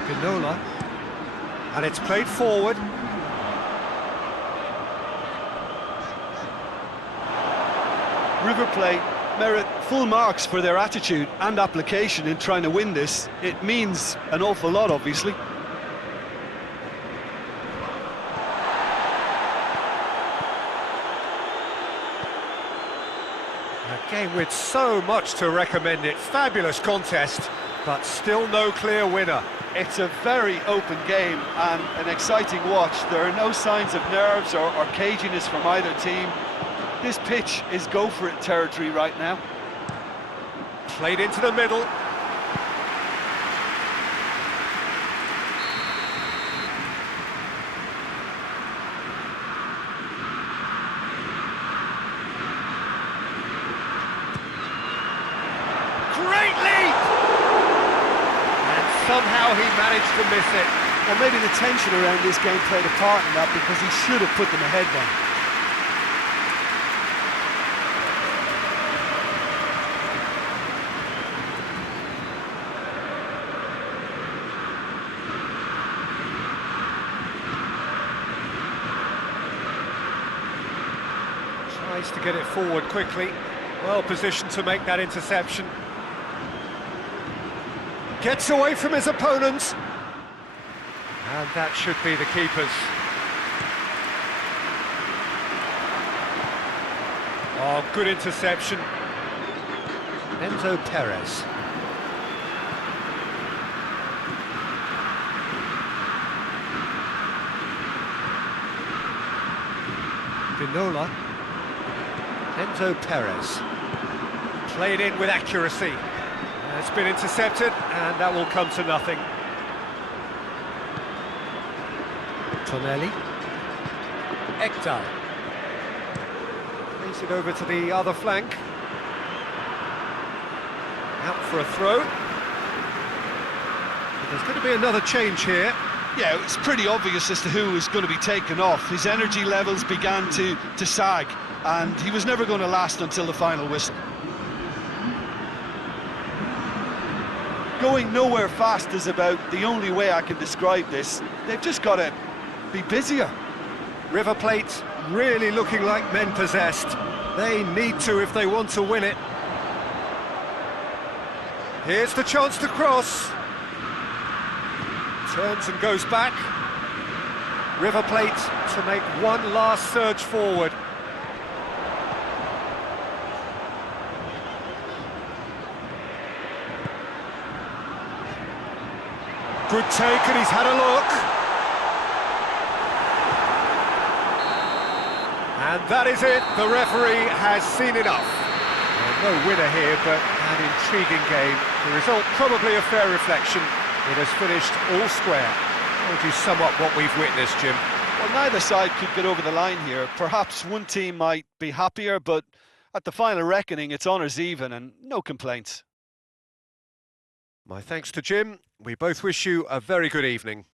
Vinola, and it's played forward. River Plate merit full marks for their attitude and application in trying to win this. It means an awful lot, obviously. A game with so much to recommend it. Fabulous contest, but still no clear winner. It's a very open game and an exciting watch. There are no signs of nerves or caginess from either team. This pitch is go-for-it territory right now. Played into the middle. Great leap! And somehow he managed to miss it. Well, maybe the tension around this game played a part in that, because he should have put them ahead then. Tries to get it forward quickly. Well positioned to make that interception. Gets away from his opponents. And that should be the keeper's. Oh, good interception. Enzo Perez. Vinola. Enzo Perez. Played in with accuracy. It's been intercepted, and that will come to nothing. Tonelli. Ekdal. Plays it over to the other flank. Out for a throw. But there's going to be another change here. Yeah, it's pretty obvious as to who was going to be taken off. His energy levels began to sag, and he was never going to last until the final whistle. Going nowhere fast is about the only way I can describe this. They've just got to be busier. River Plate really looking like men possessed. They need to if they want to win it. Here's the chance to cross. Turns and goes back. River Plate to make one last surge forward. Good take, and he's had a look. And that is it. The referee has seen enough. No winner here, but an intriguing game. The result probably a fair reflection. It has finished all square. How would you sum up what we've witnessed, Jim? Well, neither side could get over the line here. Perhaps one team might be happier, but at the final reckoning, it's honours even and no complaints. My thanks to Jim. We both wish you a very good evening.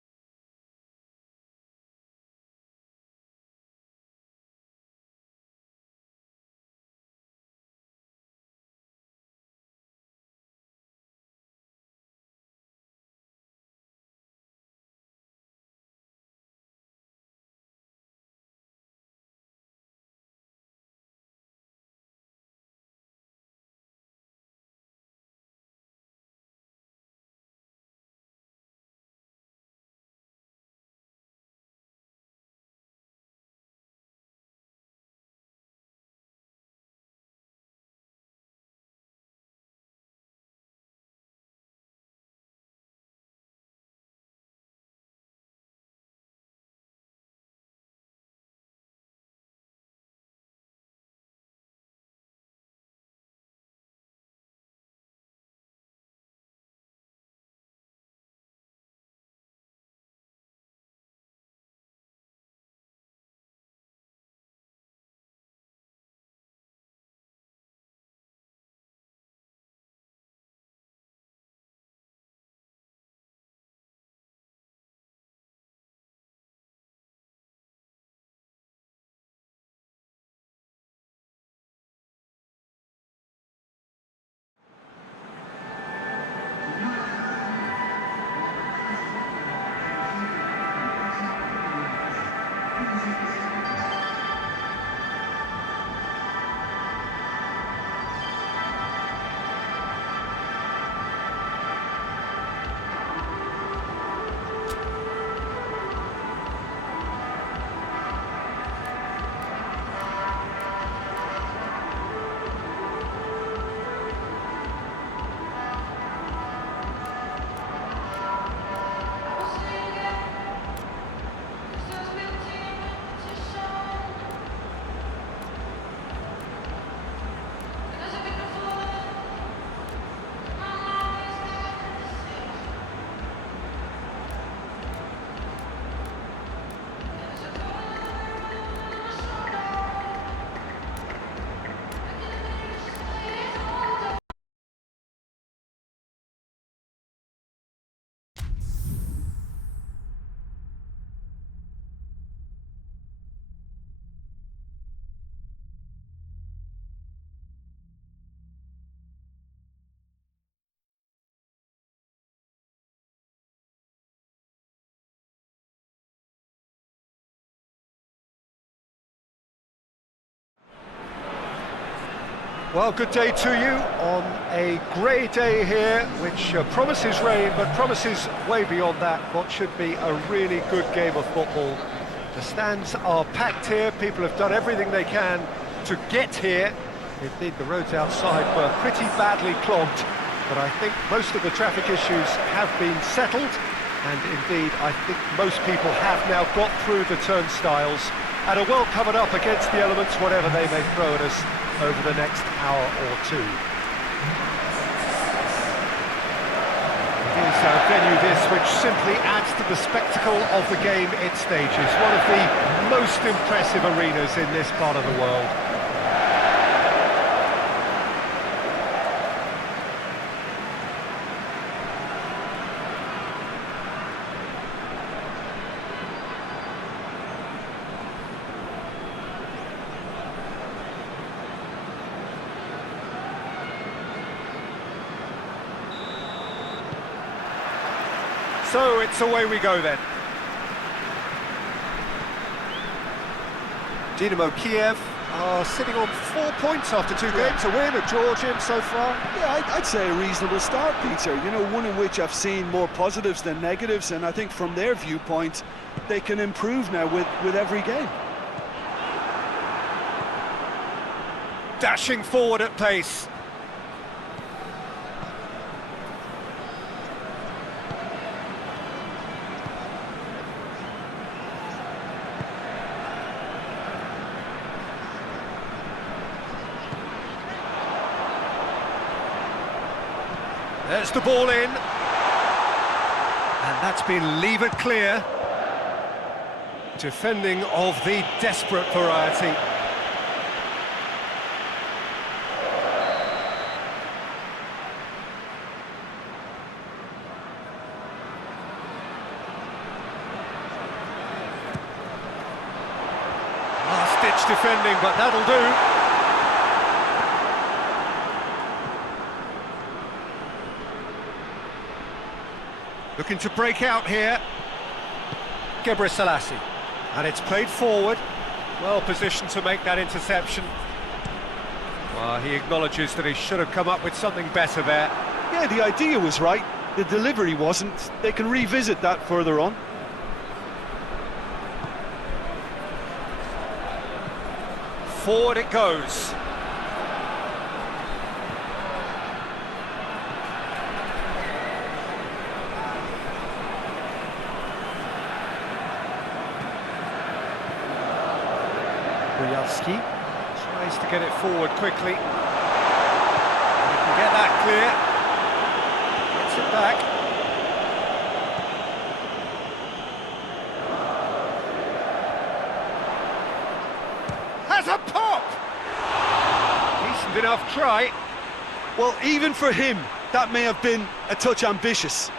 Well, good day to you on a grey day here, which promises rain, but promises way beyond that what should be a really good game of football. The stands are packed here, people have done everything they can to get here. Indeed, the roads outside were pretty badly clogged, but I think most of the traffic issues have been settled, and indeed, I think most people have now got through the turnstiles and are well covered up against the elements, whatever they may throw at us over the next hour or two. It is a venue this which simply adds to the spectacle of the game it stages. One of the most impressive arenas in this part of the world. So it's away we go then. Dynamo Kyiv are sitting on 4 points after 2 games, a win, a draw, Jim, so far. Yeah, I'd say a reasonable start, Peter. You know, one in which I've seen more positives than negatives, and I think from their viewpoint, they can improve now with every game. Dashing forward at pace. There's the ball in, and that's been levered clear. Defending of the desperate variety. Last-ditch defending, but that'll do. Looking to break out here. Gebrselassie. And it's played forward. Well positioned to make that interception. Well, he acknowledges that he should have come up with something better there. Yeah, the idea was right. The delivery wasn't. They can revisit that further on. Forward it goes. Tries to get it forward quickly. He can get that clear. Gets it back. Has a pop! Decent enough try. Well, even for him, that may have been a touch ambitious.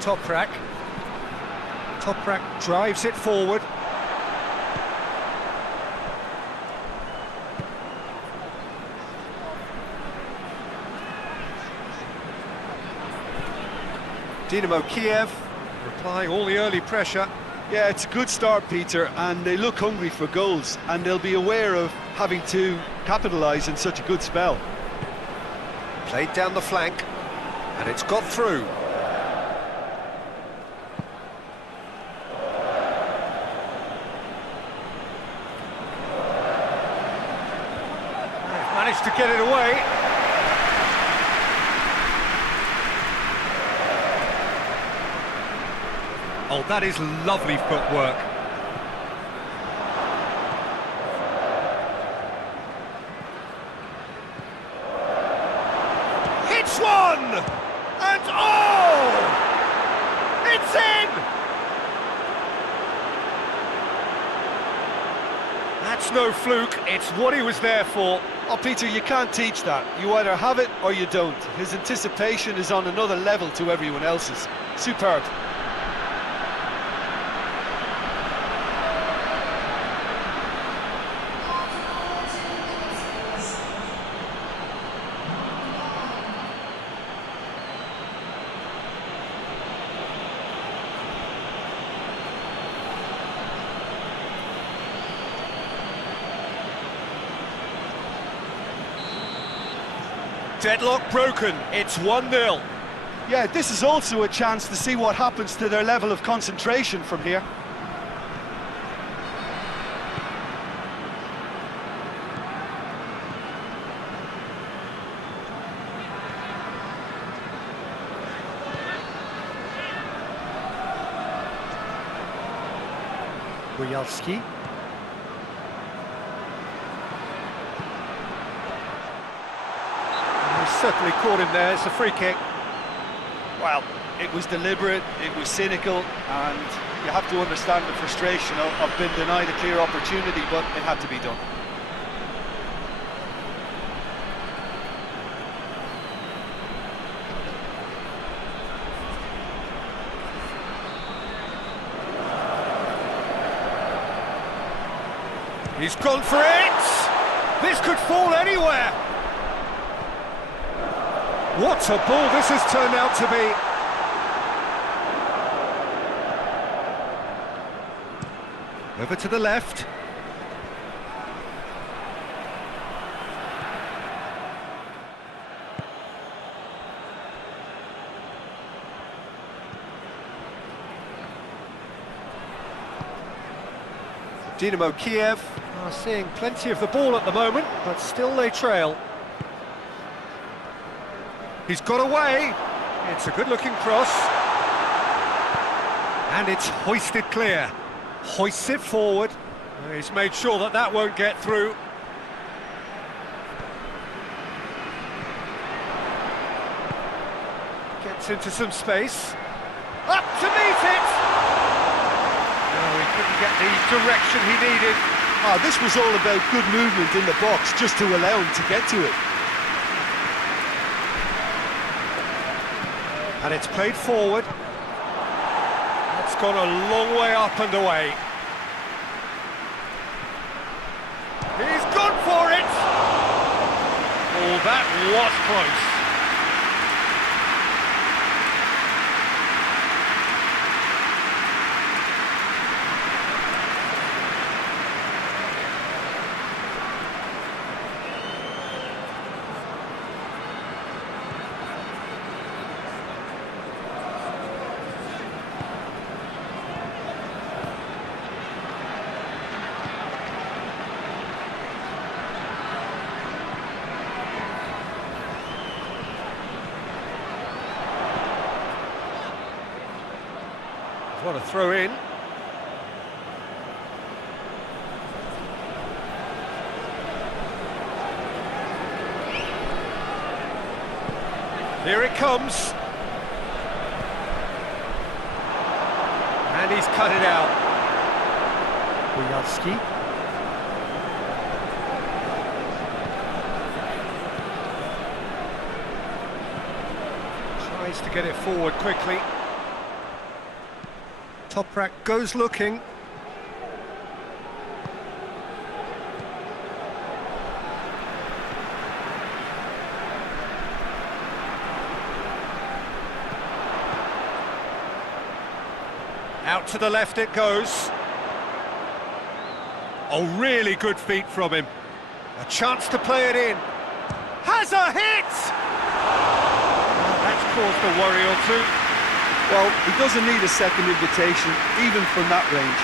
Toprak drives it forward. Dynamo Kyiv applying all the early pressure. Yeah, it's a good start, Peter, and they look hungry for goals, and they'll be aware of having to capitalise in such a good spell. Played down the flank, and it's got through. Managed to get it away. Oh, that is lovely footwork. Hits one! And oh! It's in! That's no fluke, it's what he was there for. Oh, Peter, you can't teach that. You either have it or you don't. His anticipation is on another level to everyone else's. Superb. Deadlock broken, it's 1-0. Yeah, this is also a chance to see what happens to their level of concentration from here. Bojalski. He's certainly caught him there, it's a free kick. Well, it was deliberate, it was cynical, and you have to understand the frustration of being denied a clear opportunity, but it had to be done. He's gone for it! This could fall anywhere! What a ball this has turned out to be! Over to the left. Dynamo Kyiv are seeing plenty of the ball at the moment, but still they trail. He's got away. It's a good-looking cross. And it's hoisted clear. Hoists it forward. He's made sure that that won't get through. Gets into some space. Up to meet it! No, he couldn't get the direction he needed. Ah, this was all about good movement in the box, just to allow him to get to it. And it's played forward. It's gone a long way up and away. He's gone for it! Oh, that was close. What a throw in. Here it comes. And he's cut it out. Bojalski. Tries to get it forward quickly. Toprak goes looking. Out to the left it goes. Oh, really good feet from him. A chance to play it in. Has a hit! Oh, that's caused a worry or two. Well, he doesn't need a second invitation, even from that range.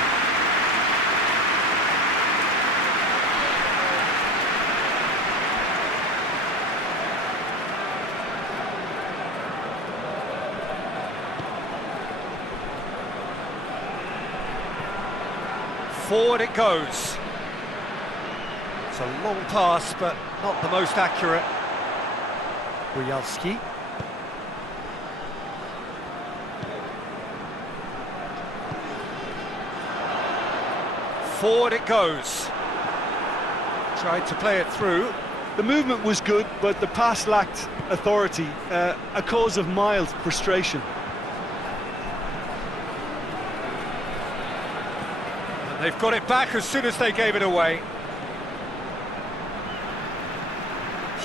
Forward it goes. It's a long pass, but not the most accurate. Bojalski. Forward it goes. Tried to play it through. The movement was good, but the pass lacked authority, a cause of mild frustration. And they've got it back as soon as they gave it away.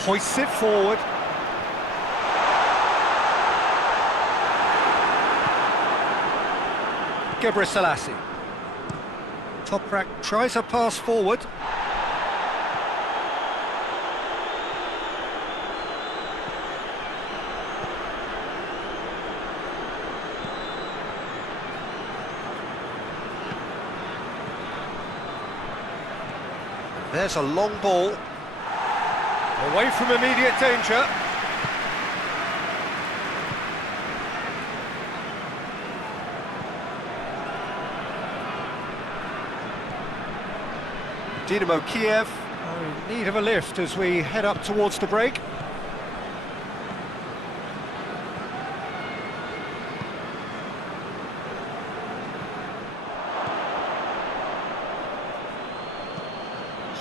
Hoists it forward. Selassie. Toprak tries a pass forward. There's a long ball. Away from immediate danger. Dynamo Kyiv are in need of a lift as we head up towards the break.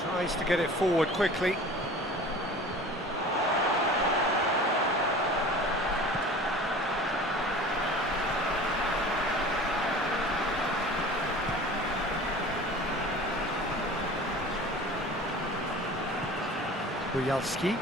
Tries to get it forward quickly. Bojalski.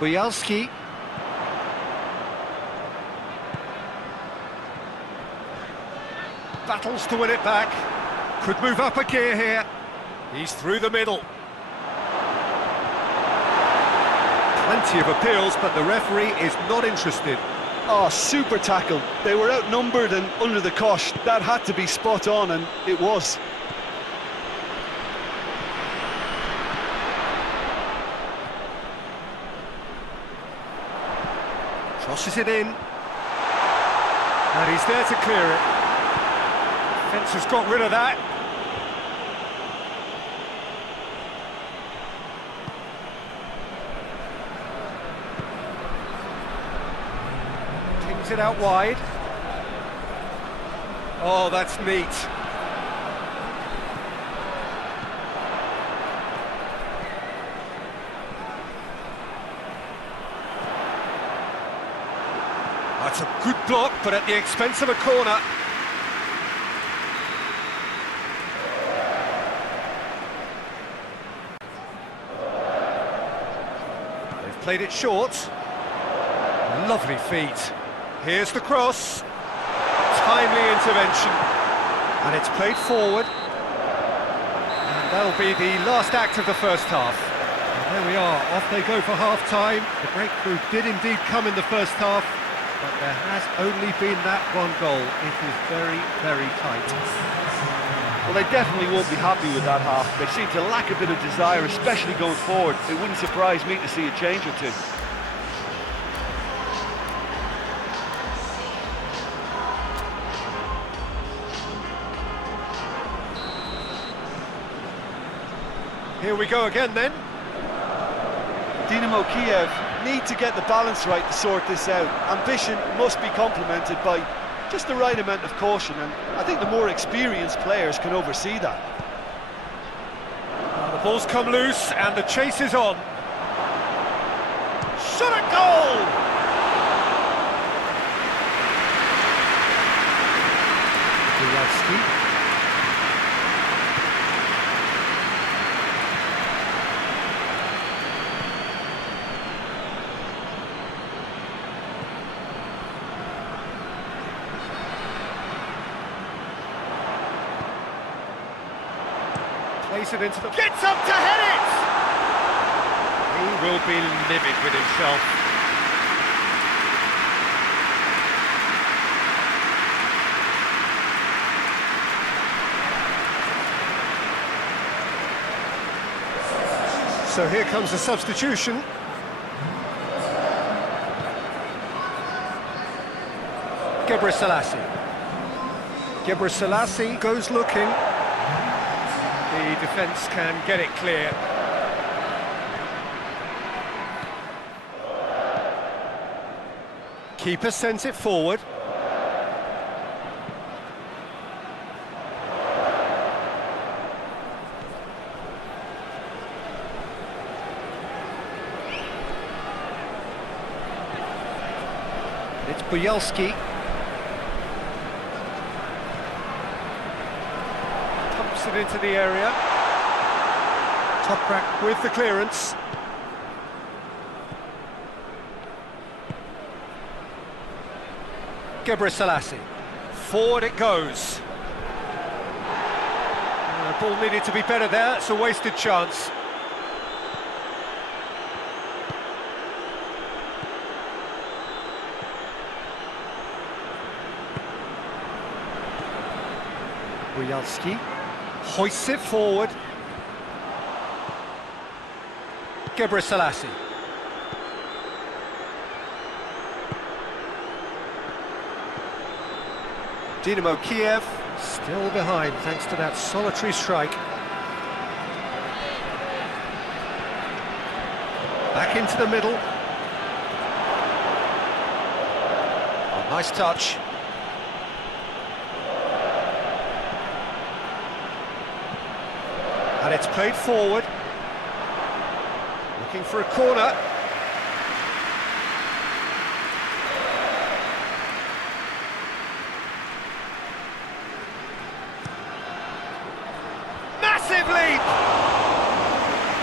Bojalski. Battles to win it back. Could move up a gear here. He's through the middle. Plenty of appeals, but the referee is not interested. Oh, super tackle. They were outnumbered and under the cosh. That had to be spot on, and it was. Crosses it in. And he's there to clear it. Fence has got rid of that. Pings it out wide. Oh, that's neat. That's a good block, but at the expense of a corner. Played it short. Lovely feet. Here's the cross. Timely intervention. And it's played forward. And that'll be the last act of the first half. And there we are, off they go for half-time. The breakthrough did indeed come in the first half, but there has only been that one goal. It is very, very tight. Well, they definitely won't be happy with that half. They seem to lack a bit of desire, especially going forward. It wouldn't surprise me to see a change or two. Here we go again then. Dynamo Kyiv need to get the balance right to sort this out. Ambition must be complemented by just the right amount of caution, and I think the more experienced players can oversee that. The ball's come loose and the chase is on. Shot at goal! Bojalski. Plays it into the... Gets up to head it! He will be livid with himself. So here comes the substitution. Gebrselassie goes looking. The defence can get it clear. Keeper sends it forward. It's Bojalski. Pumps it into the area. Toprak with the clearance. Gebrselassie. Forward it goes. The ball needed to be better there. It's a wasted chance. Bujalski hoists it forward. Selassie. Dynamo Kyiv still behind thanks to that solitary strike. Back into the middle. Oh, nice touch. And it's played forward. Looking for a corner. Massive leap!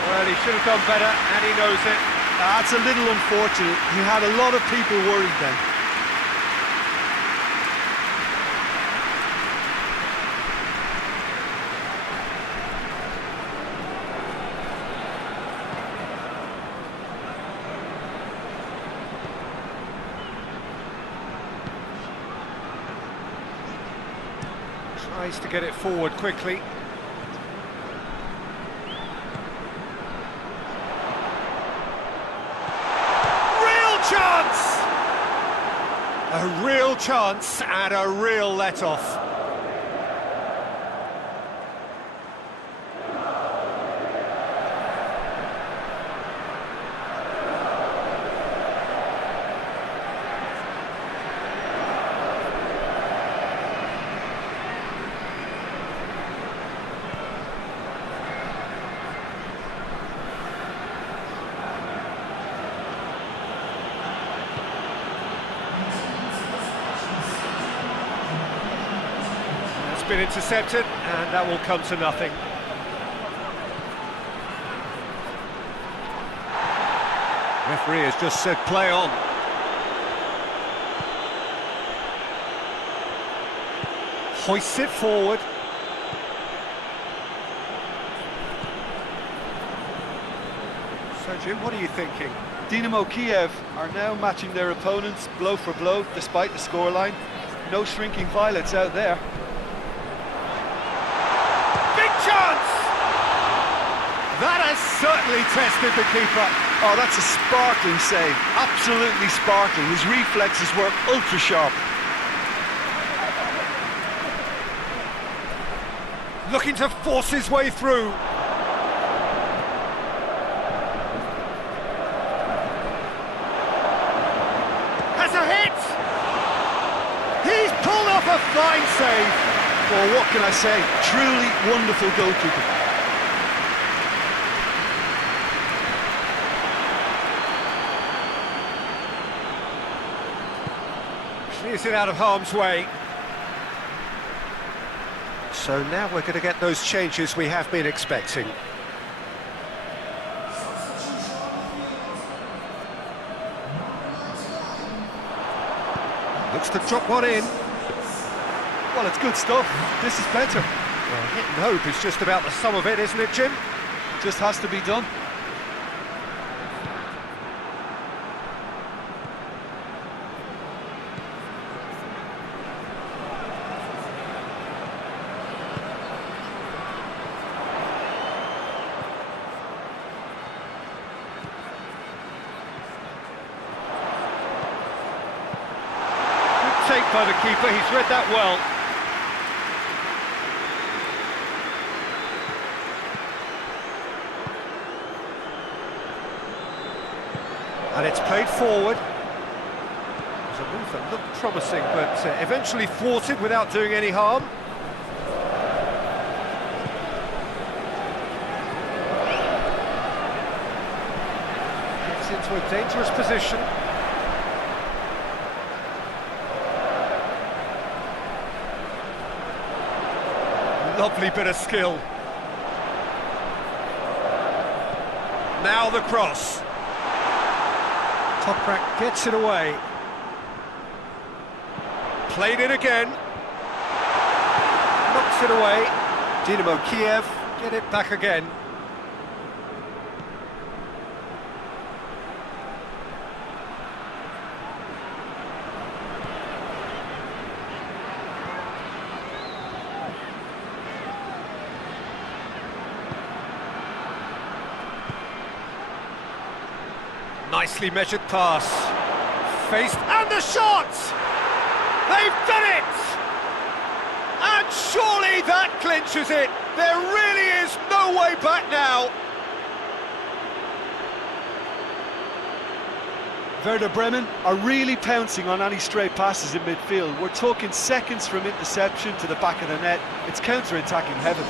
Well, he should have done better, and he knows it. That's a little unfortunate. He had a lot of people worried then. Tries to get it forward quickly. A real chance and a real let-off. Been intercepted, and that will come to nothing. Referee has just said play on. Hoists it forward. So Jim, what are you thinking? Dynamo Kyiv are now matching their opponents blow for blow despite the scoreline. No shrinking violets out there. Chance! That has certainly tested the keeper. Oh, that's a sparkling save. Absolutely sparkling. His reflexes were ultra sharp. Looking to force his way through. Has a hit! He's pulled off a fine save. Well, what can I say? Truly wonderful goalkeeper. Clears it out of harm's way. So now we're going to get those changes we have been expecting. Looks to drop one in. Well, it's good stuff. This is better. Well, hit and hope is just about the sum of it, isn't it, Jim? It just has to be done. Good take by the keeper, he's read that well. And it's played forward. It was a move that looked promising, but eventually thwarted without doing any harm. Gets into a dangerous position. Lovely bit of skill. Now the cross. Toprak gets it away. Played it again. Knocks it away. Dynamo Kyiv get it back again. Nicely measured pass. Faced, and the shot! They've done it! And surely that clinches it. There really is no way back now. Werder Bremen are really pouncing on any stray passes in midfield. We're talking seconds from interception to the back of the net. It's counter-attacking heaven.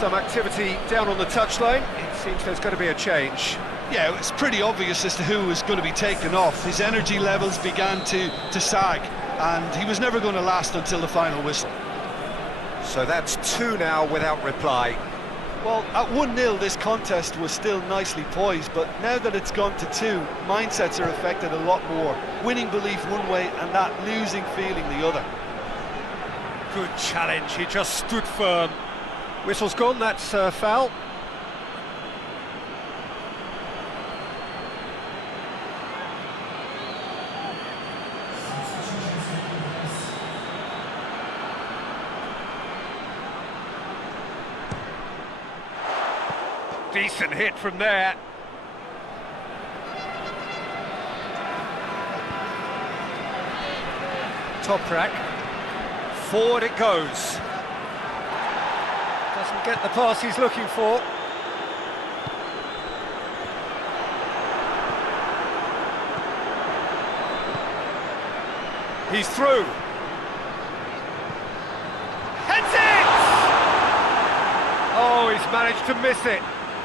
Some activity down on the touchline. It seems there's going to be a change. Yeah, it's pretty obvious as to who was going to be taken off. His energy levels began to sag, and he was never going to last until the final whistle. So that's 2 now without reply. Well, at 1-0 this contest was still nicely poised, but now that it's gone to 2, mindsets are affected a lot more. Winning belief one way and that losing feeling the other. Good challenge, he just stood firm. Whistle's gone, that's a foul. Decent hit from there. Toprak. Forward it goes. Doesn't get the pass he's looking for. He's through. Heads it! Oh, he's managed to miss it.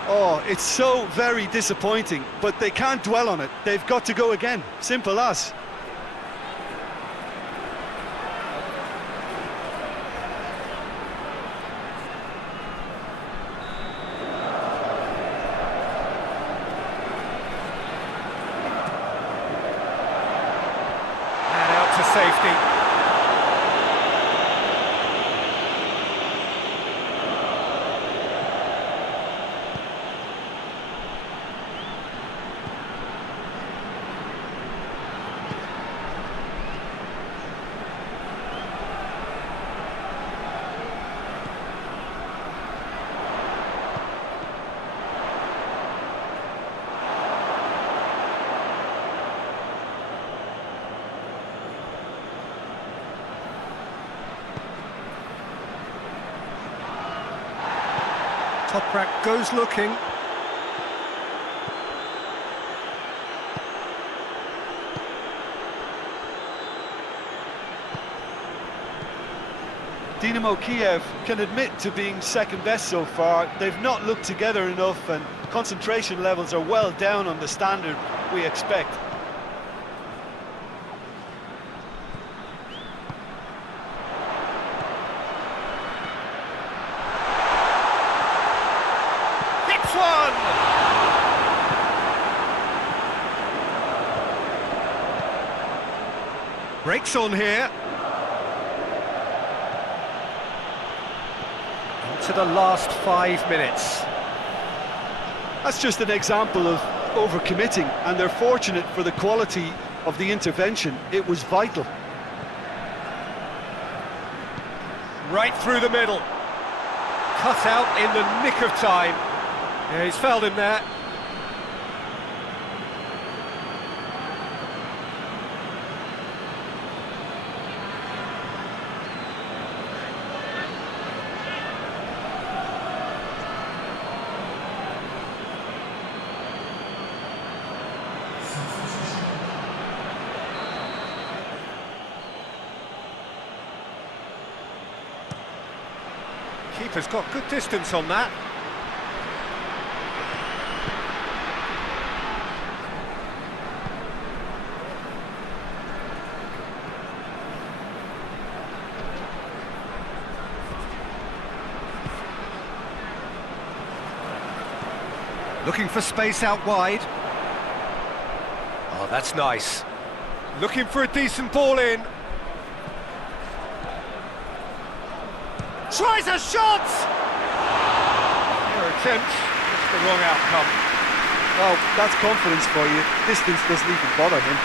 Oh, it's so very disappointing, but they can't dwell on it. They've got to go again. Simple as. Safety. Toprak goes looking. Dynamo Kyiv can admit to being second best so far. They've not looked together enough and concentration levels are well down on the standard we expect. Breaks on here. Into the last 5 minutes. That's just an example of overcommitting, and they're fortunate for the quality of the intervention. It was vital. Right through the middle. Cut out in the nick of time. Yeah, he's fouled him there. Keeper's got good distance on that. Looking for space out wide. Oh, that's nice. Looking for a decent ball in. Tries a shot! Their attempt, just the wrong outcome. Well, that's confidence for you. Distance doesn't even bother him.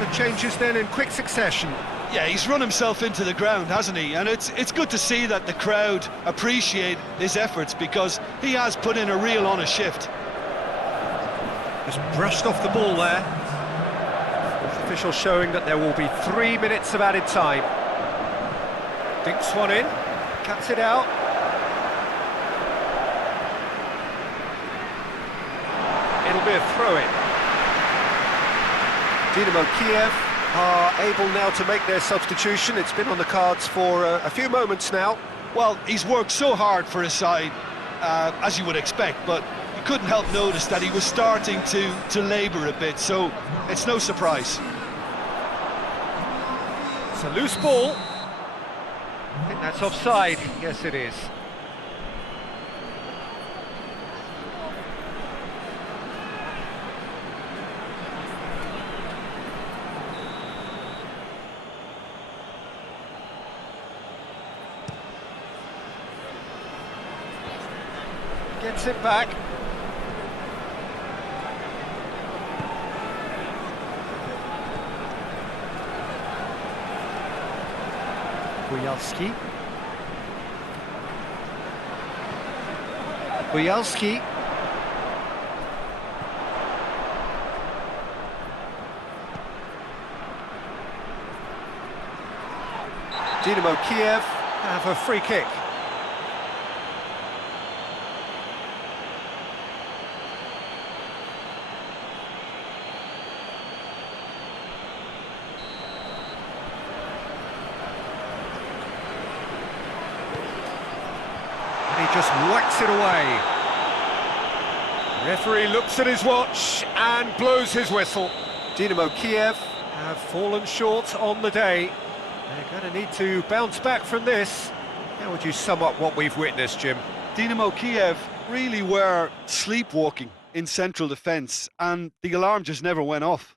The changes then in quick succession. Yeah, he's run himself into the ground, hasn't he? And it's good to see that the crowd appreciate his efforts, because he has put in a real honest shift. Just brushed off the ball there. Official showing that there will be 3 minutes of added time. Dinks one in, cuts it out. It'll be a throw-in. Dynamo Kyiv are able now to make their substitution. It's been on the cards for a few moments now. Well, he's worked so hard for his side, as you would expect, but you couldn't help notice that he was starting to labour a bit, so it's no surprise. It's a loose ball. I think that's offside. Yes, it is. Gets it back. Bujalski. Dynamo Kyiv have a free kick. He just whacks it away. Referee looks at his watch and blows his whistle. Dynamo Kyiv have fallen short on the day. They're going to need to bounce back from this. How would you sum up what we've witnessed, Jim? Dynamo Kyiv really were sleepwalking in central defence, and the alarm just never went off.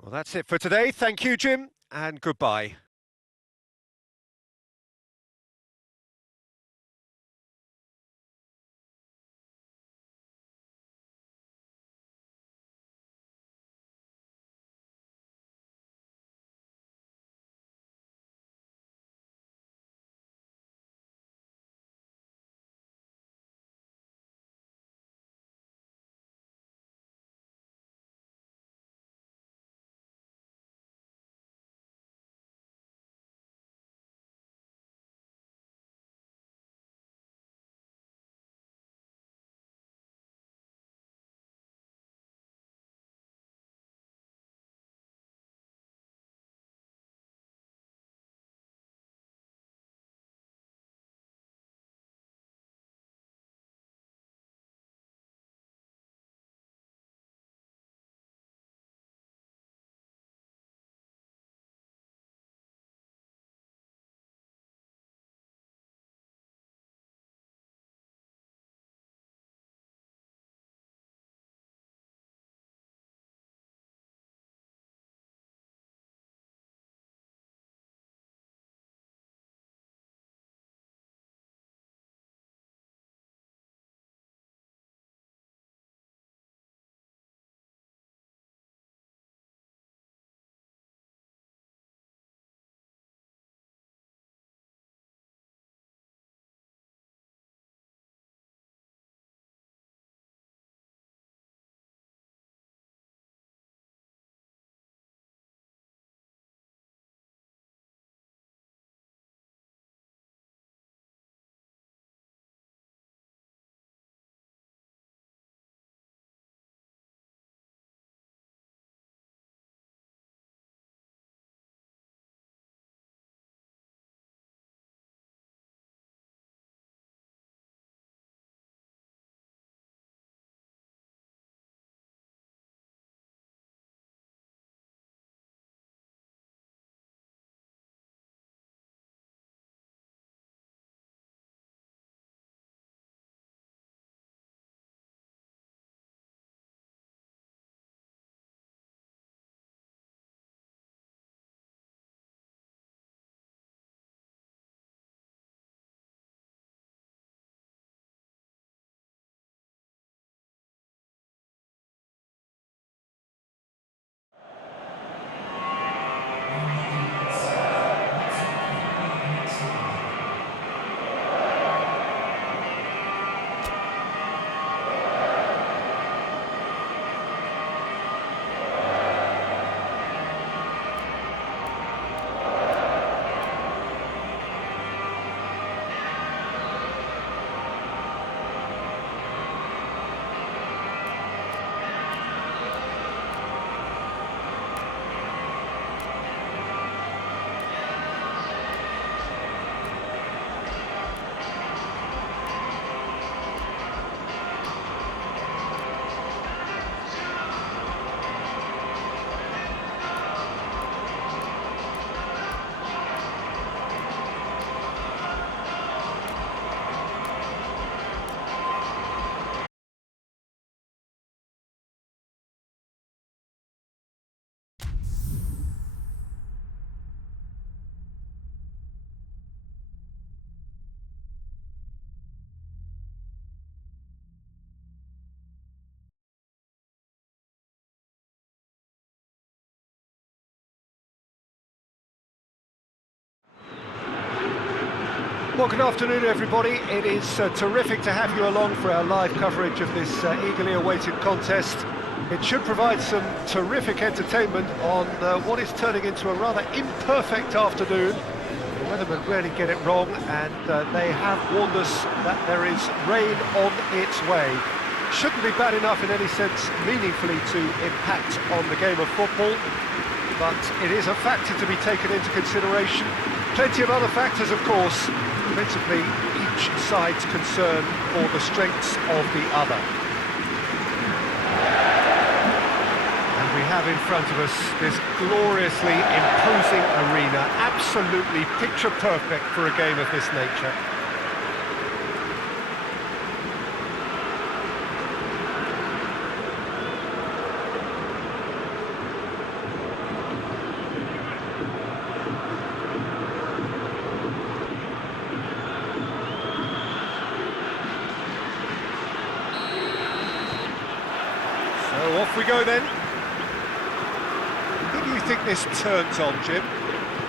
Well, that's it for today. Thank you, Jim, and goodbye. Well, good afternoon, everybody. It is terrific to have you along for our live coverage of this eagerly awaited contest. It should provide some terrific entertainment on what is turning into a rather imperfect afternoon. The weathermen rarely get it wrong, and they have warned us that there is rain on its way. Shouldn't be bad enough in any sense meaningfully to impact on the game of football, but it is a factor to be taken into consideration. Plenty of other factors, of course, principally each side's concern for the strengths of the other. And we have in front of us this gloriously imposing arena, absolutely picture perfect for a game of this nature. So off we go then. Who do you think this turns on, Jim?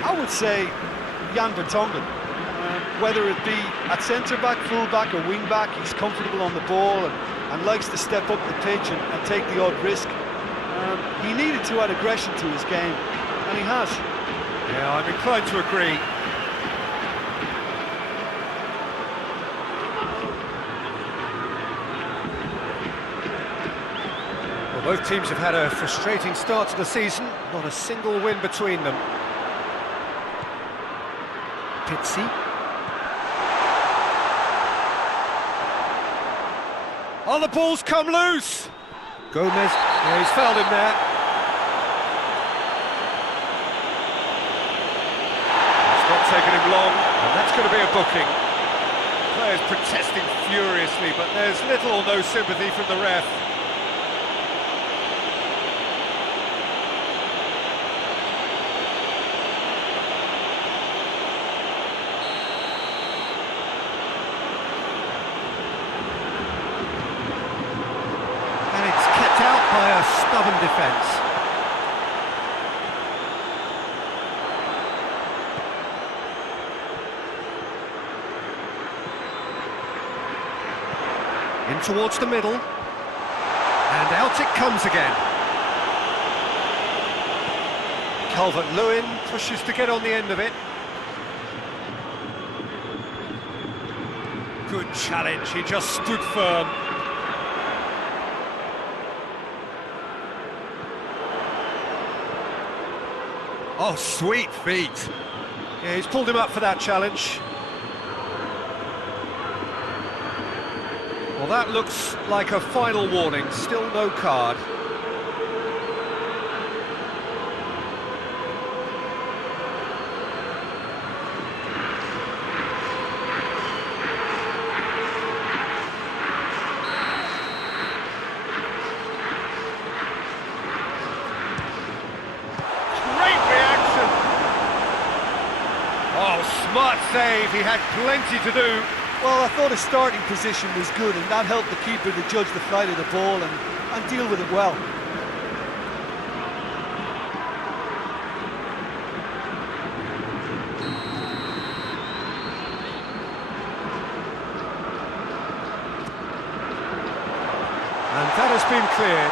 I would say Jan Vertonghen. Whether it be at centre-back, full-back or wing-back, he's comfortable on the ball and likes to step up the pitch and take the odd risk. He needed to add aggression to his game, and he has. Yeah, I'm inclined to agree. Well, both teams have had a frustrating start to the season, not a single win between them. Pizzi. Oh, the ball's come loose! Gomez, yeah, he's fouled him there. It's not taken him long, and that's going to be a booking. Players protesting furiously, but there's little or no sympathy from the ref. By a stubborn defence. In towards the middle. And out it comes again. Calvert-Lewin pushes to get on the end of it. Good challenge, he just stood firm. Oh, sweet feet. Yeah, he's pulled him up for that challenge. Well, that looks like a final warning. Still no card. Smart save, he had plenty to do. Well, I thought his starting position was good, and that helped the keeper to judge the flight of the ball and deal with it well. And that has been cleared.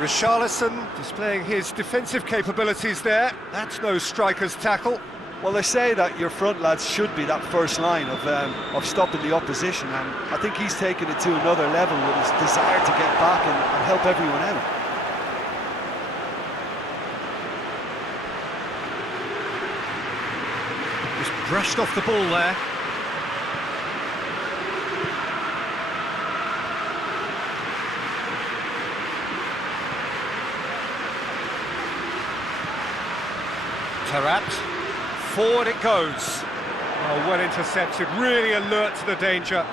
Richarlison displaying his defensive capabilities there. That's no striker's tackle. Well, they say that your front lads should be that first line of stopping the opposition, and I think he's taken it to another level with his desire to get back and help everyone out. Just brushed off the ball there. Tarat, forward it goes. Oh, well intercepted, really alert to the danger.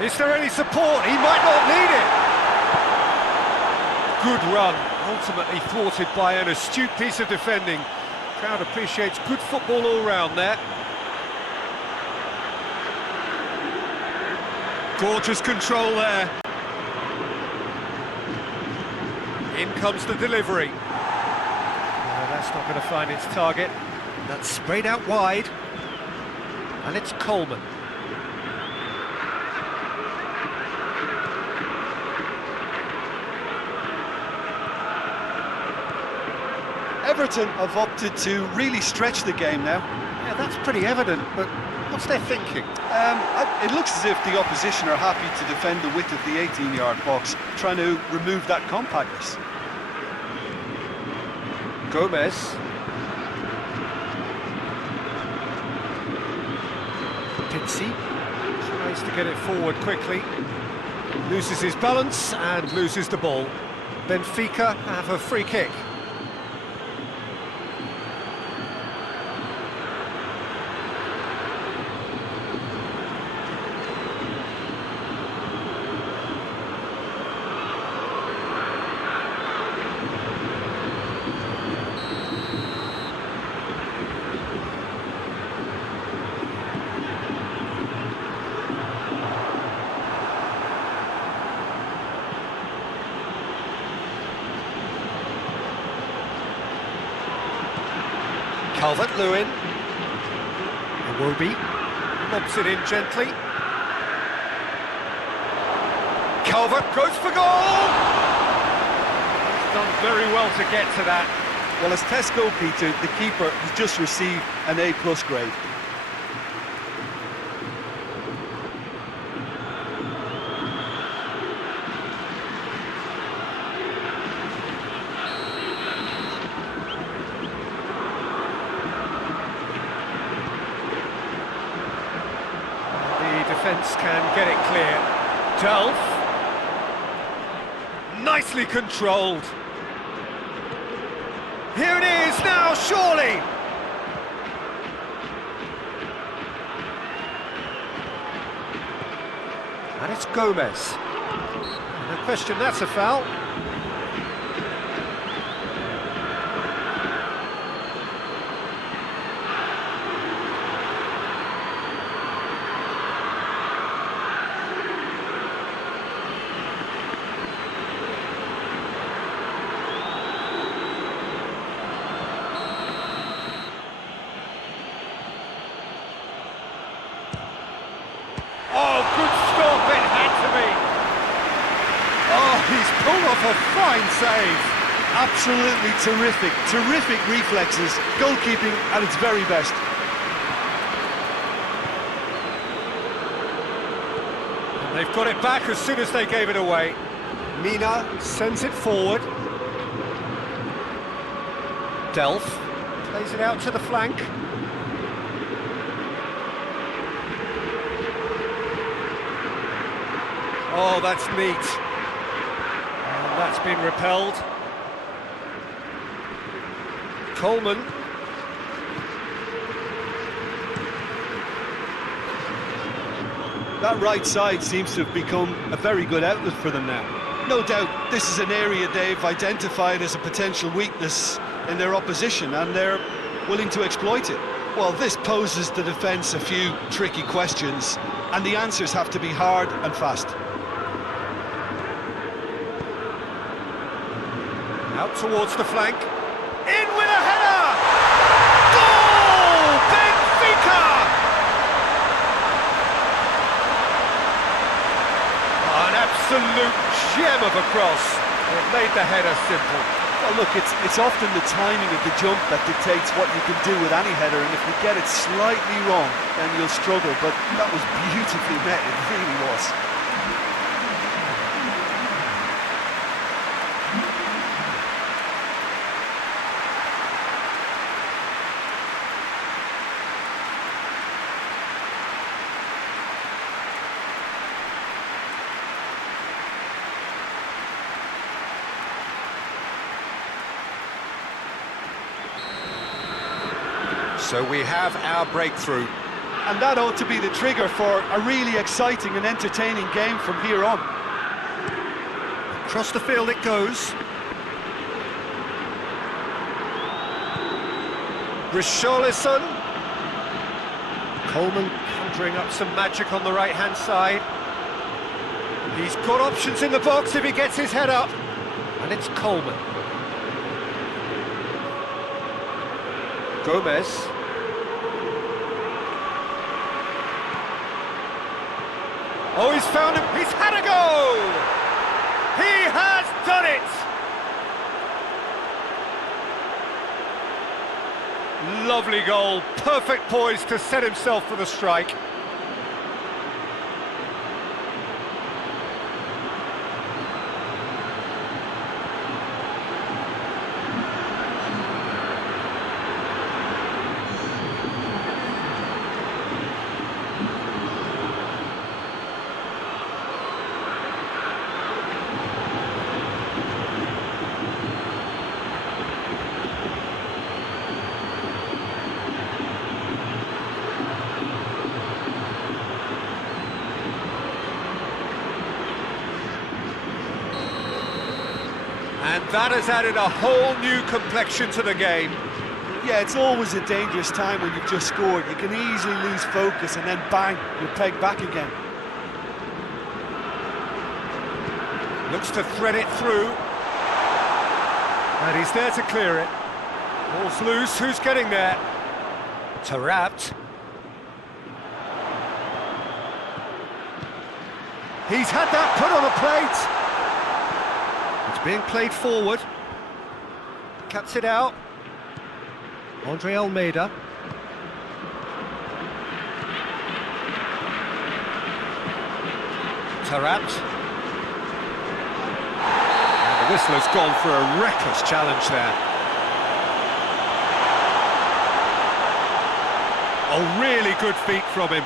Is there any support? He might not need it. Good run, ultimately thwarted by an astute piece of defending. Crowd appreciates good football all round there. Gorgeous control there. In comes the delivery. It's not going to find its target. That's sprayed out wide. And it's Coleman. Everton have opted to really stretch the game now. Yeah, that's pretty evident, but what's their thinking? It looks as if the opposition are happy to defend the width of the 18-yard box, trying to remove that compactness. Gomez. Pizzi tries to get it forward quickly. Loses his balance and loses the ball. Benfica have a free kick. Calvert-Lewin. Iwobi lobs it in gently. Calvert goes for goal! He's done very well to get to that. Well, as tests go, Peter, the keeper has just received an A+ grade. Defence can get it clear. Delph. Nicely controlled. Here it is now, surely! And it's Gomez. No question, that's a foul. He's pulled off a fine save. Absolutely terrific reflexes, goalkeeping at its very best. And they've got it back as soon as they gave it away. Mina sends it forward. Delph plays it out to the flank. Oh, that's neat. That's been repelled. Coleman. That right side seems to have become a very good outlet for them now. No doubt this is an area they've identified as a potential weakness in their opposition, and they're willing to exploit it. Well, this poses the defence a few tricky questions, and the answers have to be hard and fast. Out towards the flank. In with a header! Goal! Benfica! Oh, an absolute gem of a cross. It made the header simple. Well, look, it's often the timing of the jump that dictates what you can do with any header, and if you get it slightly wrong, then you'll struggle, but that was beautifully met, it really was. So we have our breakthrough. And that ought to be the trigger for a really exciting and entertaining game from here on. Across the field it goes. Richarlison. Coleman conjuring up some magic on the right-hand side. He's got options in the box if he gets his head up. And it's Coleman. Gomez. Oh, he's found him. He's had a go! He has done it! Lovely goal. Perfect poise to set himself for the strike. And that has added a whole new complexion to the game. Yeah, it's always a dangerous time when you've just scored. You can easily lose focus and then bang, you're pegged back again. Looks to thread it through. And he's there to clear it. Ball's loose, who's getting there? Taarabt. He's had that put on a plate. It's being played forward. Cuts it out. Andre Almeida. Taarabt. And the whistler's gone for a reckless challenge there. Oh, really good feet from him.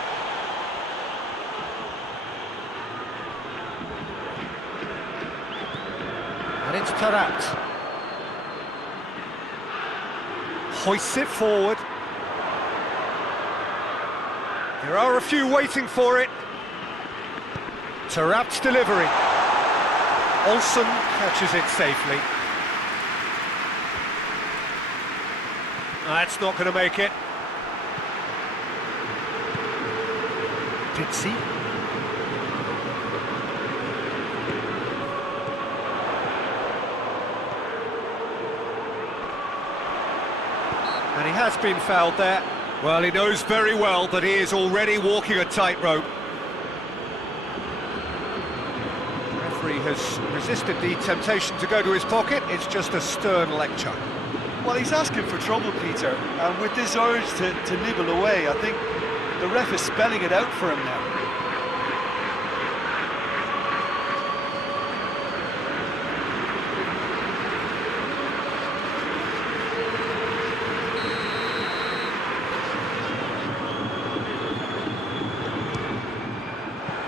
And it's Taarabt. Hoists it forward. There are a few waiting for it. Taarabt's delivery. Olsen catches it safely. That's not going to make it. Pizzi. And he has been fouled there. Well, he knows very well that he is already walking a tightrope. The referee has resisted the temptation to go to his pocket. It's just a stern lecture. Well, he's asking for trouble, Peter, and with this urge to nibble away, I think the ref is spelling it out for him now.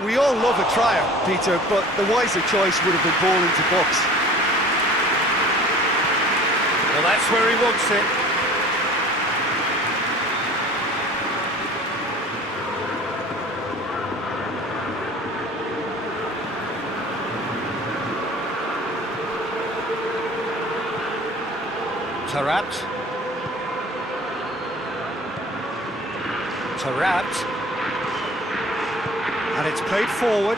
We all love a tryout, Peter, but the wiser choice would have been ball into box. Well, that's where he wants it. Taarabt. And it's played forward.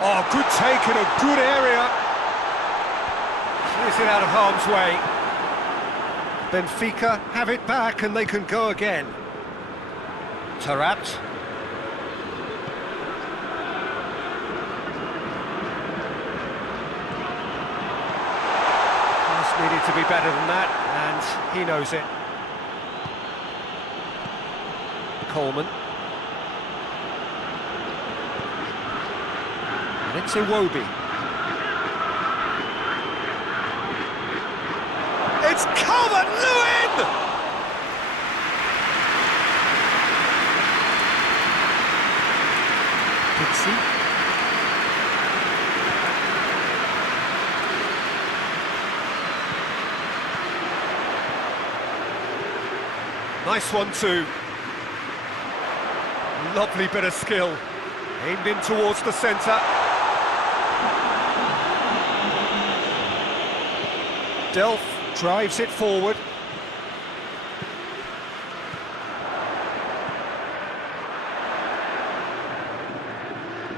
Oh, good take in a good area. Clears it out of harm's way. Benfica have it back and they can go again. Taarabt. Pass needed to be better than that, and he knows it. Coleman. And it's Iwobi. It's Calvert-Lewin! Pizzi. Nice one too. Lovely bit of skill. Aimed in towards the centre. Delph drives it forward.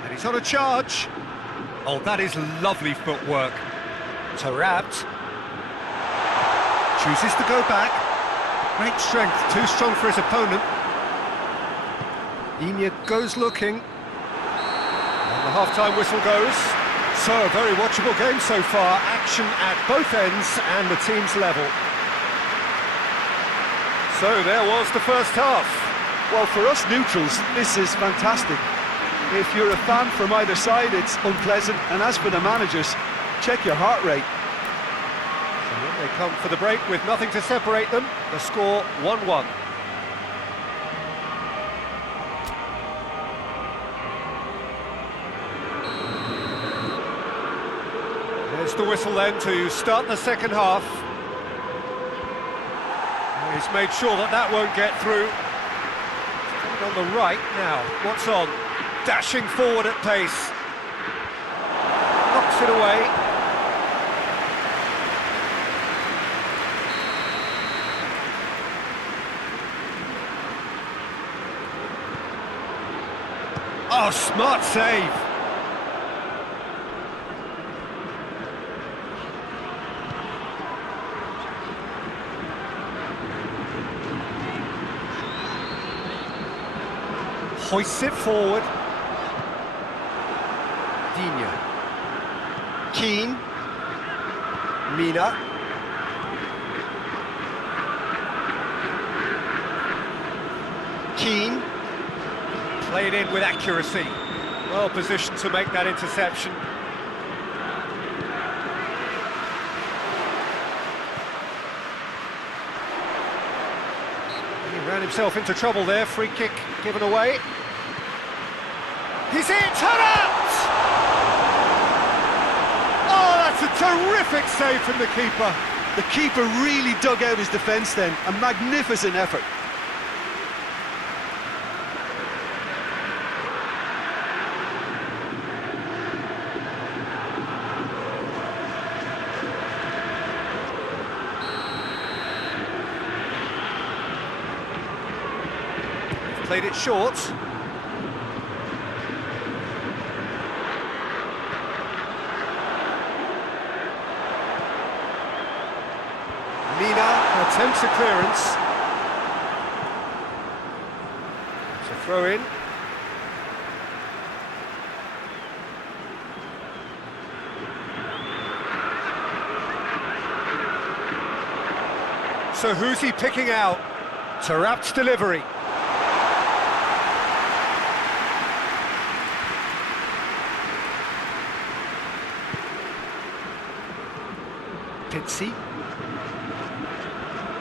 And he's on a charge. Oh, that is lovely footwork. Taarabt. Chooses to go back. Great strength, too strong for his opponent. Enya goes looking. And the half-time whistle goes. So, a very watchable game so far. Action at both ends and the team's level. So, there was the first half. Well, for us neutrals, this is fantastic. If you're a fan from either side, it's unpleasant. And as for the managers, check your heart rate. And when they come for the break with nothing to separate them, the score 1-1. There's the whistle then to start the second half. He's made sure that that won't get through. He's coming on the right now. What's on? Dashing forward at pace. Knocks it away. Oh, smart save. Hoists it forward. Digne. Keane. Mina. Keane. Played in with accuracy. Well positioned to make that interception. He ran himself into trouble there. Free kick given away. He's in! Turn out! Oh, that's a terrific save from the keeper. The keeper really dug out his defence then. A magnificent effort. Played it short. Mina attempts a clearance. It's a throw in. So who's he picking out? Tarap's delivery. Pizzi.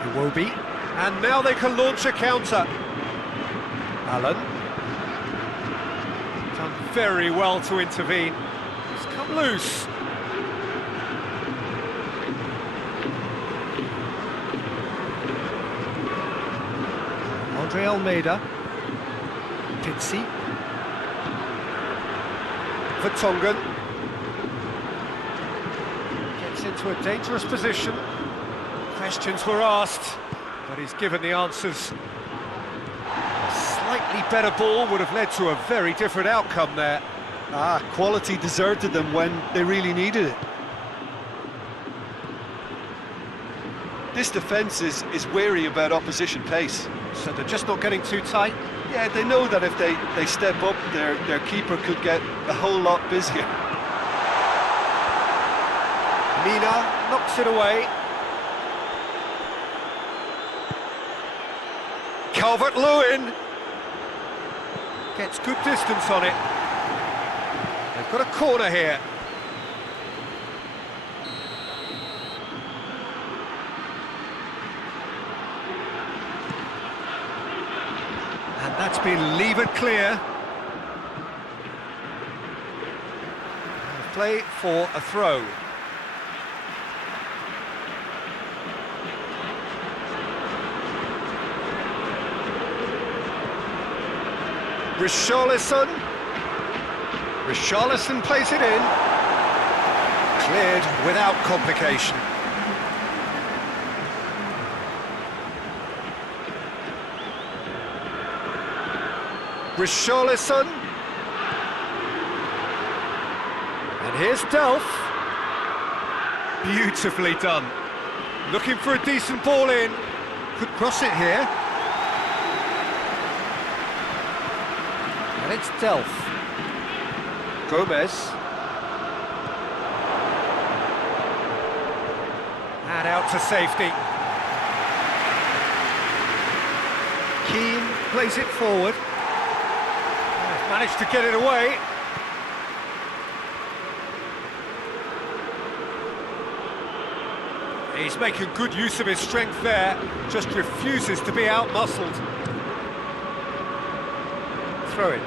Iwobi. And now they can launch a counter. Allen. Done very well to intervene. He's come loose. Andre Almeida. Pizzi. Vertonghen. Into a dangerous position. Questions were asked, but he's given the answers. A slightly better ball would have led to a very different outcome there. Quality deserted them when they really needed it. This defence is wary about opposition pace. So they're just not getting too tight? Yeah, they know that if they step up, their keeper could get a whole lot busier. Mina knocks it away. Calvert-Lewin gets good distance on it. They've got a corner here. And that's been levered clear. Play for a throw. Richarlison plays it in. Cleared without complication. Richarlison. And here's Delph. Beautifully done. Looking for a decent ball in. Could cross it here. And it's Delph. Gomez. And out to safety. Keane plays it forward. Managed to get it away. He's making good use of his strength there, just refuses to be out-muscled. Throw it.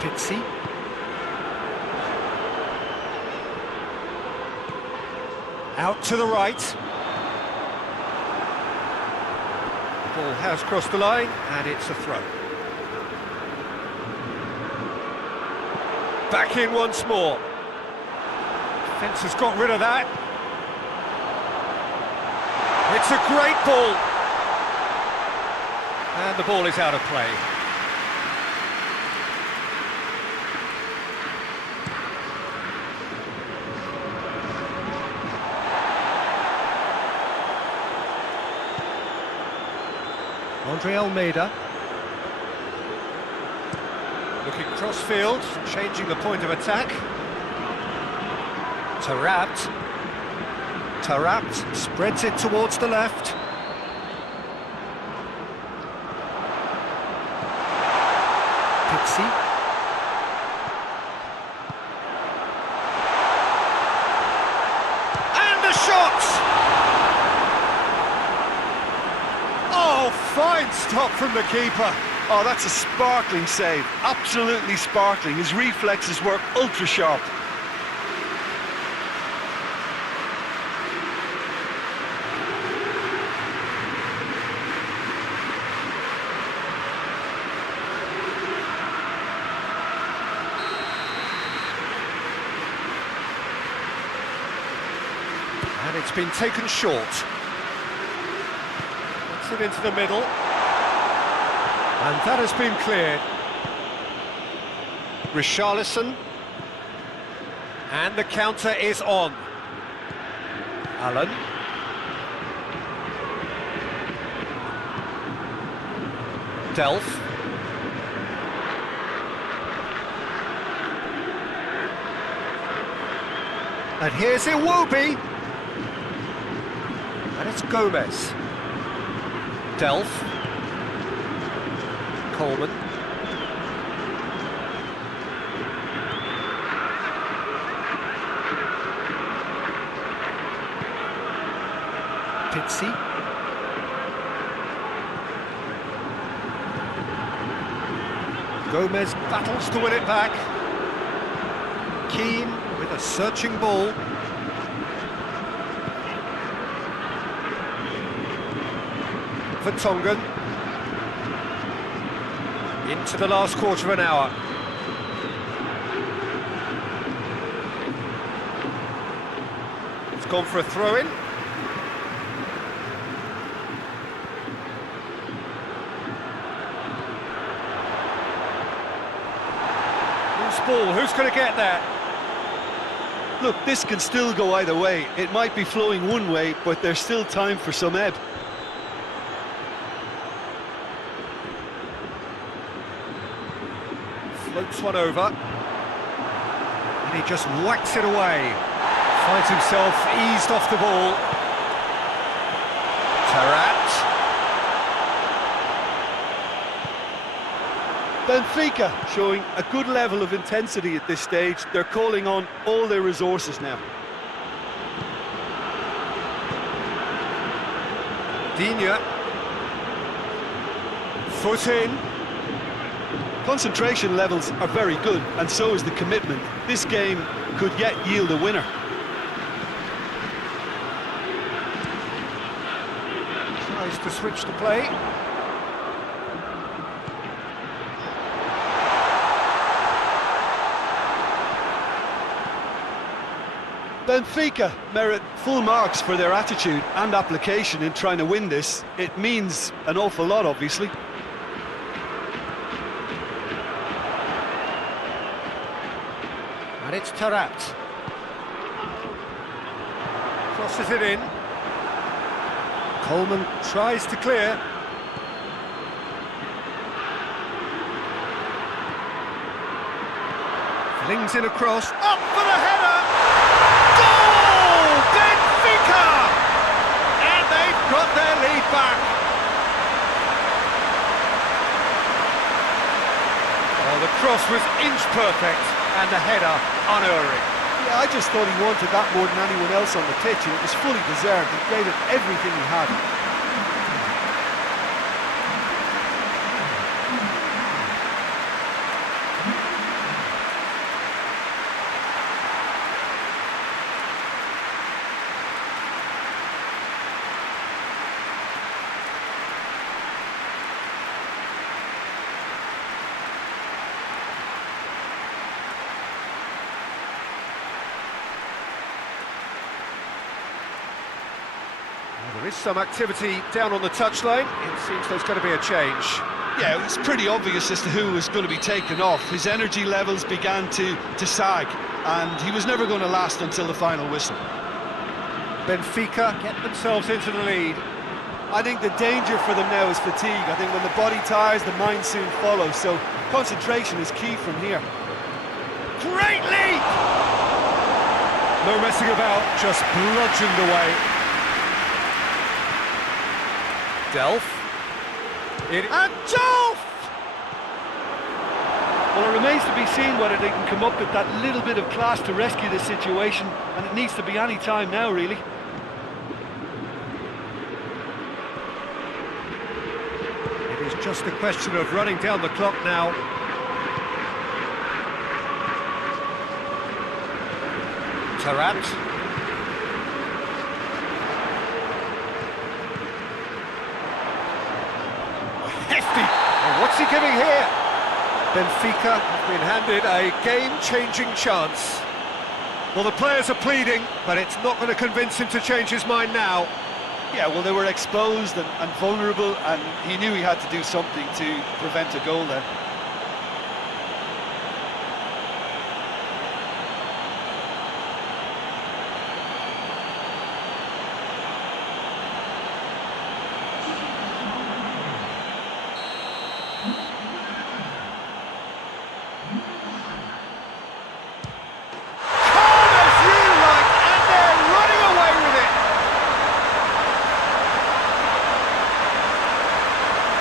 Pizzi. Out to the right. Ball has crossed the line, and it's a throw. Back in once more. Defence has got rid of that. It's a great ball. And the ball is out of play. Andre Almeida. Looking cross-field, changing the point of attack. Taarabt spreads it towards the left. Pizzi. And the shot! Oh, fine stop from the keeper. Oh, that's a sparkling save, absolutely sparkling. His reflexes work ultra sharp. And it's been taken short. Puts it into the middle. And that has been cleared. Richarlison. And the counter is on. Allen. Delph. And here's Iwobi. And it's Gomez. Delph. Koln. Pizzi. Gomez battles to win it back. Keane with a searching ball. Vertonghen. Into the last quarter of an hour. It's gone for a throw-in. Loose ball, who's going to get that? Look, this can still go either way. It might be flowing one way, but there's still time for some ebb. Floats one over, and he just whacks it away. Finds himself eased off the ball. Taarabt. Benfica showing a good level of intensity at this stage. They're calling on all their resources now. Digne. Foot in. Concentration levels are very good, and so is the commitment. This game could yet yield a winner. Tries to switch the play. Benfica merit full marks for their attitude and application in trying to win this. It means an awful lot, obviously. And it's Taarabt. Crosses it in. Coleman tries to clear. Flings in a cross. Up for the header! Goal! Benfica! And they've got their lead back. Oh, the cross was inch perfect and the header unerring. Yeah, I just thought he wanted that more than anyone else on the pitch, and it was fully deserved. He gave it everything he had. There is some activity down on the touchline. It seems there's going to be a change. Yeah, it was pretty obvious as to who was going to be taken off. His energy levels began to sag, and he was never going to last until the final whistle. Benfica get themselves into the lead. I think the danger for them now is fatigue. I think when the body tires, the mind soon follows, so concentration is key from here. Great lead! No messing about, just bludgeoned away. Delph. And Delph! Well, it remains to be seen whether they can come up with that little bit of class to rescue this situation, and it needs to be any time now, really. It is just a question of running down the clock now. Taarabt. Hefty! Oh, what's he giving here? Benfica have been handed a game-changing chance. Well, the players are pleading, but it's not going to convince him to change his mind now. Yeah, well, they were exposed and vulnerable, and he knew he had to do something to prevent a goal there.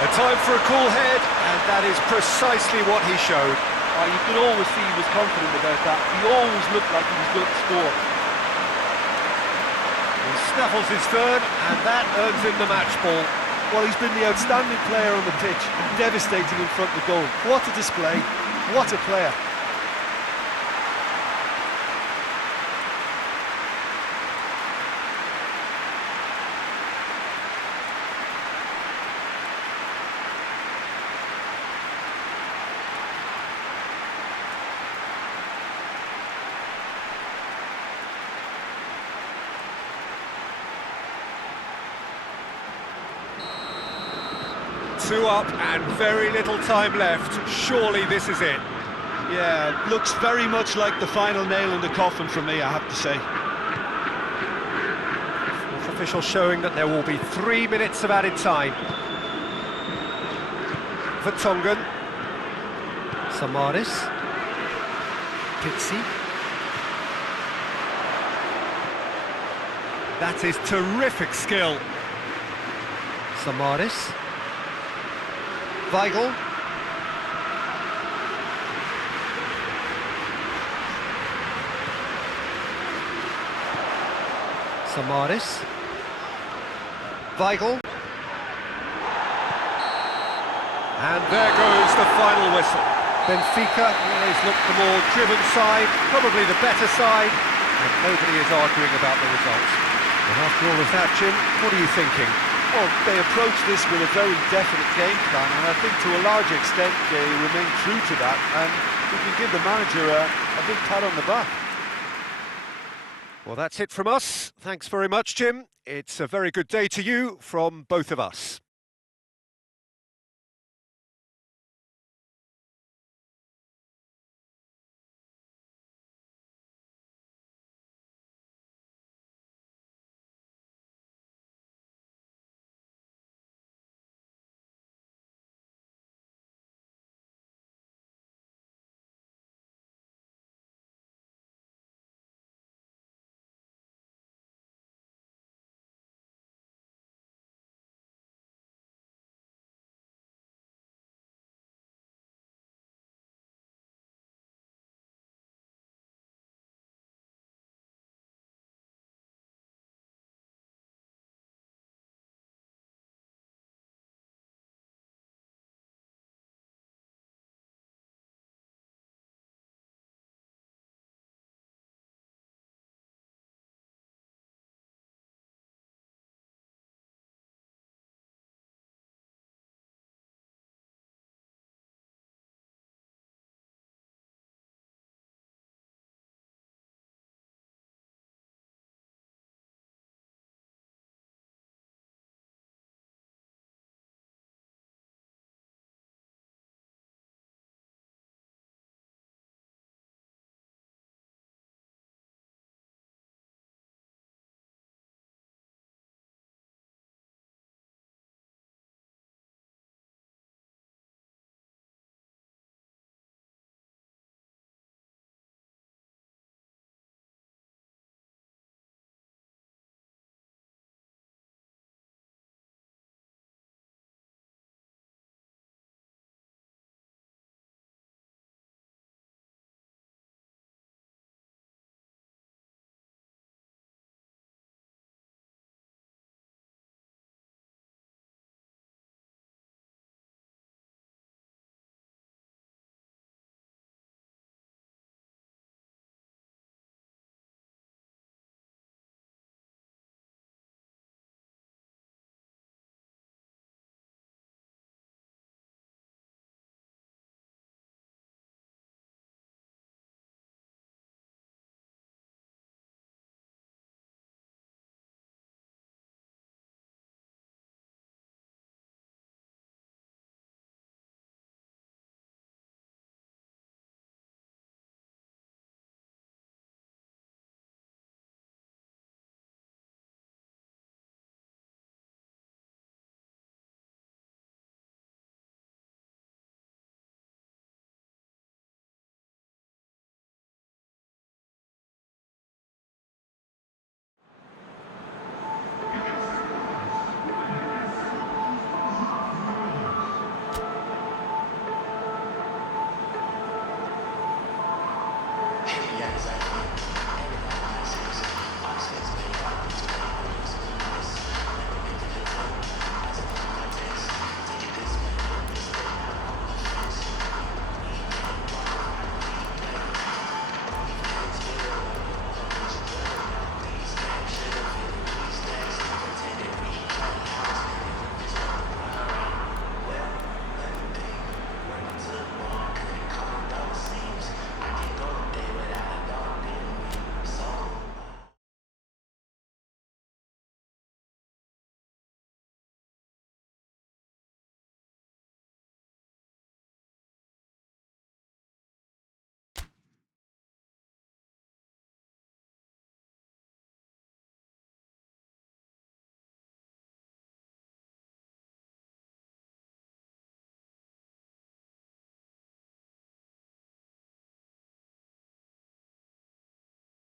Time for a cool head, and that is precisely what he showed. You could always see he was confident about that. He always looked like he was going to score. He snaffles his third, and that earns him the match ball. Well, he's been the outstanding player on the pitch, devastating in front of the goal. What a display, what a player. Two up and very little time left. Surely this is it. Yeah, looks very much like the final nail in the coffin for me, I have to say. Fourth official showing that there will be 3 minutes of added time. Vertonghen. Samaris. Pizzi. That is terrific skill. Samaris. Weigl. Samaris. Weigl. And there goes the final whistle. Benfica always looked the more driven side, probably the better side, and nobody is arguing about the result. And after all of that, Jim, what are you thinking? Well, they approached this with a very definite game plan, and I think to a large extent they remain true to that, and we can give the manager a big pat on the back. Well, that's it from us. Thanks very much, Jim. It's a very good day to you from both of us.